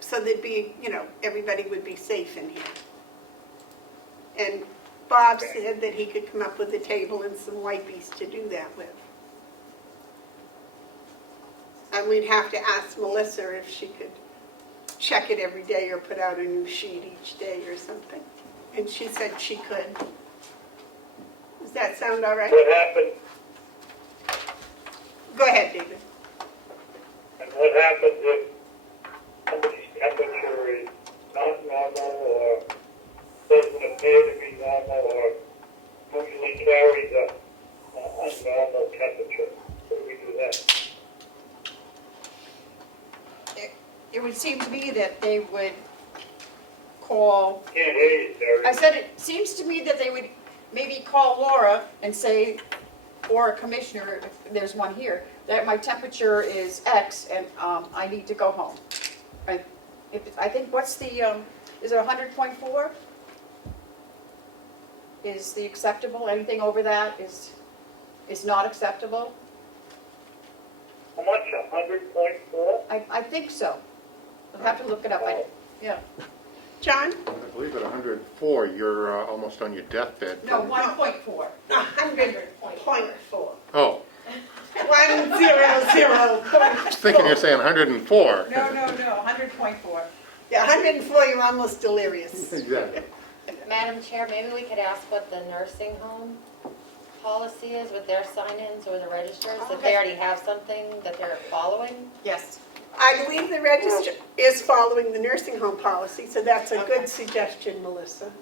so there'd be, you know, everybody would be safe in here. And Bob said that he could come up with a table and some wipes to do that with. And we'd have to ask Melissa if she could check it every day or put out a new sheet each day or something. And she said she could. Does that sound all right? What happened? Go ahead, David. And what happens if somebody's temperature is not normal or doesn't appear to be normal or usually carries a normal temperature? How do we do that? It would seem to me that they would call, Can't hear you, Terry. I said it seems to me that they would maybe call Laura and say, or a commissioner, if there's one here, that my temperature is X and I need to go home. And I think, what's the, is it 100.4? Is the acceptable? Anything over that is not acceptable? How much, 100.4? I think so. I'll have to look it up. Yeah. John? I believe at 104, you're almost on your deathbed. No, 1.4. 100.4. Oh, 100.4. I was thinking you're saying 104. No, 100.4. Yeah, 104, you're almost delirious. Exactly. Madam Chair, maybe we could ask what the nursing home policy is with their sign-ins or the registers, if they already have something that they're following? Yes. I believe the register is following the nursing home policy, so that's a good suggestion, Melissa.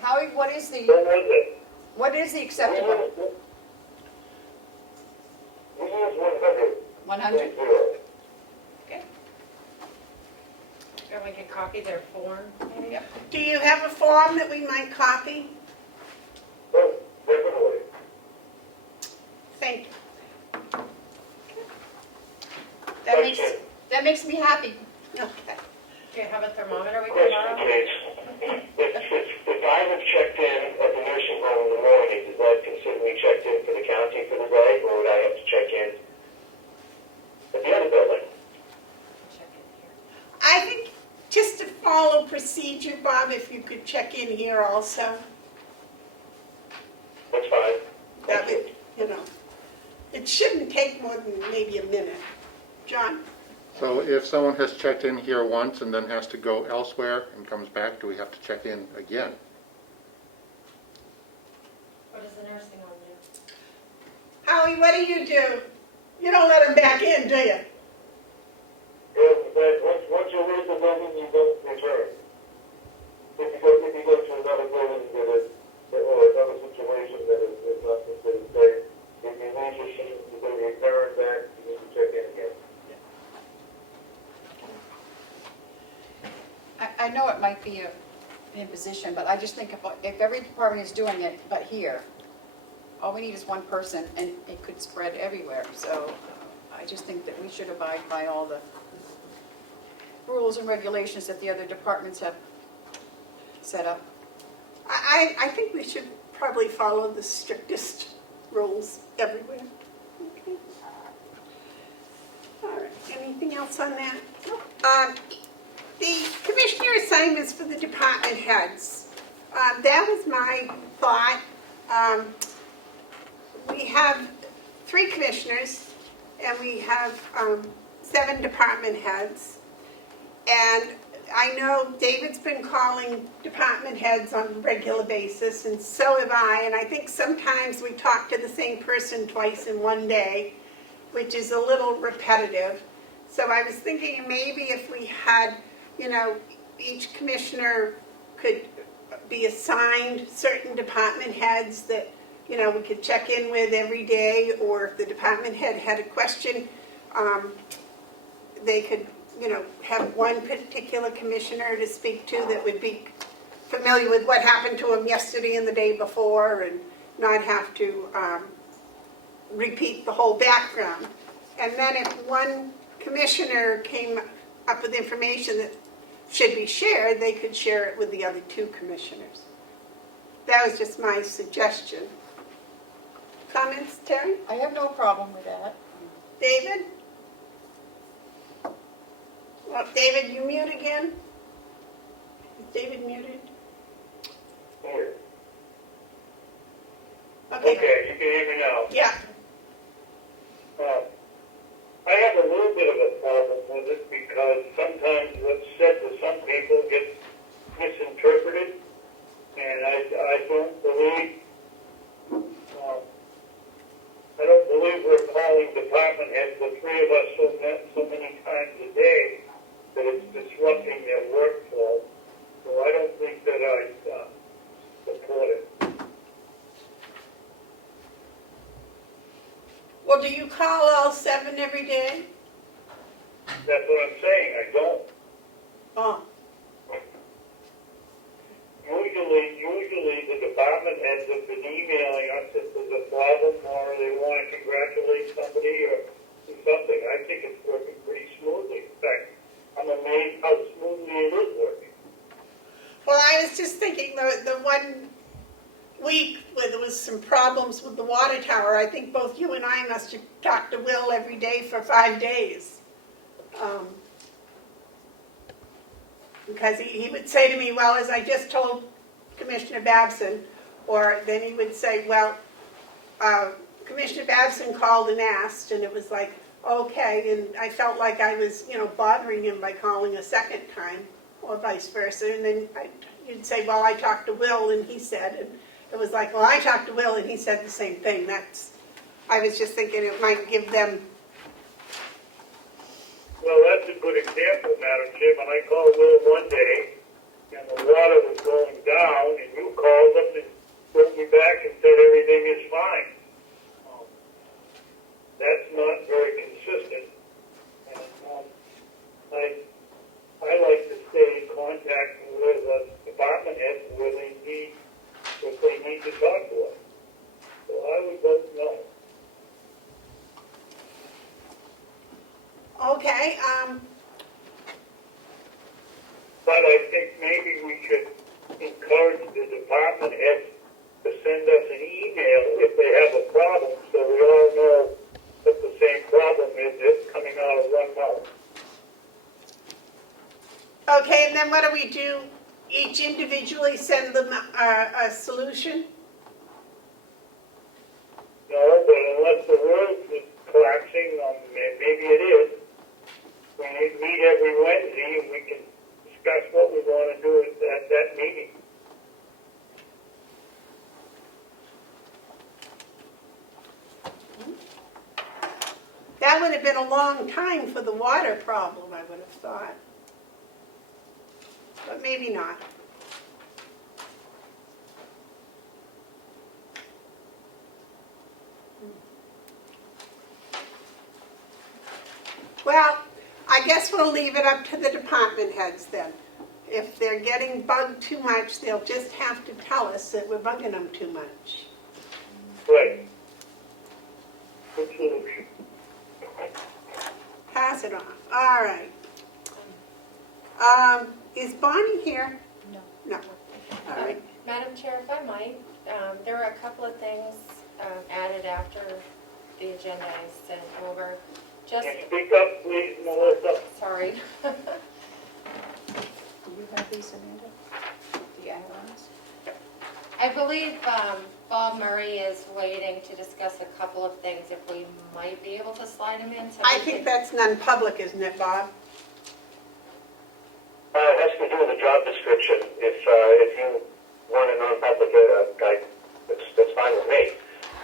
Howie, what is What was it? the acceptable? We use 100. 100? Okay. Or we could copy their form, maybe? Do you have a form that we might copy? Oh, definitely. Thank you. That makes me happy. Okay. Do you have a thermometer we can Question, borrow? please. If I have checked in at the nursing home in the morning, does that consider me checked in for the county for the day, or would I have to check in at the other building? Check in here. I think just to follow procedure, Bob, if you could check in here also, That's fine. that would, you know, it shouldn't take more than maybe a minute. John? So if someone has checked in here once and then has to go elsewhere and comes back, do we have to check in again? What does the nursing home do? Howie, what do? You don't let him back in, do you? Once you leave the building, you don't return. If you go to another building or another situation that is not considered safe, if you leave your sheet, you're going to return back, you need to check in again. I know it might be an imposition, but I just think if every department is doing it, but here, all we need is one person, and it could spread everywhere. So I just think that we should abide by all the rules and regulations that the other departments have set up. I think we should probably follow the strictest rules everywhere. Okay. All right, anything else on that? The commissioner assignments for the department heads That was my thought. We have 3 commissioners, and we have 7 department heads. And I know David's been calling department heads on a regular basis, and so have I. And I think sometimes we talk to the same person twice in one day, which is a little repetitive. So I was thinking maybe if we had, each commissioner could be assigned certain department heads that, we could check in with every day, or if the department head had a question, they could, have one particular commissioner to speak to that would be familiar with what happened to him yesterday and the day before, and not have to repeat the whole background. And then if one commissioner came up with information that should be shared, they could share it with the other 2 commissioners. That was just my suggestion. Comments, Terry? I have no problem with that. David? Well, David, you mute again? Is David muted? Here. Okay. Okay, you can hear me now. Yeah. I have a little bit of a problem with it because sometimes what's said to some people gets misinterpreted, and I don't believe we're calling department heads, the 3 of us so many times a day that it's disrupting their workflow. So I don't think that I support it. Well, do you call all 7 every day? That's what I'm saying. I don't. Oh, Usually the department heads have been emailing us if there's a problem or they want to congratulate somebody or do something. I think it's working pretty smoothly. In fact, I'm amazed how smoothly it is working. well, I was just thinking the one week where there was some problems with the water tower, I think both you and I must have talked to Will every day for 5 days. Because he would say to me, well, as I just told Commissioner Babson, or then he would say, well, Commissioner Babson called and asked, and it was like, okay, and I felt like I was, bothering him by calling a second time, or vice versa, and then you'd say, well, I talked to Will, and he said, and it was like, well, I talked to Will, and he said the same thing. I was just thinking it might give them. Well, that's a good example, Madam Chair. When I called Will one day and the water was going down and you called them and wrote me back and said everything is fine. That's not very consistent. And I like to stay in contact with department heads where they need, if they need to talk to us. So I would vote no. Okay, But I think maybe we should encourage the department heads to send us an email if they have a problem, so we all know what the same problem is that's coming out of one mouth. okay, and then what do we do? Each individually send them a solution? No, but unless the world is collapsing, maybe it is. We meet every Wednesday and we can discuss what we want to do at that meeting. That would have been a long time for the water problem, I would have thought. But maybe not. Well, I guess we'll leave it up to the department heads then. If they're getting bugged too much, they'll just have to tell us that we're bugging them too much. Right. Good solution. Pass it on. All right. Is Bonnie here? No. No. All right. Madam Chair, if I might, there are a couple of things added after the agenda I sent over. Just, And speak up, please, Melissa. sorry. Do you have these, Amanda? The add-ons? I believe Bob Murray is waiting to discuss a couple of things if we might be able to slide him in. So I we think could- that's non-public, isn't it, Bob? It has to do with the job description. If you want a non-public, that's fine with me.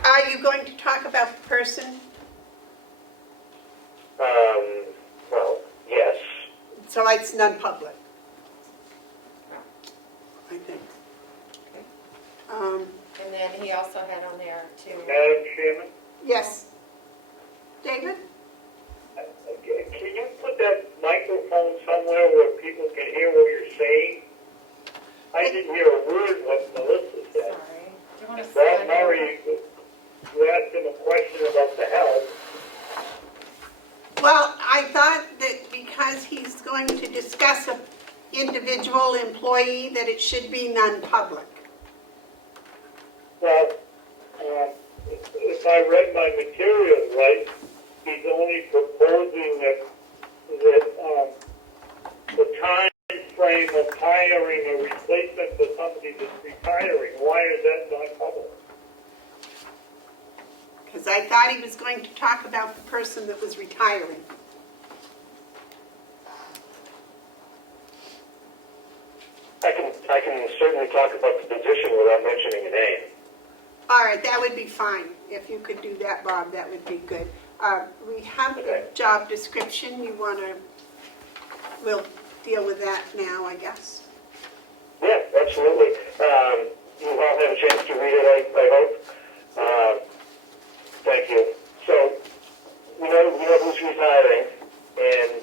Are you going to talk about the person? Well, yes. So it's non-public, I think. And then he also had on there too. Madam Chairman, Yes. David? can you put that microphone somewhere where people can hear what you're saying? I didn't hear a word what Melissa said. Sorry. Do you want to Bob slide Murray, you asked him a question about the health. Well, I thought that because he's going to discuss an individual employee, that it should be non-public. Well, if I read my materials right, he's only proposing that the time frame of hiring a replacement for somebody that's retiring. Why is that not public? Because I thought he was going to talk about the person that was retiring. I can certainly talk about the position without mentioning a name. All right, that would be fine. If you could do that, Bob, that would be good. We have the Okay. job description. You want to, we'll deal with that now, I guess. Yeah, absolutely. You all had a chance to read it, I hope. Thank you. So, we know who's retiring, and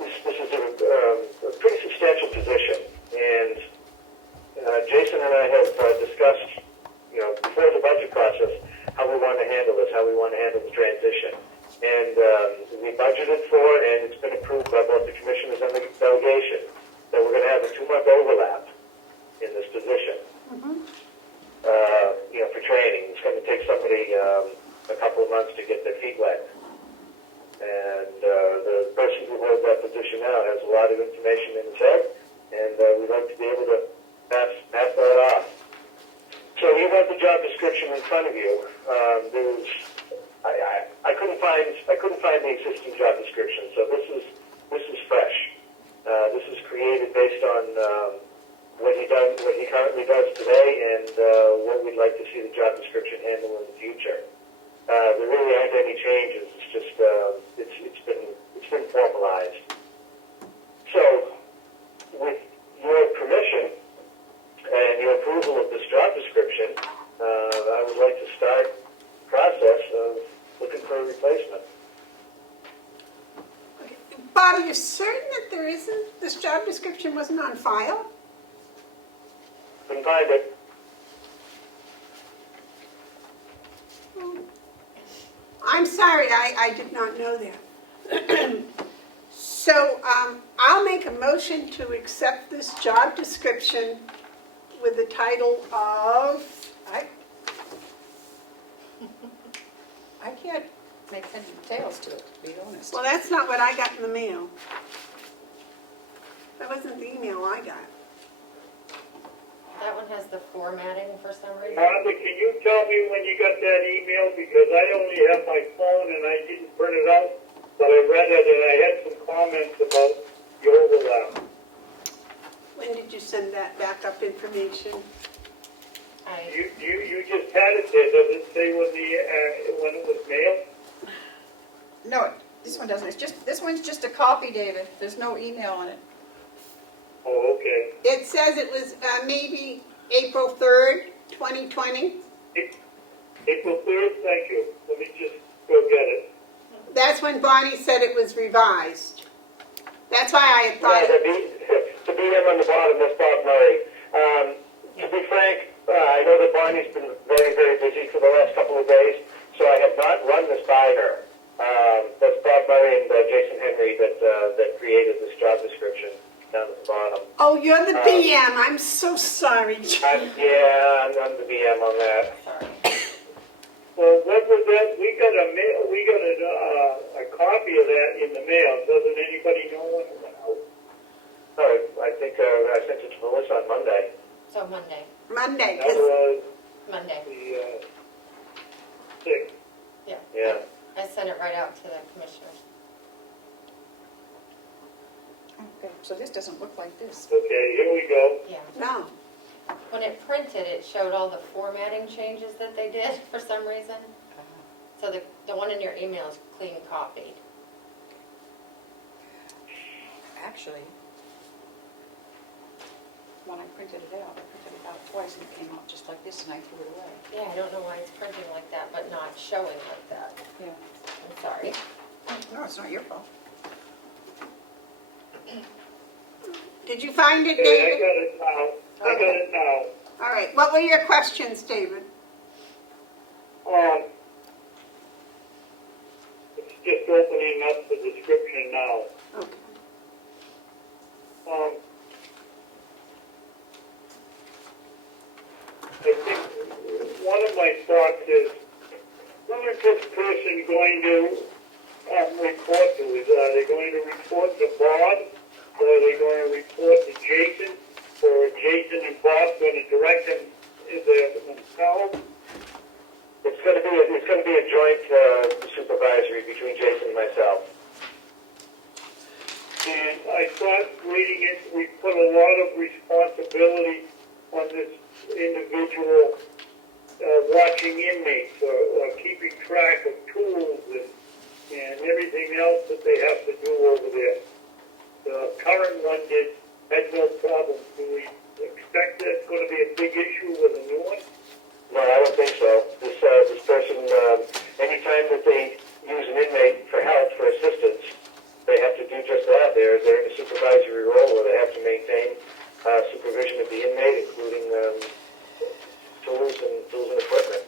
this is a pretty substantial position. And Jason and I have discussed, before the budget process, how we want to handle this, how we want to handle the transition. And we budgeted for, and it's been approved by both the commissioners and the delegation, that we're going to have a 2-month overlap in this position. For training. It's going to take somebody a couple of months to get their feet wet. And the person who holds that position now has a lot of information in his head, and we'd like to be able to pass that off. So you have the job description in front of you. I couldn't find the existing job description, so this is fresh. This is created based on what he currently does today, and what we'd like to see the job description handle in the future. There really aren't any changes. It's just it's been formalized. So, with your permission and your approval of this job description, I would like to start the process of looking for a replacement. Okay. Bob, are you certain that this job description wasn't on file? Couldn't find it. I'm sorry, I did not know that. So I'll make a motion to accept this job description with the title of, I can't make heads and tails to it, to be honest. well, that's not what I got in the mail. That wasn't the email I got. That one has the formatting for some reason. Martha, can you tell me when you got that email? Because I only have my phone and I didn't print it out, but I read it and I had some comments about the overlap. When did you send that backup information? You just had it there. Does it say when it was mailed? No, this one doesn't. This one's just a copy, David. There's no email on it. Oh, okay. It says it was maybe April 3rd, 2020. April 3rd, thank you. Let me just go get it. That's when Bonnie said it was revised. That's why I thought. The BM on the bottom, that's Bob Murray. To be frank, I know that Bonnie's been very, very busy for the last couple of days, so I have not run this by her. That's Bob Murray and Jason Henry that created this job description down at the bottom. Oh, you're the BM. I'm so sorry. I'm the BM on that. Well, what was that? We got a copy of that in the mail. Doesn't anybody know when it went out? I think I sent it to Melissa on Monday. So Monday. Monday. send it right out to the commissioners. Okay, so this doesn't look like this. Okay, here we go. Yeah. No. When it printed, it showed all the formatting changes that they did for some reason. So the one in your email is clean copied. Actually, when I printed it out twice and it came out just like this and I threw it away. Yeah, I don't know why it's printing like that, but not showing like that. Yeah. I'm sorry. No, it's not your fault. Did you find it, Okay, I David? got it now. I got it now. All right, what were your questions, David? It's just opening up the description now. Okay. I think one of my thoughts is, who is this person going to report to? Are they going to report to Bob? Or are they going to report to Jason? Or are Jason and Bob going to direct them themselves? It's going to be a joint supervisory between Jason and myself. And I thought reading it, we put a lot of responsibility on this individual watching inmates or keeping track of tools and everything else that they have to do over there. The current one had no problem. Do we expect that's going to be a big issue with a new one? No, I don't think so. This person, anytime that they use an inmate for help, for assistance, they have to do just that. They're in a supervisory role where they have to maintain supervision of the inmate, including tools and equipment.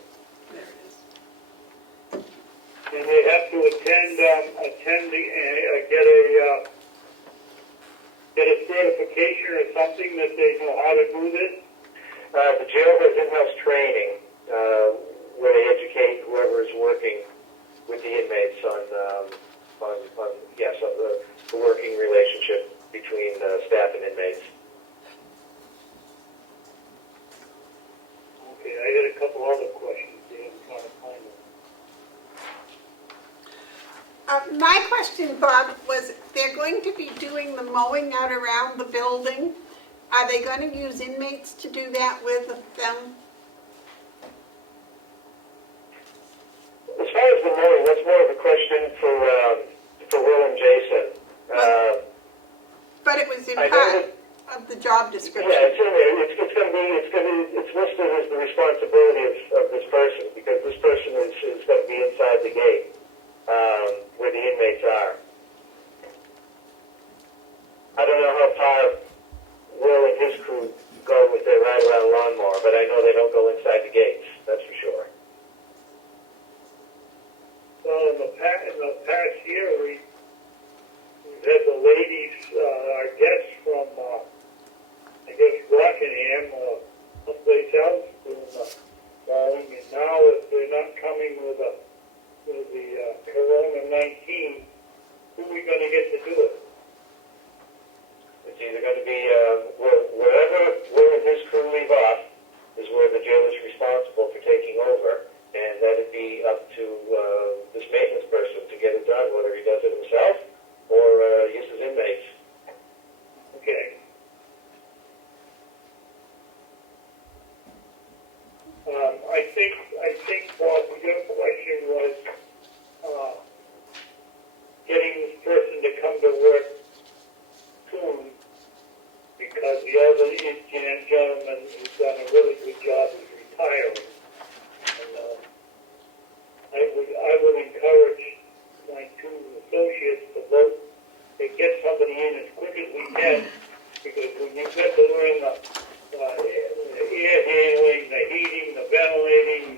And they have to get a certification or something that they know how to do this? The jail has in-house training where they educate whoever is working with the inmates on the working relationship between staff and inmates. Okay, I got a couple other questions here. I'm trying to find them. My question, Bob, was they're going to be doing the mowing out around the building. Are they going to use inmates to do that with them? As far as the mowing, that's more of a question for Will and Jason. But it was in I know part of the job description. Yeah, it's in there. It's listed as the responsibility of this person because this person is going to be inside the gate where the inmates are. I don't know how far Will and his crew go with their ride-around lawnmower, but I know they don't go inside the gates. That's for sure. Well, in the past year, we've had the ladies, our guests from, I guess, Rockingham, someplace else, doing the mowing, and now if they're not coming with the Corona-19, who are we going to get to do it? It's either going to be wherever Will and his crew leave off is where the jail is responsible for taking over, and that'd be up to this maintenance person to get it done, whether he does it himself or uses inmates. Okay. I think, Bob, your question was getting this person to come to work soon because the other gentleman who's done a really good job is retiring. And I would encourage my two associates to vote to get somebody in as quick as we can because when you've got to learn the air handling, the heating, the ventilating,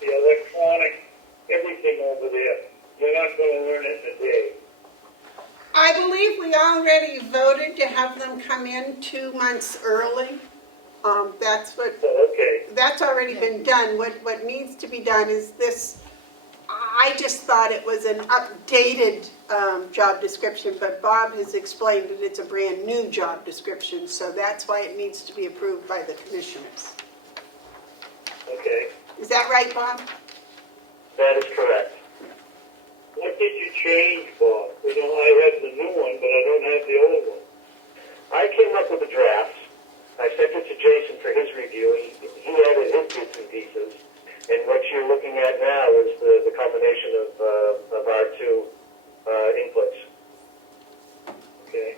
the electronics, everything over there, you're not going to learn it in a day. I believe we already voted to have them come in 2 months early. That's already been done. What needs to be done is this. I just thought it was an updated job description, but Bob has explained that it's a brand new job description, so that's why it needs to be approved by the commissioners. Okay. Is that right, Bob? That is correct. changed, Bob? You know, I have the new one, but I don't have the old one. I came up with a draft. I sent it to Jason for his review. He added his bits and pieces. And what you're looking at now is the combination of our two inputs. Okay.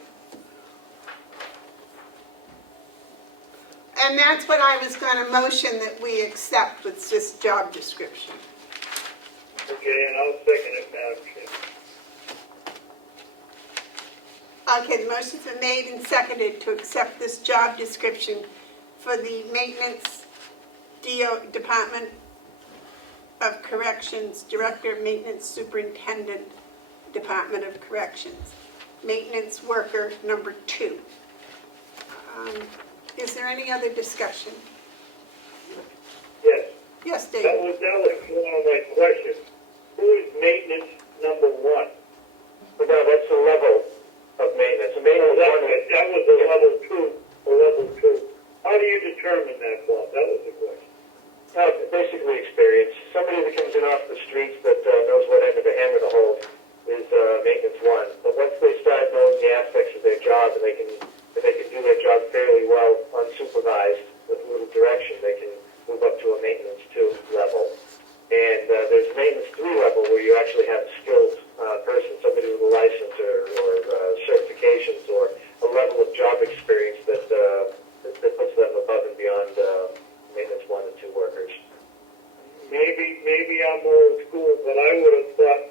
And that's what I was going to motion, that we accept with this job description. Okay, and I'll second it, Madam Chair. Okay, the motion's been made and seconded to accept this job description for the Maintenance Department of Corrections, Director of Maintenance Superintendent, Department of Corrections, Maintenance Worker number 2. Is there any other discussion? Yes. Yes, That David? was one of my questions. Who is maintenance number 1? But no, that's the level of maintenance. The maintenance one is, That was a level 2. How do you determine that, Bob? That was the question. basically experience. Somebody that comes in off the streets that knows what end of the hammer to hold is maintenance 1. But once they start knowing the aspects of their job and they can do their job fairly well unsupervised with a little direction, they can move up to a maintenance 2 level. And there's a maintenance 3 level where you actually have a skilled person, somebody with a license or certifications or a level of job experience that puts them above and beyond maintenance 1 and 2 workers. Maybe I'm old school, but I would have thought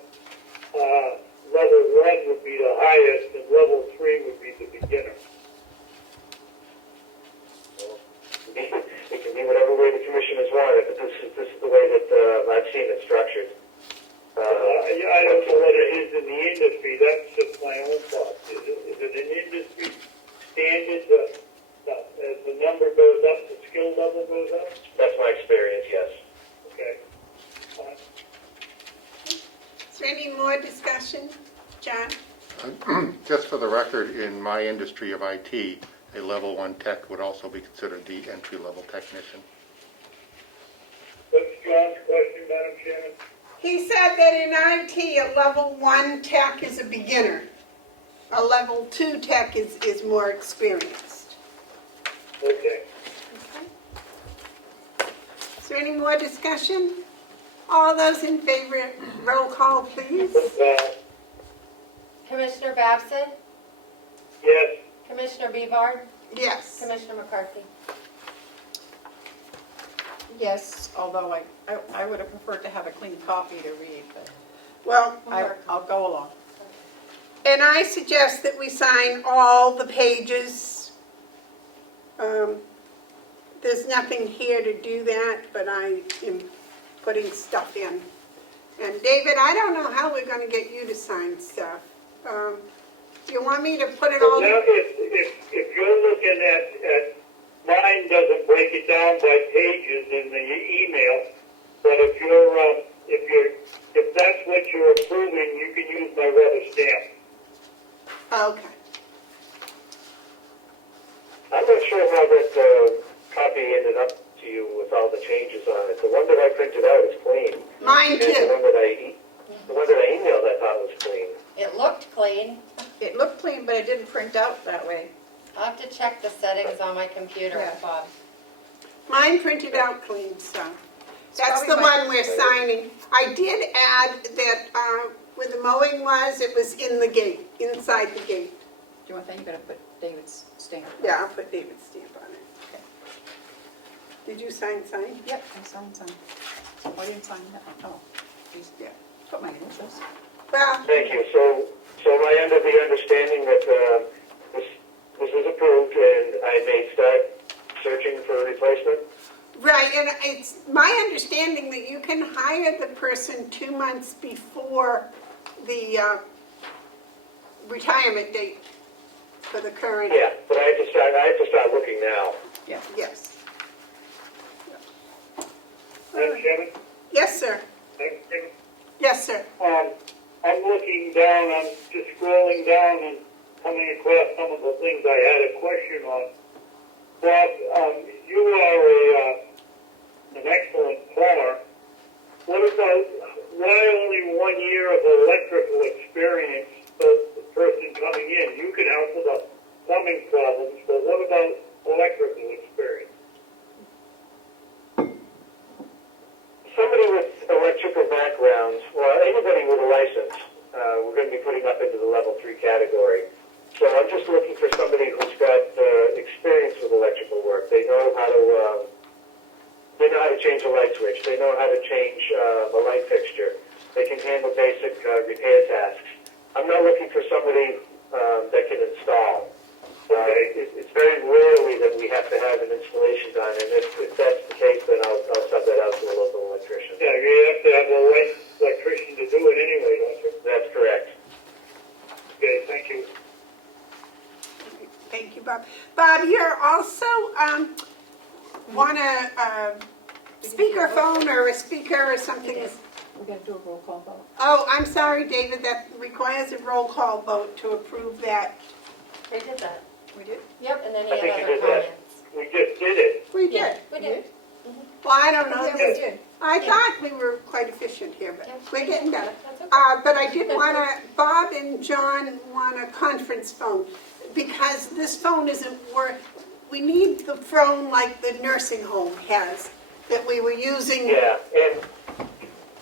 level 1 would be the highest and level 3 would be the beginner. It can be whatever way the commissioners want it, but this is the way that I've seen it structured. I don't know what it is in the industry. That's just my own thought. Is it an industry standard? As the number goes up, the skill level goes up? That's my experience, yes. Okay. Fine. Is there any more discussion? John? Just for the record, in my industry of IT, a level 1 tech would also be considered the entry-level technician. What's John's question, Madam Chairman? He said that in IT, a level 1 tech is a beginner. A level 2 tech is more experienced. Okay. Is there any more discussion? All those in favor, roll call, please. Commissioner Babson? Yes. Commissioner Bevard? Yes. Commissioner McCarthy? Yes, although I would have preferred to have a clean copy to read, but Well, I'll go along. and I suggest that we sign all the pages. There's nothing here to do that, but I am putting stuff in. And David, I don't know how we're going to get you to sign stuff. Do you want me to put it all? Now, if you're looking at mine doesn't break it down by pages in the email, but if that's what you're approving, you can use my rubber stamp. Okay. I'm not sure how that copy ended up to you with all the changes on it. The one that I printed out is clean. Mine And too. the one that I emailed I thought was clean. It looked clean. It looked clean, but it didn't print out that way. I'll have to check the settings on my computer, Yeah. Bob. Mine printed out clean, so. That's probably the my- one we're signing. I did add that where the mowing was, it was in the gate, inside the gate. Do you want that? You gotta put David's stamp. Yeah, I'll put David's stamp on it. Okay. Did you sign? Yep, I signed. Oh, I didn't sign that one. Oh, please, Yeah. put my initials. Well, Thank you. So am I under the understanding that this is approved and I may start searching for a replacement? right, and it's my understanding that you can hire the person 2 months before the retirement date for the current. Yeah, but I have to start looking now. Yeah. Yes. Madam Chairman? Yes, sir. Madam Chairman? Yes, sir. I'm looking down, I'm just scrolling down and coming across some of the things I had a question on. Bob, you are an excellent plumber. What about, why only 1 year of electrical experience? I'm just looking for somebody who's got experience with electrical work. They know how to change a light switch. They know how to change a light fixture. They can handle basic repair tasks. I'm not looking for somebody that can install. It's very rarely that we have to have an installation done, and if that's the case, then I'll sub that out to a local electrician. Yeah, you have to have a electrician to do it anyway, don't you? That's correct. Okay, thank you. Thank you, Bob. Bob, you're also, want a speakerphone or a speaker or something? We're going to do a roll call vote. Oh, I'm sorry, David, that requires a roll call vote to approve that. They did that. We did? Yep, and then I he think had you other did that. comments. We just did it. We Yeah, did. we did. Well, I don't know. Yeah, we did. I thought we were quite efficient here, but Yeah. we're getting better. That's okay. But I did want to, Bob and John want a conference phone because this phone isn't we need the phone like the nursing home has that we were using. Yeah, and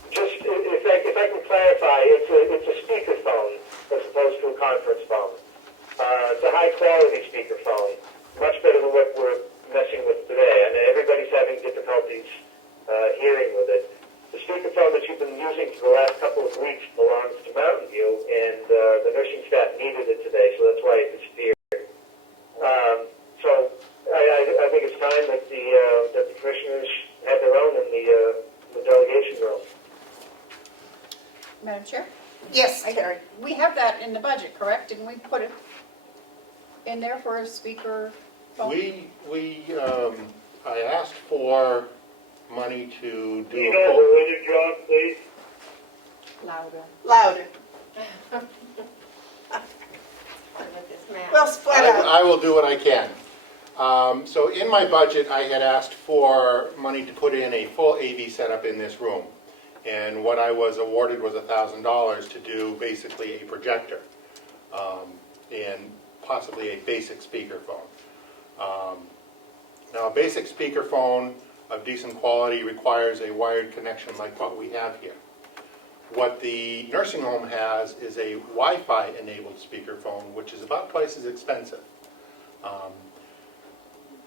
just if I can clarify, it's a speakerphone as opposed to a conference phone. It's a high quality speakerphone, much better than what we're messing with today. I mean, everybody's having difficulties hearing with it. The speakerphone that you've been using for the last couple of weeks belongs to Mountain View, and the nursing staff needed it today, so that's why it disappeared. So I think it's time that the commissioners have their own in the delegation room. Madam Chair? Yes, Terry. We have that in the budget, correct? Didn't we put it in there for a speaker phone? I asked for money to do You a know, full, will you, John, please? Louder. Louder. With this map. We'll split up. I will do what I can. So in my budget, I had asked for money to put in a full AV setup in this room. And what I was awarded was $1,000 to do basically a projector and possibly a basic speakerphone. Now, a basic speakerphone of decent quality requires a wired connection like what we have here. What the nursing home has is a Wi-Fi enabled speakerphone, which is about twice as expensive.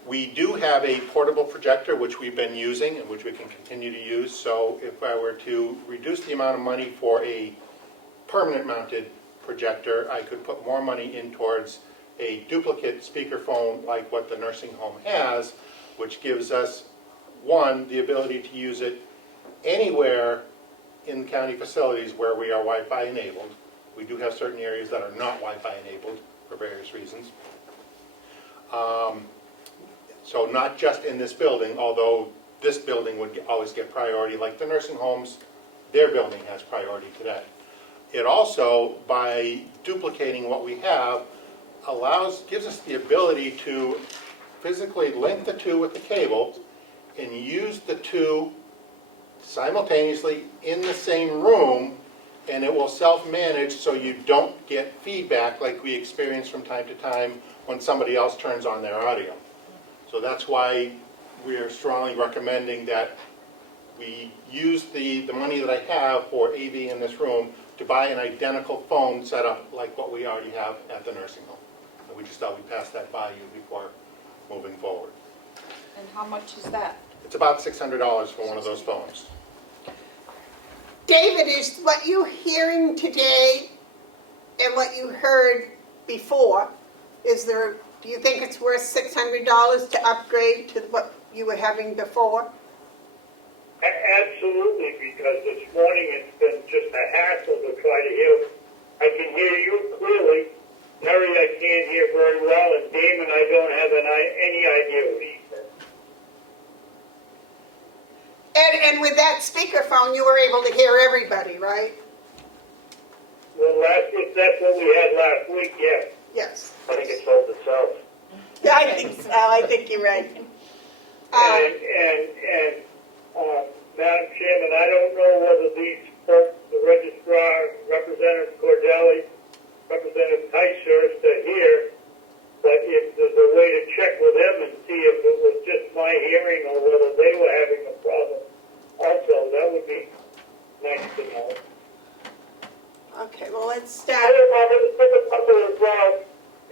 We do have a portable projector, which we've been using and which we can continue to use. So if I were to reduce the amount of money for a permanent mounted projector, I could put more money in towards a duplicate speakerphone like what the nursing home has, which gives us, one, the ability to use it anywhere in county facilities where we are Wi-Fi enabled. We do have certain areas that are not Wi-Fi enabled for various reasons. So not just in this building, although this building would always get priority, like the nursing homes, their building has priority today. It also, by duplicating what we have, gives us the ability to physically link the two with the cable and use the two simultaneously in the same room, and it will self-manage so you don't get feedback like we experience from time to time when somebody else turns on their audio. So that's why we are strongly recommending that we use the money that I have for AV in this room to buy an identical phone setup like what we already have at the nursing home. And we just thought we'd pass that by you before moving forward. And how much is that? It's about $600 for one of those phones. David, is what you're hearing today and what you heard before, do you think it's worth $600 to upgrade to what you were having before? Absolutely, because this morning it's been just a hassle to try to hear. I can hear you clearly. Terry, I can't hear very well, and Damon, I don't have any idea what he said. And with that speakerphone, you were able to hear everybody, right? Well, if that's what we had last week, yes. Yes. I think it sold itself. Yeah, I think so. I think you're right. Madam Chairman, I don't know whether these folks, the registrar, Representative Cordelli, Representative Ticehurst are here, but if there's a way to check with them and see if it was just my hearing or whether they were having a problem also, that would be nice to know. Okay, well, let's I start. don't know, there's been a couple of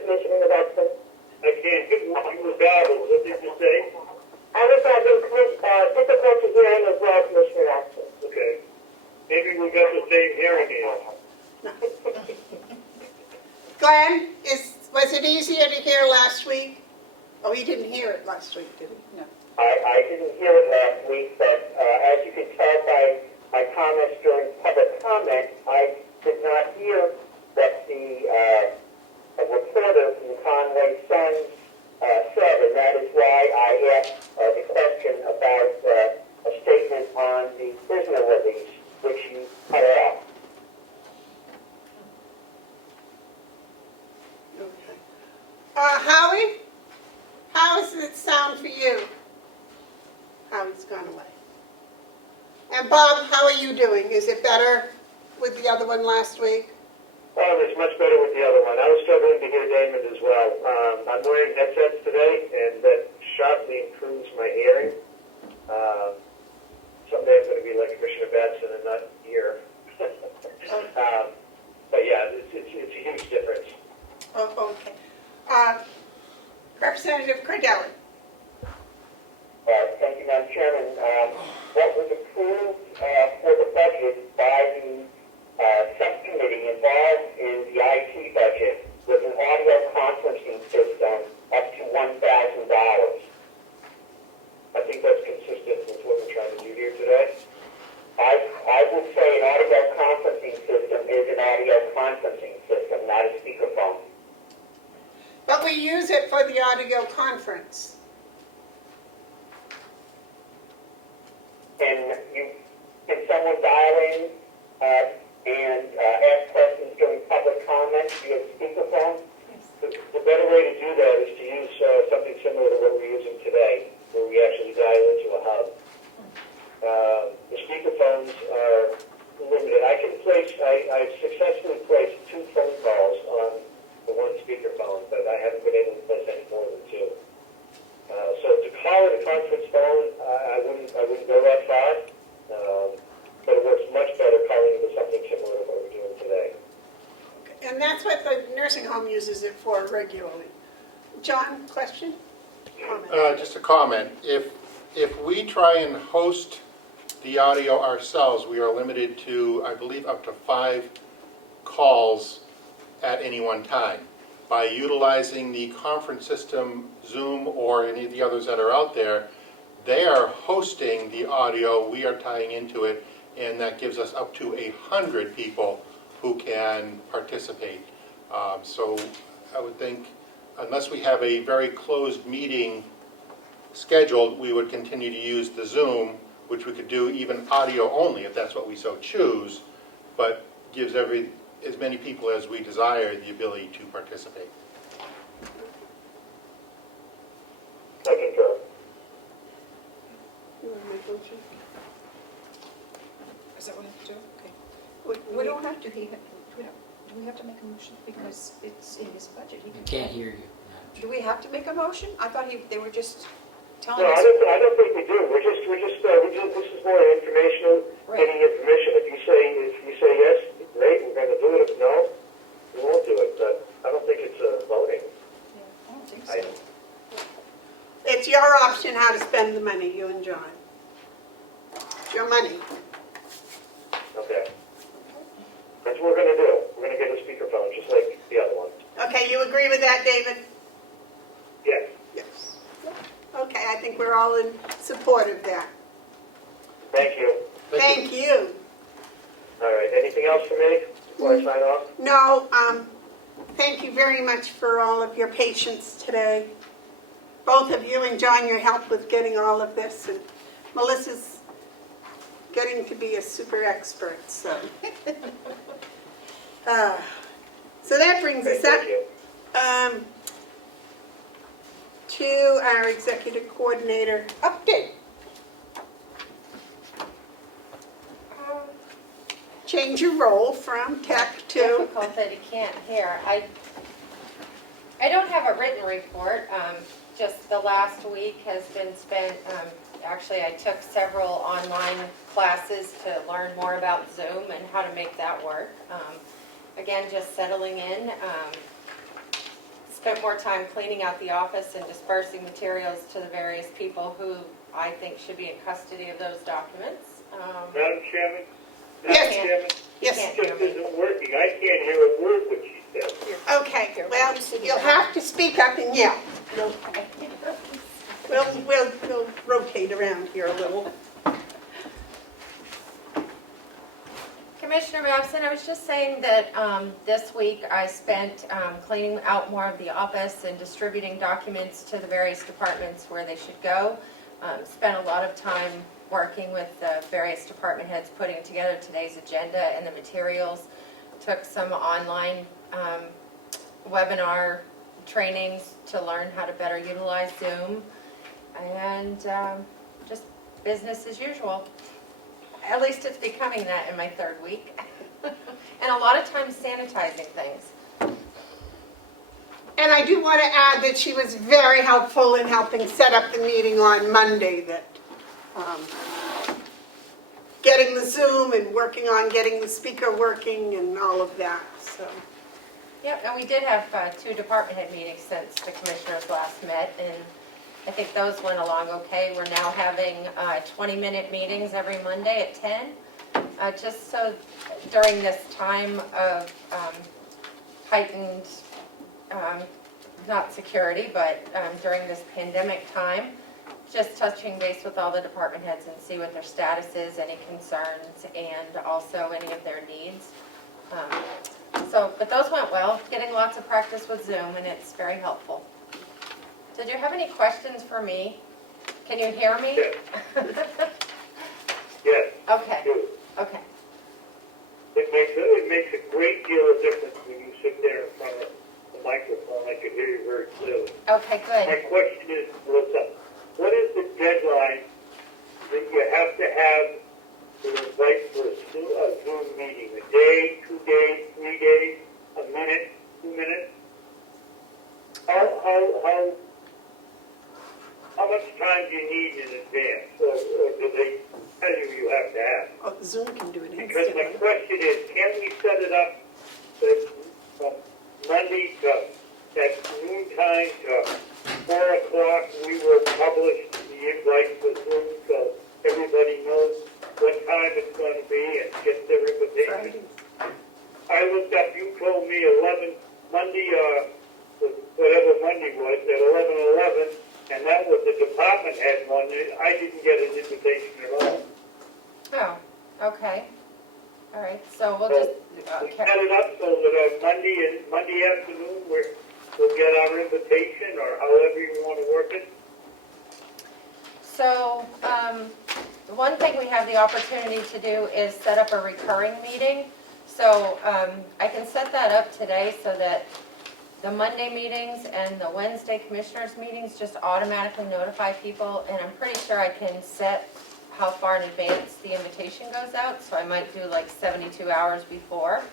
Commissioner Watson. I can't get you with gobbles. What did you say? I was having difficulty hearing as well, Commissioner Watson. Okay. Maybe we got the same hearing aid. Glenn, was it easier to hear last week? Oh, he didn't hear it last week, did he? No. I didn't hear it last week, but as you can tell by my comments during public comment, I did not hear what the reporter from Conway Sun said, and that is why I asked the question about a statement on the prisoner release, which you cut off. Okay. Howie? How does it sound for you? Howie's gone away. And Bob, how are you doing? Is it better with the other one last week? Oh, it's much better with the other one. I was struggling to hear Damon as well. I'm wearing headsets today, and that sharply improves my hearing. Someday I'm going to be like Commissioner Batson and not hear. But yeah, it's a huge difference. Oh, okay. Representative Cordelli. Thank you, Madam Chairman. What was approved for the budget by the subcommittee involved in the IT budget was an audio conferencing system up to $1,000. I think that's consistent with what we're trying to do here today. I would say an audio conferencing system is an audio conferencing system, not a speakerphone. But we use it for the audio conference. Can someone dial in and ask questions during public comments via speakerphone? The better way to do that is to use something similar to what we're using today, where we actually dial into a hub. The speakerphones are limited. I've successfully placed 2 phone calls on the one speakerphone, but I haven't been able to place any more than 2. So to call it a conference phone, I wouldn't go that far, but it works much better calling it something similar to what we're doing today. And that's what the nursing home uses it for regularly. John, question? Comment? Just a comment. If we try and host the audio ourselves, we are limited to, I believe, up to 5 calls at any one time. By utilizing the conference system, Zoom, or any of the others that are out there, they are hosting the audio, we are tying into it, and that gives us up to 100 people who can participate. So I would think, unless we have a very closed meeting scheduled, we would continue to use the Zoom, which we could do even audio only if that's what we so choose, but gives as many people as we desire the ability to participate. I concur. You want to make a motion? Is that what I have to do? Okay. We We don't have to, do we have to make a motion? Because it's in his budget. He I can- can't hear you, Madam Chair. Do we have to make a motion? I thought they were just telling No, us. I don't think we do. This is more informational, Right. getting information. If you say yes, great, we're going to do it. If no, we won't do it. But I don't think it's voting. Yeah, I don't think I- so. It's your option how to spend the money, you and John. It's your money. Okay. That's what we're going to do. We're going to get a speakerphone, just like the other one. Okay, you agree with that, David? Yes. Yes. Okay, I think we're all in support of that. Thank you. Thank you. All right. Anything else for me before I sign off? No, thank you very much for all of your patience today. Both of you and John, your help with getting all of this, and Melissa's getting to be a super expert, so. So that brings us up Thank you. to our executive coordinator update. Change your role from tech to, Difficult that he can't hear. I don't have a written report. Just the last week has been spent, actually I took several online classes to learn more about Zoom and how to make that work. Again, just settling in. spent more time cleaning out the office and dispersing materials to the various people who I think should be in custody of those documents. Madam Chairman? Yes. Madam Chairman? Yes. It just isn't working. I can't hear a word what she said. Okay, well, you'll have to speak up and yell. We'll rotate around here a little. Commissioner Babson, I was just saying that this week I spent cleaning out more of the office and distributing documents to the various departments where they should go. Spent a lot of time working with the various department heads putting together today's agenda and the materials. Took some online webinar trainings to learn how to better utilize Zoom, and just business as usual. At least it's becoming that in my third week. And a lot of times sanitizing things. And I do want to add that she was very helpful in helping set up the meeting on Monday, that getting the Zoom and working on getting the speaker working and all of that, so. Yep, and we did have 2 department head meetings since the commissioners last met, and I think those went along okay. We're now having 20-minute meetings every Monday at 10, just so during this time of heightened, not security, but during this pandemic time, just touching base with all the department heads and see what their status is, any concerns, and also any of their needs. But those went well, getting lots of practice with Zoom, and it's very helpful. Did you have any questions for me? Can you hear me? Yes. Yes. Okay, do. okay. It makes a great deal of difference when you sit there in front of the microphone. I can hear you very clearly. Okay, My good. question is, Melissa, what is the deadline that you have to have to invite for a Zoom meeting? A day, 2 days, 3 days, a minute, 2 minutes? How much time do you need in advance, or do they tell you have to have? Oh, Zoom can do it Because my instantly. question is, can we set it up that from Monday to, at noontime to 4 o'clock, we will publish the invite for Zoom so everybody knows what time it's going to be and gets their invitation? I looked up, you told me 11, Monday, whatever Monday was, at 11:11, and that was the department head one. I didn't get an invitation at all. Oh, okay. All right, so we'll just, We set it up so that Monday afternoon, we'll get our invitation, or however you want to work it. so, one thing we have the opportunity to do is set up a recurring meeting. So, I can set that up today so that the Monday meetings and the Wednesday commissioners meetings just automatically notify people, and I'm pretty sure I can set how far in advance the invitation goes out, so I might do like 72 hours before,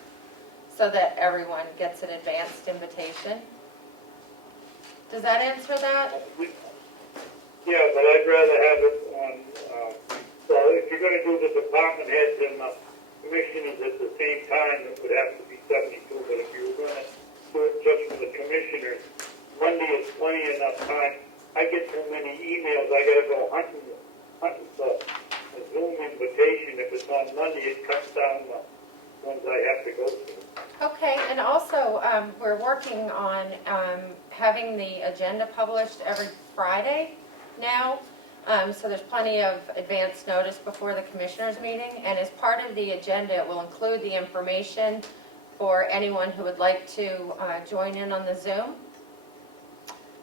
so that everyone gets an advanced invitation. Does that answer that? Yeah, but I'd rather have it on, well, if you're going to do the department heads and the commissioners at the same time, it would have to be 72, but if you were going to do it just for the commissioners, Monday is plenty enough time. I get so many emails, I got to go hunting for a Zoom invitation. If it's on Monday, it cuts down the ones I have to go to. Okay, and also, we're working on having the agenda published every Friday now. So there's plenty of advance notice before the commissioners meeting, and as part of the agenda, it will include the information for anyone who would like to join in on the Zoom.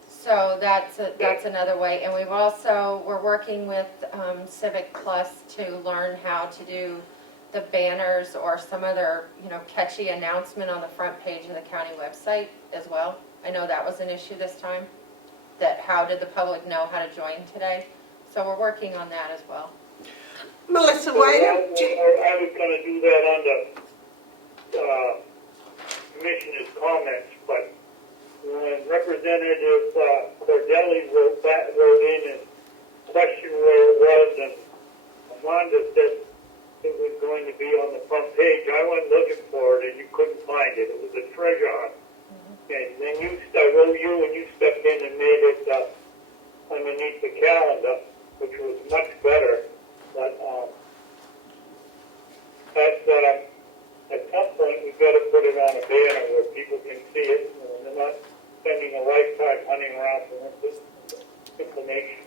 So that's another way, and we're working with Civic Plus to learn how to do the banners or some other, catchy announcement on the front page of the county website as well. I know that was an issue this time, that how did the public know how to join today? So we're working on that as well. Melissa, why don't you, I was going to do that on the commissioner's comments, but when Representative Cordelli wrote in and questioned where it was, and Amanda said it was going to be on the front page, I went looking for it and you couldn't find it. It was a treasure hunt. And then I wrote you put it on a banner where people can see it, and they're not spending a lifetime hunting around for information.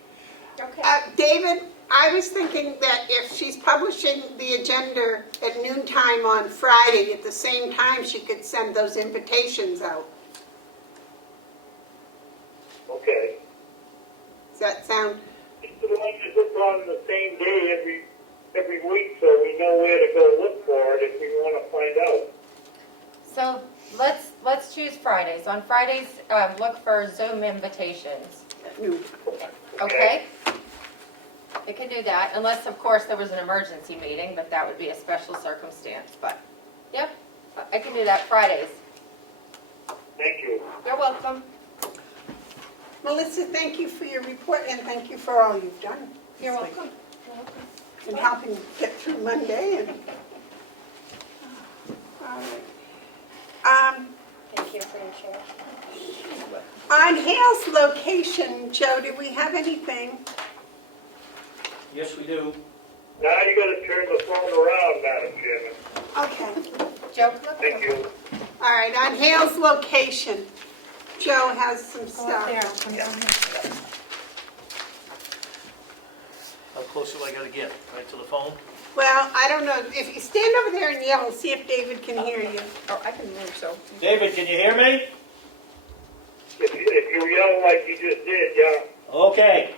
Okay. David, I was thinking that if she's publishing the agenda at noontime on Friday, at the same time, she could send those invitations out. Okay. Does that sound? Just as long as it's on the same day every week, so we know where to go look for it if we want to find out. So let's choose Fridays. On Fridays, look for Zoom invitations. At noon. Okay? We can do that, unless, of course, there was an emergency meeting, but that would be a special circumstance. But, yep, I can do that Fridays. Thank you. You're welcome. Melissa, thank you for your report and thank you for all you've done. You're welcome. And helping get through Monday and. All right. Thank you for your share. On Hale's location, Joe, do we have anything? Yes, we do. Now you got to turn the phone around, Madam Chairman. Okay. Joe? Thank you. All right, on Hale's location, Joe has some Go up there. stuff. Come down here. How close do I gotta get? Right to the phone? Well, I don't know, if you stand over there and yell, see if David can hear you. Oh, I can move, so. David, can you hear me? If you yell like you just did, yeah. Okay.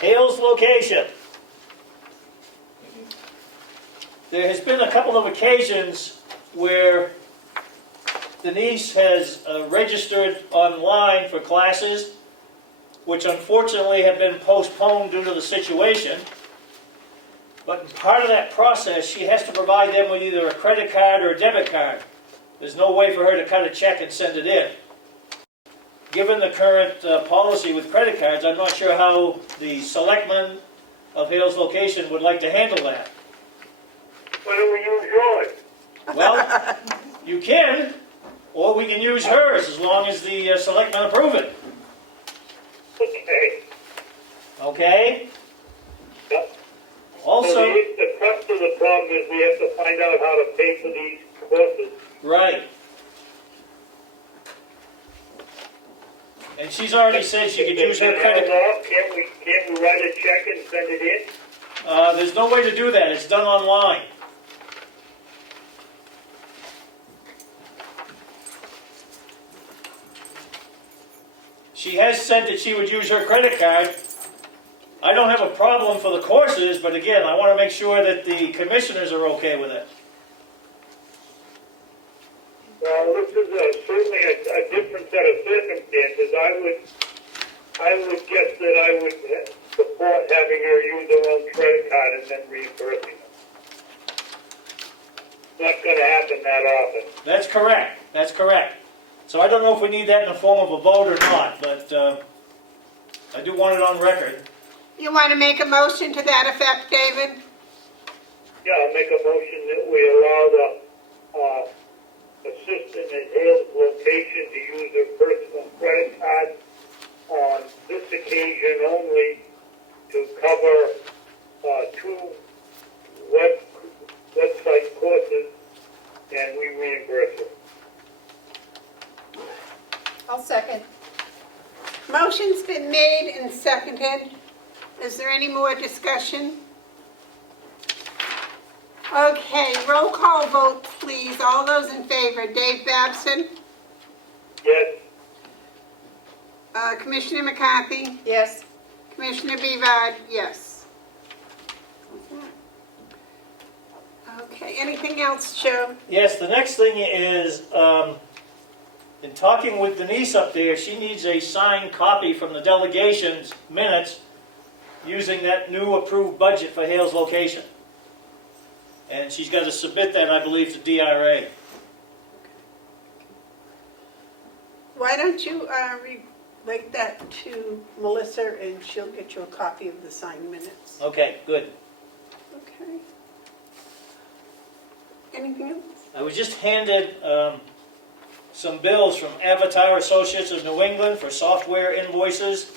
Hale's location. There has been a couple of occasions where Denise has registered online for classes, which unfortunately have been postponed due to the situation. But in part of that process, she has to provide them with either a credit card or a debit card. There's no way for her to cut a check and send it in. Given the current policy with credit cards, I'm not sure how the selectmen of Hale's location would like to handle that. Why don't we use yours? Well, you can, or we can use hers as long as the selectmen approve it. Okay. Okay? Yep. Also, So the crux of the problem is we have to find out how to pay for these courses. right. And she's already said she could use her credit card. Can't we write a check and send it in? There's no way to do that. It's done online. She has said that she would use her credit card. I don't have a problem for the courses, but again, I want to make sure that the commissioners are okay with it. Well, this is certainly a different set of circumstances. I would guess that I would support having her use her own credit card and then reimbursing them. It's not going to happen that often. That's correct. That's correct. So I don't know if we need that in the form of a vote or not, but I do want it on record. You want to make a motion to that effect, David? Yeah, I'll make a motion that we allow the assistant at Hale's location to use her personal credit card on this occasion only to cover two website courses, and we reimburse her. I'll second. Motion's been made and seconded. Is there any more discussion? Okay, roll call vote, please. All those in favor. Dave Babson? Yes, Commissioner McCarthy? Yes. Commissioner Bivard? Yes. Okay, anything else, Joe? Yes, the next thing is, in talking with Denise up there, she needs a signed copy from the delegation's minutes using that new approved budget for Hale's location. And she's got to submit that, I believe, to DRA. Why don't you relate that to Melissa and she'll get you a copy of the signed minutes. Okay, good. Okay. Anything else? I was just handed some bills from Avatar Associates of New England for software invoices.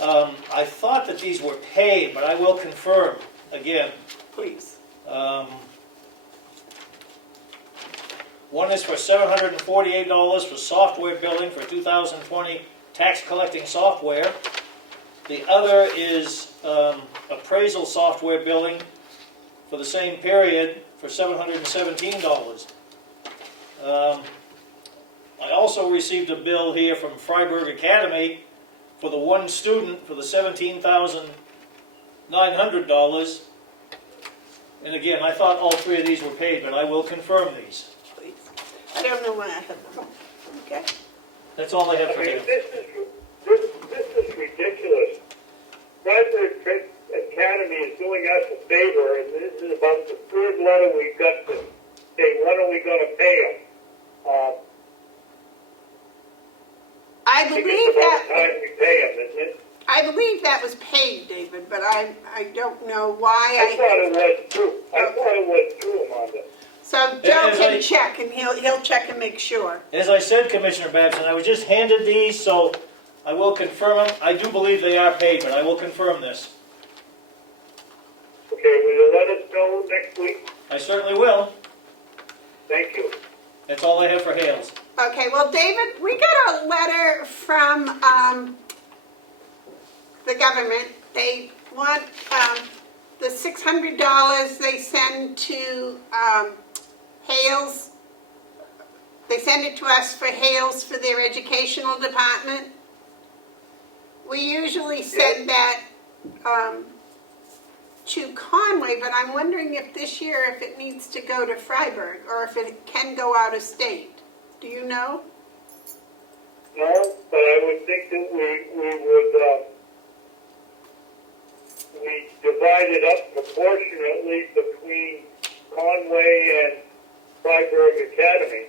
I thought that these were paid, but I will confirm again. Please. One is for $748 for software billing for 2020 tax collecting software. The other is appraisal software billing for the same period for $717. I also received a bill here from Freiburg Academy for the one student for the $17,900. And again, I thought all three of these were paid, but I will confirm these. Please. I don't know why I have them. Okay. That's all I have I for mean, him. this is ridiculous. Freiburg Academy is doing us a favor, and this is about the third letter we got to say, when are we going to pay them? I I think believe it's about that. time we pay them, isn't it? I believe that was paid, David, but I don't know I why thought it was too. I thought it was too, Amanda. So Joe As can I- check, and he'll check and make sure. As I said, Commissioner Babson, I was just handed these, so I will confirm them. I do believe they are paid, but I will confirm this. Okay, will you let us know next week? I certainly will. Thank you. That's all I have for Hales. Okay, well, David, we got a letter from the government. They want the $600 they send to Hales. They send it to us for Hales for their educational department. We usually send that to Conway, but I'm wondering if this year if it needs to go to Freiburg or if it can go out of state. Do you know? No, but I would think that we divide it up proportionately between Conway and Freiburg Academy.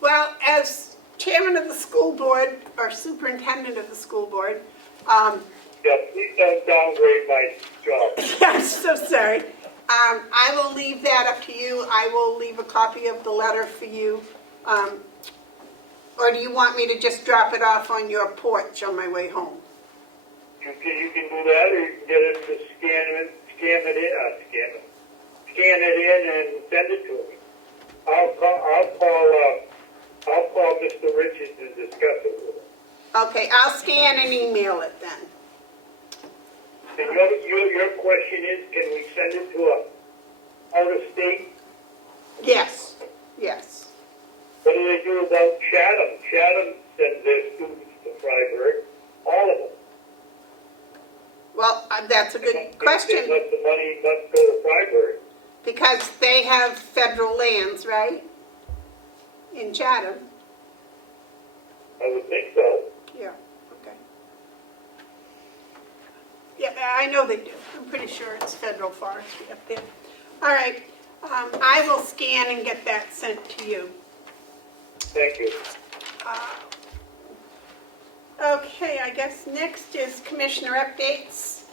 Well, as chairman of the school board or superintendent of the school board, Yeah, please don't downgrade my job. I'm so sorry. I will leave that up to you. I will leave a copy of the letter for you. Or do you want me to just drop it off on your porch on my way home? You can do that, or you can get him to scan it in and send it to me. I'll call Mr. Richards and discuss it with him. Okay, I'll scan and email it then. And your question is, can we send it to a out of state? Yes, yes. What do they do about Chatham? Chatham sends their students to Freiburg, all of them. Well, that's a good question But the money must go to Freiburg. because they have federal lands, right? In Chatham. I would think so. Yeah, okay. Yeah, I know they do. I'm pretty sure it's federal forestry up there. All right, I will scan and get that sent to you. Thank you. Okay, I guess next is commissioner updates.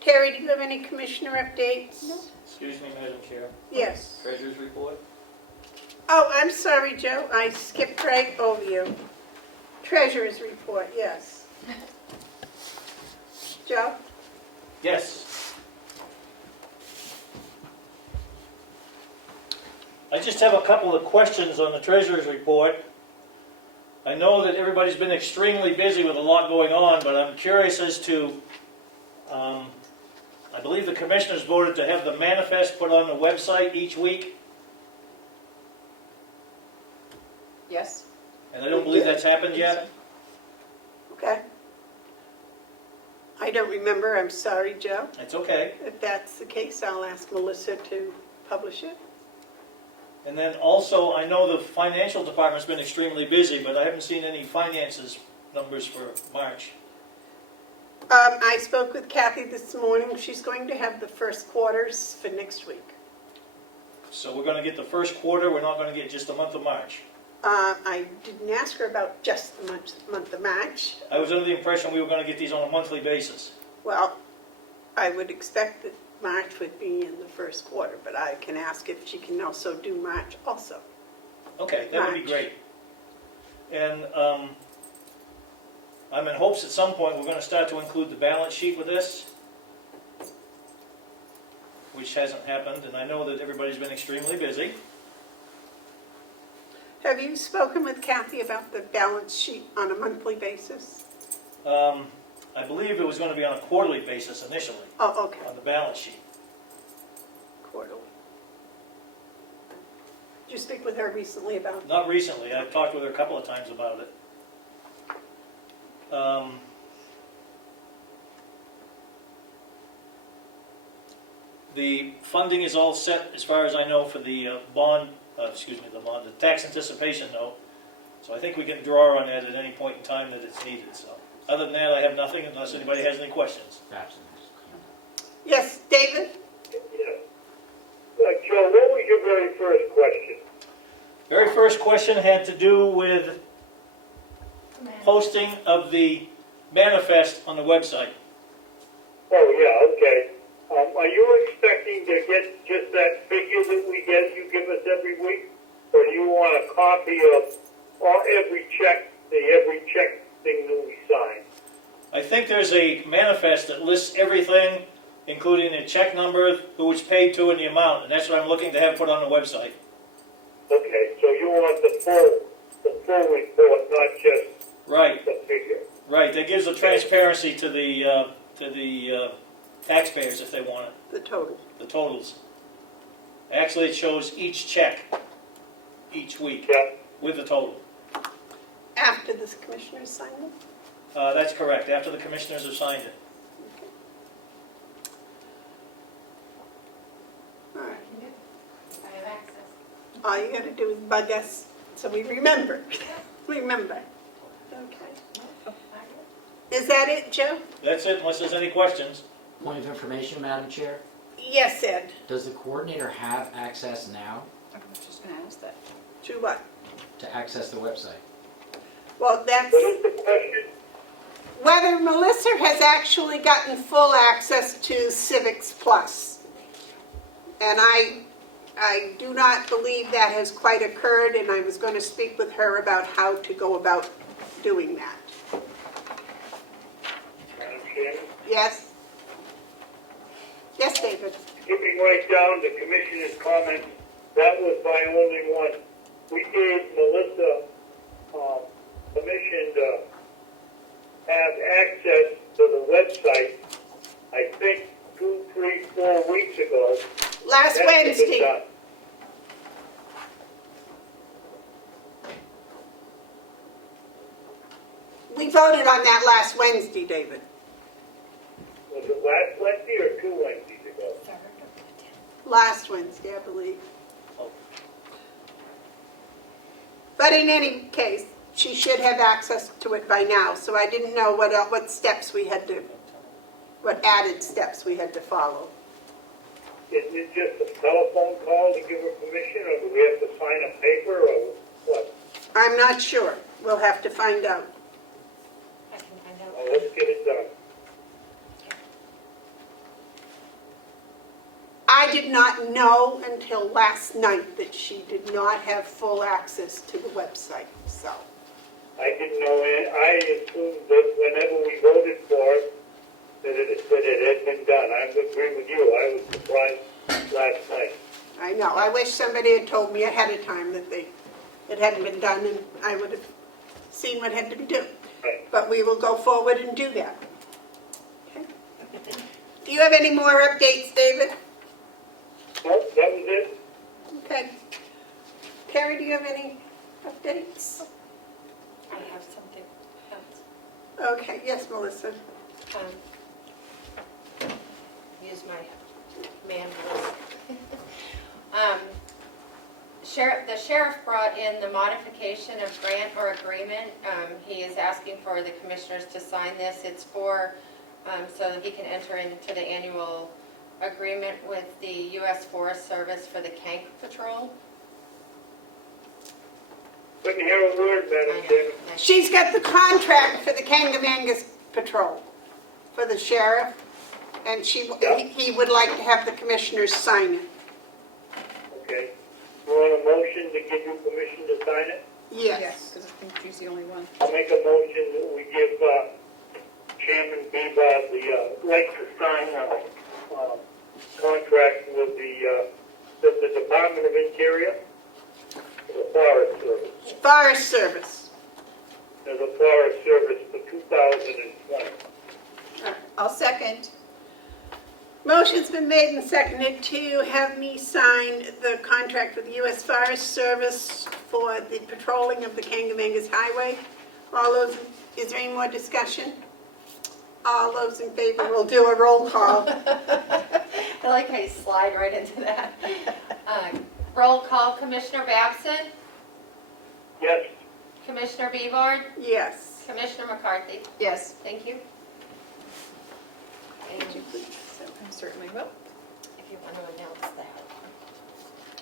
Terry, do you have any commissioner updates? No. Excuse me, Madam Chair. Yes. Treasurer's report? Oh, I'm sorry, Joe. I skipped right over you. Treasurer's report, yes. Joe? Yes. I just have a couple of questions on the treasurer's report. I know that everybody's been extremely busy with a lot going on, but I'm curious as to, I believe the commissioners voted to have the manifest put on the website each week, Yes? and I don't believe that's happened yet. Okay. I don't remember. I'm sorry, Joe. It's okay. If that's the case, I'll ask Melissa to publish it. And then also, I know the financial department's been extremely busy, but I haven't seen any finances numbers for March. I spoke with Kathy this morning. She's going to have the first quarters for next week. So we're going to get the first quarter, we're not going to get just the month of March. I didn't ask her about just the month of March. I was under the impression we were going to get these on a monthly basis. Well, I would expect that March would be in the first quarter, but I can ask if she can also do March also. Okay, that would be March. great. And I'm in hopes at some point we're going to start to include the balance sheet with this, which hasn't happened, and I know that everybody's been extremely busy. Have you spoken with Kathy about the balance sheet on a monthly basis? I believe it was going to be on a quarterly basis initially, Oh, okay, on the balance sheet. quarterly. Did you speak with her recently about? Not recently, I've talked with her a couple of times about it. The funding is all set, as far as I know, for the the tax anticipation note. So I think we can draw on that at any point in time that it's needed, so. Other than that, I have nothing unless anybody has any questions. Babson has a comment. Yes, David? Yeah. Joe, what was your very first question? Very first question had to do with posting of the manifest on the website. Oh, yeah, okay. Are you expecting to get just that figure that you give us every week? Or do you want a copy of every check thing that we sign? I think there's a manifest that lists everything, including the check number, who it's paid to, and the amount, and that's what I'm looking to have put on the website. Okay, so you want the full report, not just Right, the figure. right. That gives a transparency to the taxpayers if they want it, The total. the totals. Actually, it shows each check each week Yeah. with the total. After the commissioners sign it? That's correct, after the commissioners have signed it. All right. I have access. All you gotta do is bug us so we remember. Remember. Okay. Is that it, Joe? That's it, unless there's any questions. Point of information, Madam Chair. Yes, Ed. Does the coordinator have access now I was just going to ask that. To what? to access the website? Well, that's What is the question? whether Melissa has actually gotten full access to Civics Plus. And I do not believe that has quite occurred, and I was going to speak with her about how to go about doing that. Madam Chairman? Yes? Yes, David? Skipping right down to Commissioner's comments, that was my only one. We gave Melissa permission to have access to the website, I think 2, 3, 4 weeks ago. Last That hasn't been Wednesday. done. We voted on that last Wednesday, David. Was it last Wednesday or 2 Wednesdays ago? Last Wednesday, I believe. But in any case, she should have access to it by now, so I didn't know what steps we had to, what added steps we had to follow. Is it just a telephone call to give her permission, or do we have to sign a paper, or what? I'm not sure. We'll have to find out. I can find out. Well, let's get it done. I did not know until last night that she did not have full access to the website, so. I didn't know, I assumed that whenever we voted for it, that it had been done. I agree with you, I was surprised last night. I know, I wish somebody had told me ahead of time that it hadn't been done, and I would have seen what had to be done. Right. But we will go forward and do that. Okay. Do you have any more updates, David? Nope, that was it. Okay. Carrie, do you have any updates? I have something else. Okay, yes, Melissa. Use my man voice. The sheriff brought in the modification of grant or agreement. He is asking for the commissioners to sign this. It's for, so that he can enter into the annual agreement with the U.S. Forest Service for the Kank Patrol. Couldn't hear a word, I Madam know. Chairman. She's got the contract for the Kangamangas Patrol for the sheriff, and he would like to have the commissioners sign it. Okay. You want a motion to give you permission to sign it? Yes. Because I think she's the only one. I'll make a motion that we give Chairman Beba the right to sign a contract with the Department of Interior, the Forest Service. Forest Service. As a Forest Service for 2020. I'll second. Motion's been made and seconded to have me sign the contract with the U.S. Forest Service for the patrolling of the Kangamangas Highway. All those, is there any more discussion? All those in favor will do a roll call. I like how you slide right into that. Roll call, Commissioner Babson, Yes. Commissioner Bevard, Yes. Commissioner McCarthy. Yes, Thank you. And I certainly will. if you want to announce that.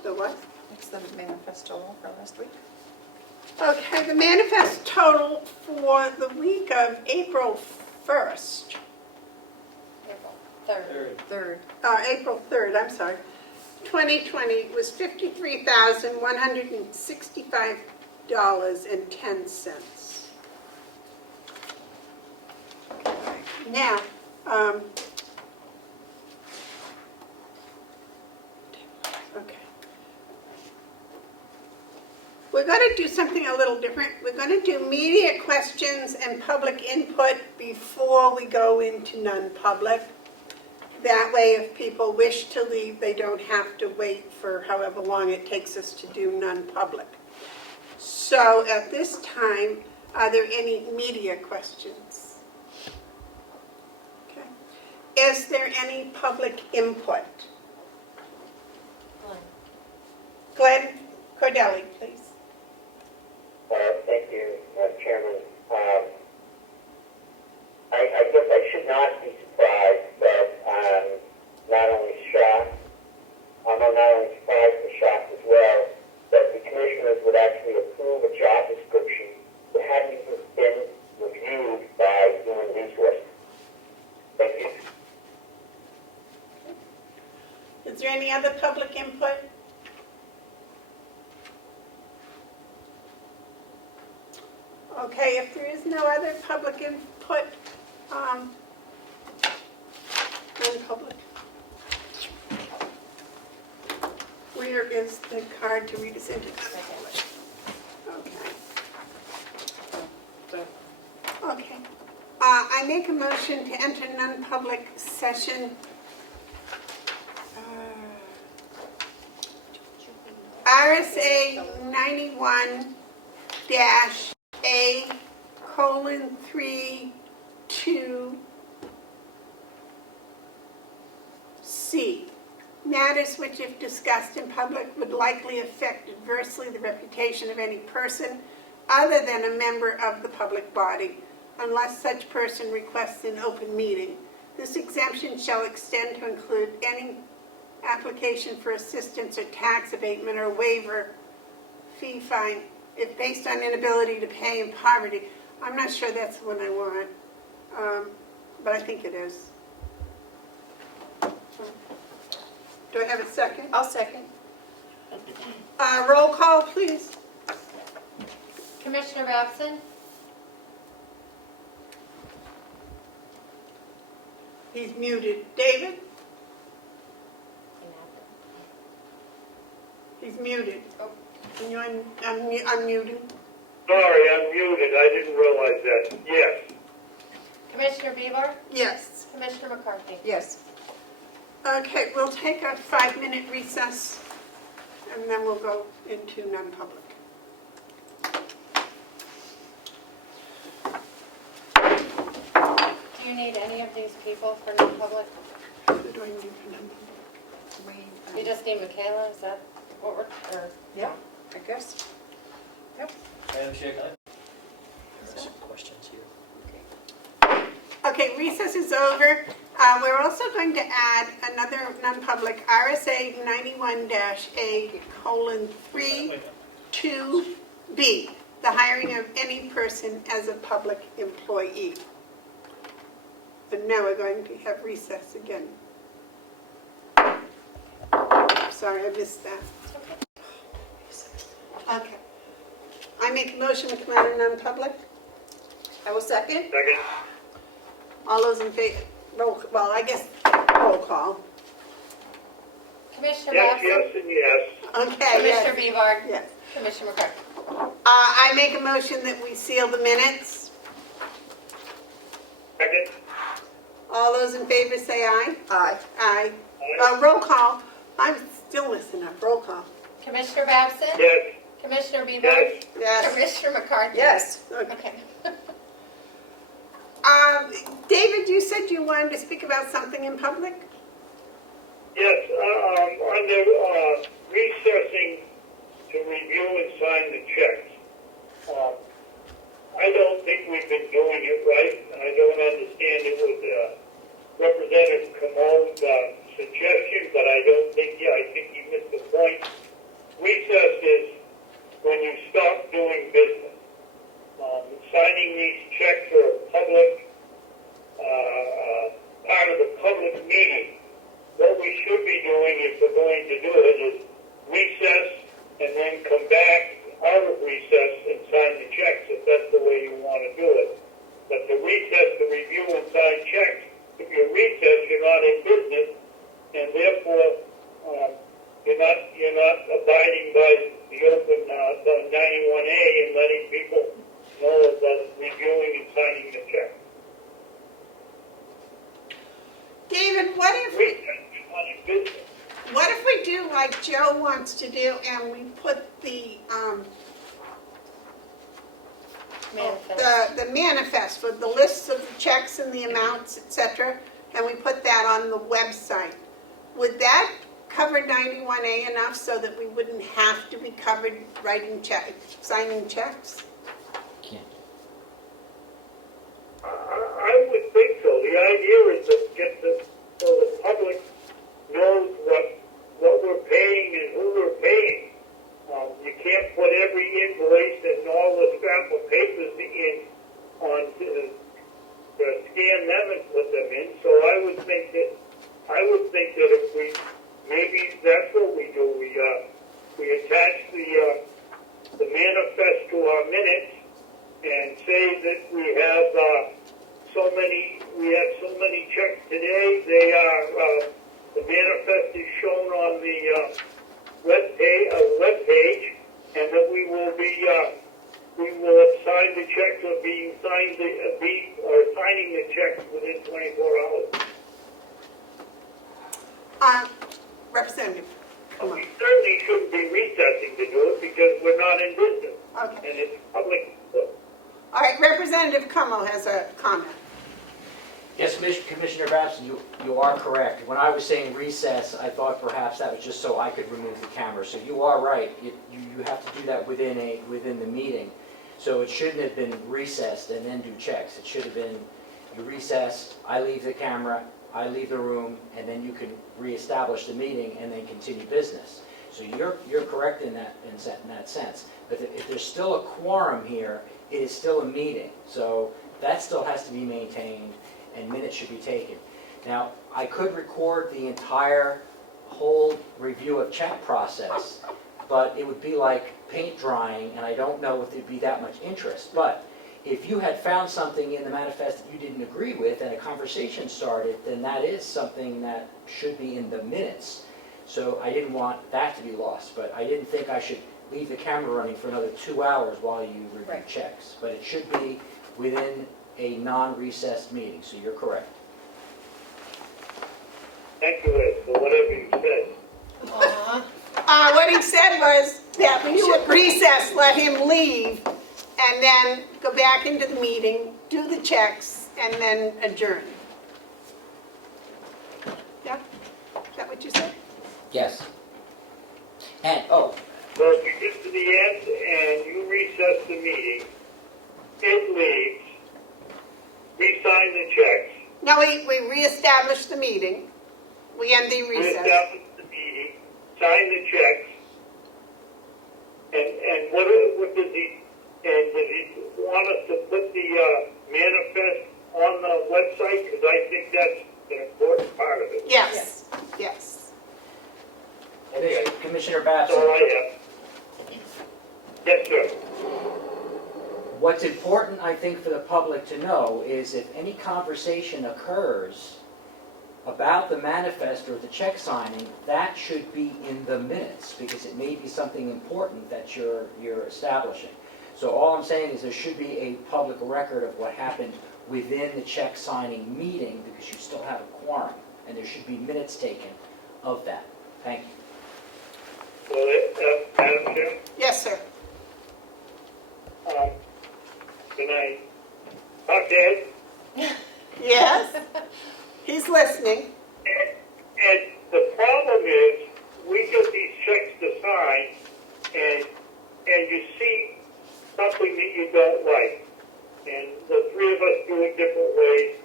The what? It's the manifesto for last week. Okay, the manifest total for the week of April 1st, April 3rd. Third. April 3rd, I'm sorry, 2020 was $53,165.10. Now, okay. We're going to do something a little different. We're going to do media questions and public input before we go into non-public. That way, if people wish to leave, they don't have to wait for however long it takes us to do non-public. So at this time, are there any media questions? Okay. Is there any public input? Glenn Cordelli, please. Thank you, Chairman. I guess I should not be surprised, but I'm not only shocked, I'm not only surprised but shocked as well, that the commissioners would actually approve a job description that hadn't even been reviewed by Human Resources. Thank you. Is there any other public input? Okay, if there is no other public input, non-public. Where is the card to read us into non-public? Okay. Okay. I make a motion to enter non-public session. RSA 91-A:3(2)C. Matters which, if discussed in public, would likely affect adversely the reputation of any person other than a member of the public body, unless such person requests an open meeting. This exemption shall extend to include any application for assistance or tax abatement or waiver, fee, fine, if based on inability to pay and poverty. I'm not sure that's the one I want, but I think it is. Do I have a second? I'll second. Roll call, please. Commissioner Babson, He's muted. David? He's muted. Oh. Can you unmute him? Sorry, I'm muted. I didn't realize that. Yes. Commissioner Bevard, Yes. Commissioner McCarthy. Yes. Okay, we'll take a 5-minute recess, and then we'll go into non-public. Do you need any of these people for non-public? What do I need for non-public? You just need Michaela, is that what we're, or? Yeah, I guess. Madam Chair, can I? There are some questions here. Okay, recess is over. We're also going to add another non-public, RSA 91-A:3(2)B, the hiring of any person as a public employee. And now we're going to have recess again. Sorry, I missed that. Okay. I make a motion to come out of non-public. I will second. Second. All those in favor? Roll call. Commissioner Yes, Babson, yes, and yes. Okay, Commissioner yes. Bevard, Yes. Commissioner McCarthy. I make a motion that we seal the minutes. Second? All those in favor say aye. Aye. Aye. Aye. Roll call. I'm still missing a roll call. Commissioner Babson? Yes. Commissioner Bieber? Yes. Yes. Commissioner McCarthy? Yes. Okay. David, you said you wanted to speak about something in public? Yes, under recessing to review and sign the checks. I don't think we've been doing it right, and I don't understand it with Representative Comeau's suggestion, but I don't think, I think he missed the point. Recess is when you stop doing business. Signing these checks are a public, part of the public meeting. What we should be doing, if we're going to do it, is recess and then come back out of recess and sign the checks, if that's the way you want to do it. But the recess, to review and sign checks, if you're recess, you're not in business, and therefore, you're not abiding by the open, the 91A and letting people know about reviewing and signing the check. David, what if Recess, you're not in business. what if we do like Joe wants to do and we put the Manifest. the manifest with the lists of the checks and the amounts, etc., and we put that on the website? Would that cover 91A enough so that we wouldn't have to be covered writing signing checks? Can't. I would think so. The idea is to get so the public knows what we're paying and who we're paying. You can't put every invoice and all the scrap of papers in on to scan them and put them in. So I would think that if we maybe that's what we do. We attach the manifest to our minutes and say that we have so many checks today. They are the manifest is shown on the web page, and that we will have signed the checks or signing the checks within 24 hours. Representative, come on. We certainly shouldn't be recessing to do it because we're not in business, Okay. and it's public. All right, Representative Comeau has a comment. Yes, Commissioner Babson, you are correct. When I was saying recess, I thought perhaps that was just so I could remove the camera. So you are right. You have to do that within the meeting. So it shouldn't have been recessed and then do checks. It should have been you recess, I leave the camera, I leave the room, and then you can reestablish the meeting and then continue business. So you're correct in that sense. But if there's still a quorum here, it is still a meeting. So that still has to be maintained, and minutes should be taken. Now, I could record the entire whole review of chat process, but it would be like paint drying, and I don't know if there'd be that much interest. But if you had found something in the manifest that you didn't agree with and a conversation started, then that is something that should be in the minutes. So I didn't want that to be lost, but I didn't think I should leave the camera running for another 2 hours while you review Right. checks. But it should be within a non-recessed meeting, so you're correct. Thank you, Ed, for whatever you said. What he said was that we should recess, let him leave, and then go back into the meeting, do the checks, and then adjourn. Yeah? Is that what you said? Yes. And, So if you get to the end and you recess the meeting, it leaves, we sign the checks, No, we reestablish the meeting. We end the recess. reestablish the meeting, sign the checks, and what does he want us to put the manifest on the website? Because I think that's an important part of it. Yes, yes. Okay. Commissioner That's all Babson, I have. Yes, sir. what's important, I think, for the public to know is if any conversation occurs about the manifest or the check signing, that should be in the minutes, because it may be something important that you're establishing. So all I'm saying is there should be a public record of what happened within the check signing meeting, because you still have a quorum, and there should be minutes taken of that. Thank you. Well, Madam Chair, Yes, sir. can I talk to Ed? Yes? He's listening. And the problem is, we get these checks to sign, and you see something that you don't like. And the three of us do it different ways.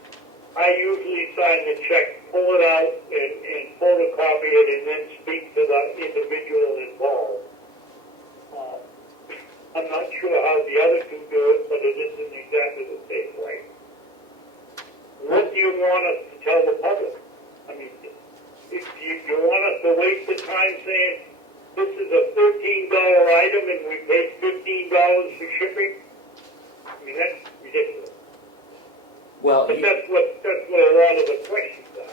I usually sign the check, pull it out, and photocopy it, and then speak to the individual involved. I'm not sure how the other two do it, but it isn't exactly the same way. What do you want us to tell the public? I mean, if you want us to waste the time saying, this is a $13 item and we paid $15 for shipping? I mean, that's ridiculous. Well, But that's what a lot of the questions are.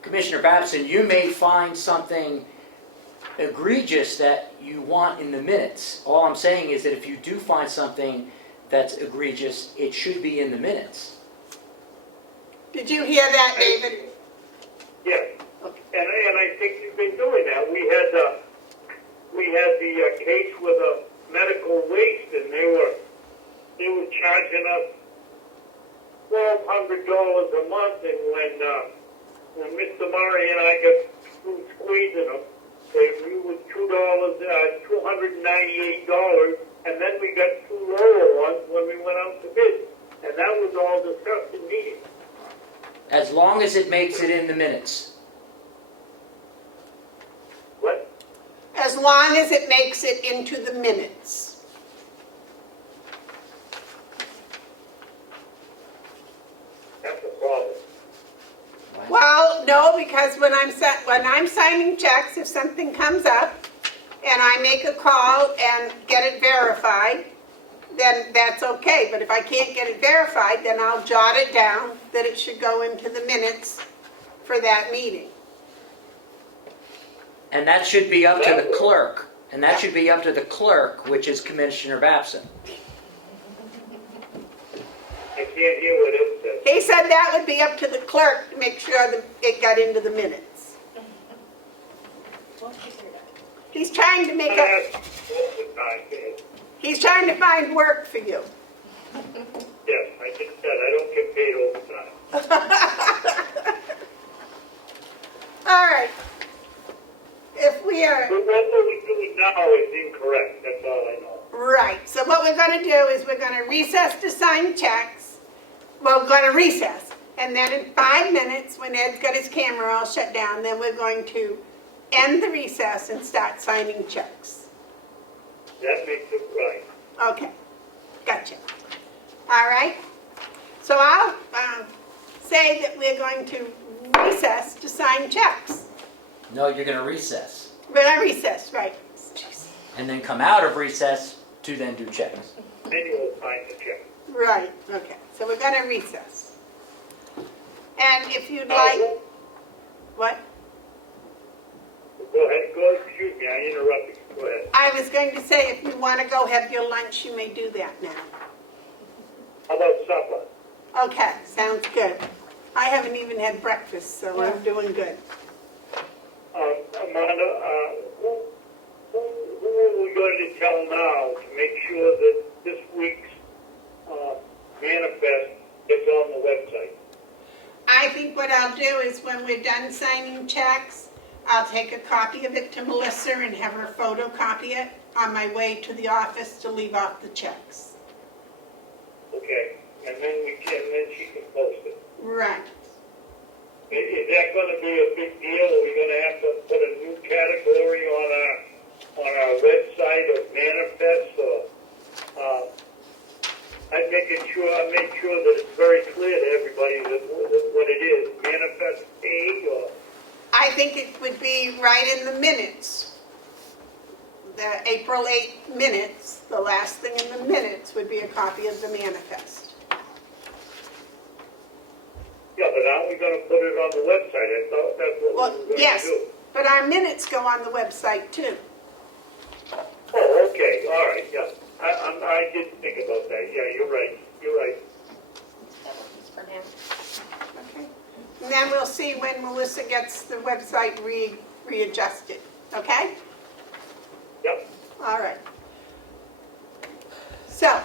Commissioner Babson, you may find something egregious that you want in the minutes. All I'm saying is that if you do find something that's egregious, it should be in the minutes. Did you hear that, David? Yes, and I think you've been doing that. We had the case with a medical waste, and they were charging us $1,200 a month, and when Mr. Murray and I got through squeezing them, we was $298, and then we got two lower ones when we went out to bid, and that was all discussed in meeting. As long as it makes it in the minutes. What? As long as it makes it into the minutes. That's the problem. Well, no, because when I'm signing checks, if something comes up and I make a call and get it verified, then that's okay. But if I can't get it verified, then I'll jot it down that it should go into the minutes for that meeting. And that should be up to the clerk. And that should be up to the clerk, which is Commissioner Babson. I can't hear what it says. He said that would be up to the clerk to make sure that it got into the minutes. He's trying to make up, he's trying to find work for you. Yes, I just said I don't get paid overtime. All right. If we are... But what we're doing now is incorrect, that's all I know. Right, so what we're going to do is we're going to recess to sign checks. Well, we're going to recess. And then in 5 minutes, when Ed's got his camera all shut down, then we're going to end the recess and start signing checks. That makes it right. Okay, gotcha. All right, so I'll say that we're going to recess to sign checks. No, you're going to recess. We're going to recess, right. And then come out of recess to then do checks. Then you will sign the check. Right, okay, so we're going to recess. And if you'd like... What? Go ahead, excuse me, I interrupted you, go ahead. I was going to say, if you want to go have your lunch, you may do that now. How about supper? Okay, sounds good. I haven't even had breakfast, so I'm doing good. Amanda, who are we going to tell now to make sure that this week's manifest gets on the website? I think what I'll do is when we're done signing checks, I'll take a copy of it to Melissa and have her photocopy it on my way to the office to leave off the checks. Okay, and then she can post it. Right. Is that going to be a big deal? Are we going to have to put a new category on our website of manifests? Or I'd make sure that it's very clear to everybody what it is. Manifest A or I think it would be right in the minutes. The April 8 minutes, the last thing in the minutes would be a copy of the manifest. Yeah, but aren't we gonna put it on the website? I thought that's what Well, we were gonna yes, do. but our minutes go on the website too. Oh, okay, all right, yeah. I didn't think about that. Yeah, you're right, you're right. That works for now. Okay. And then we'll see when Melissa gets the website readjusted, okay? Yep. All right. So,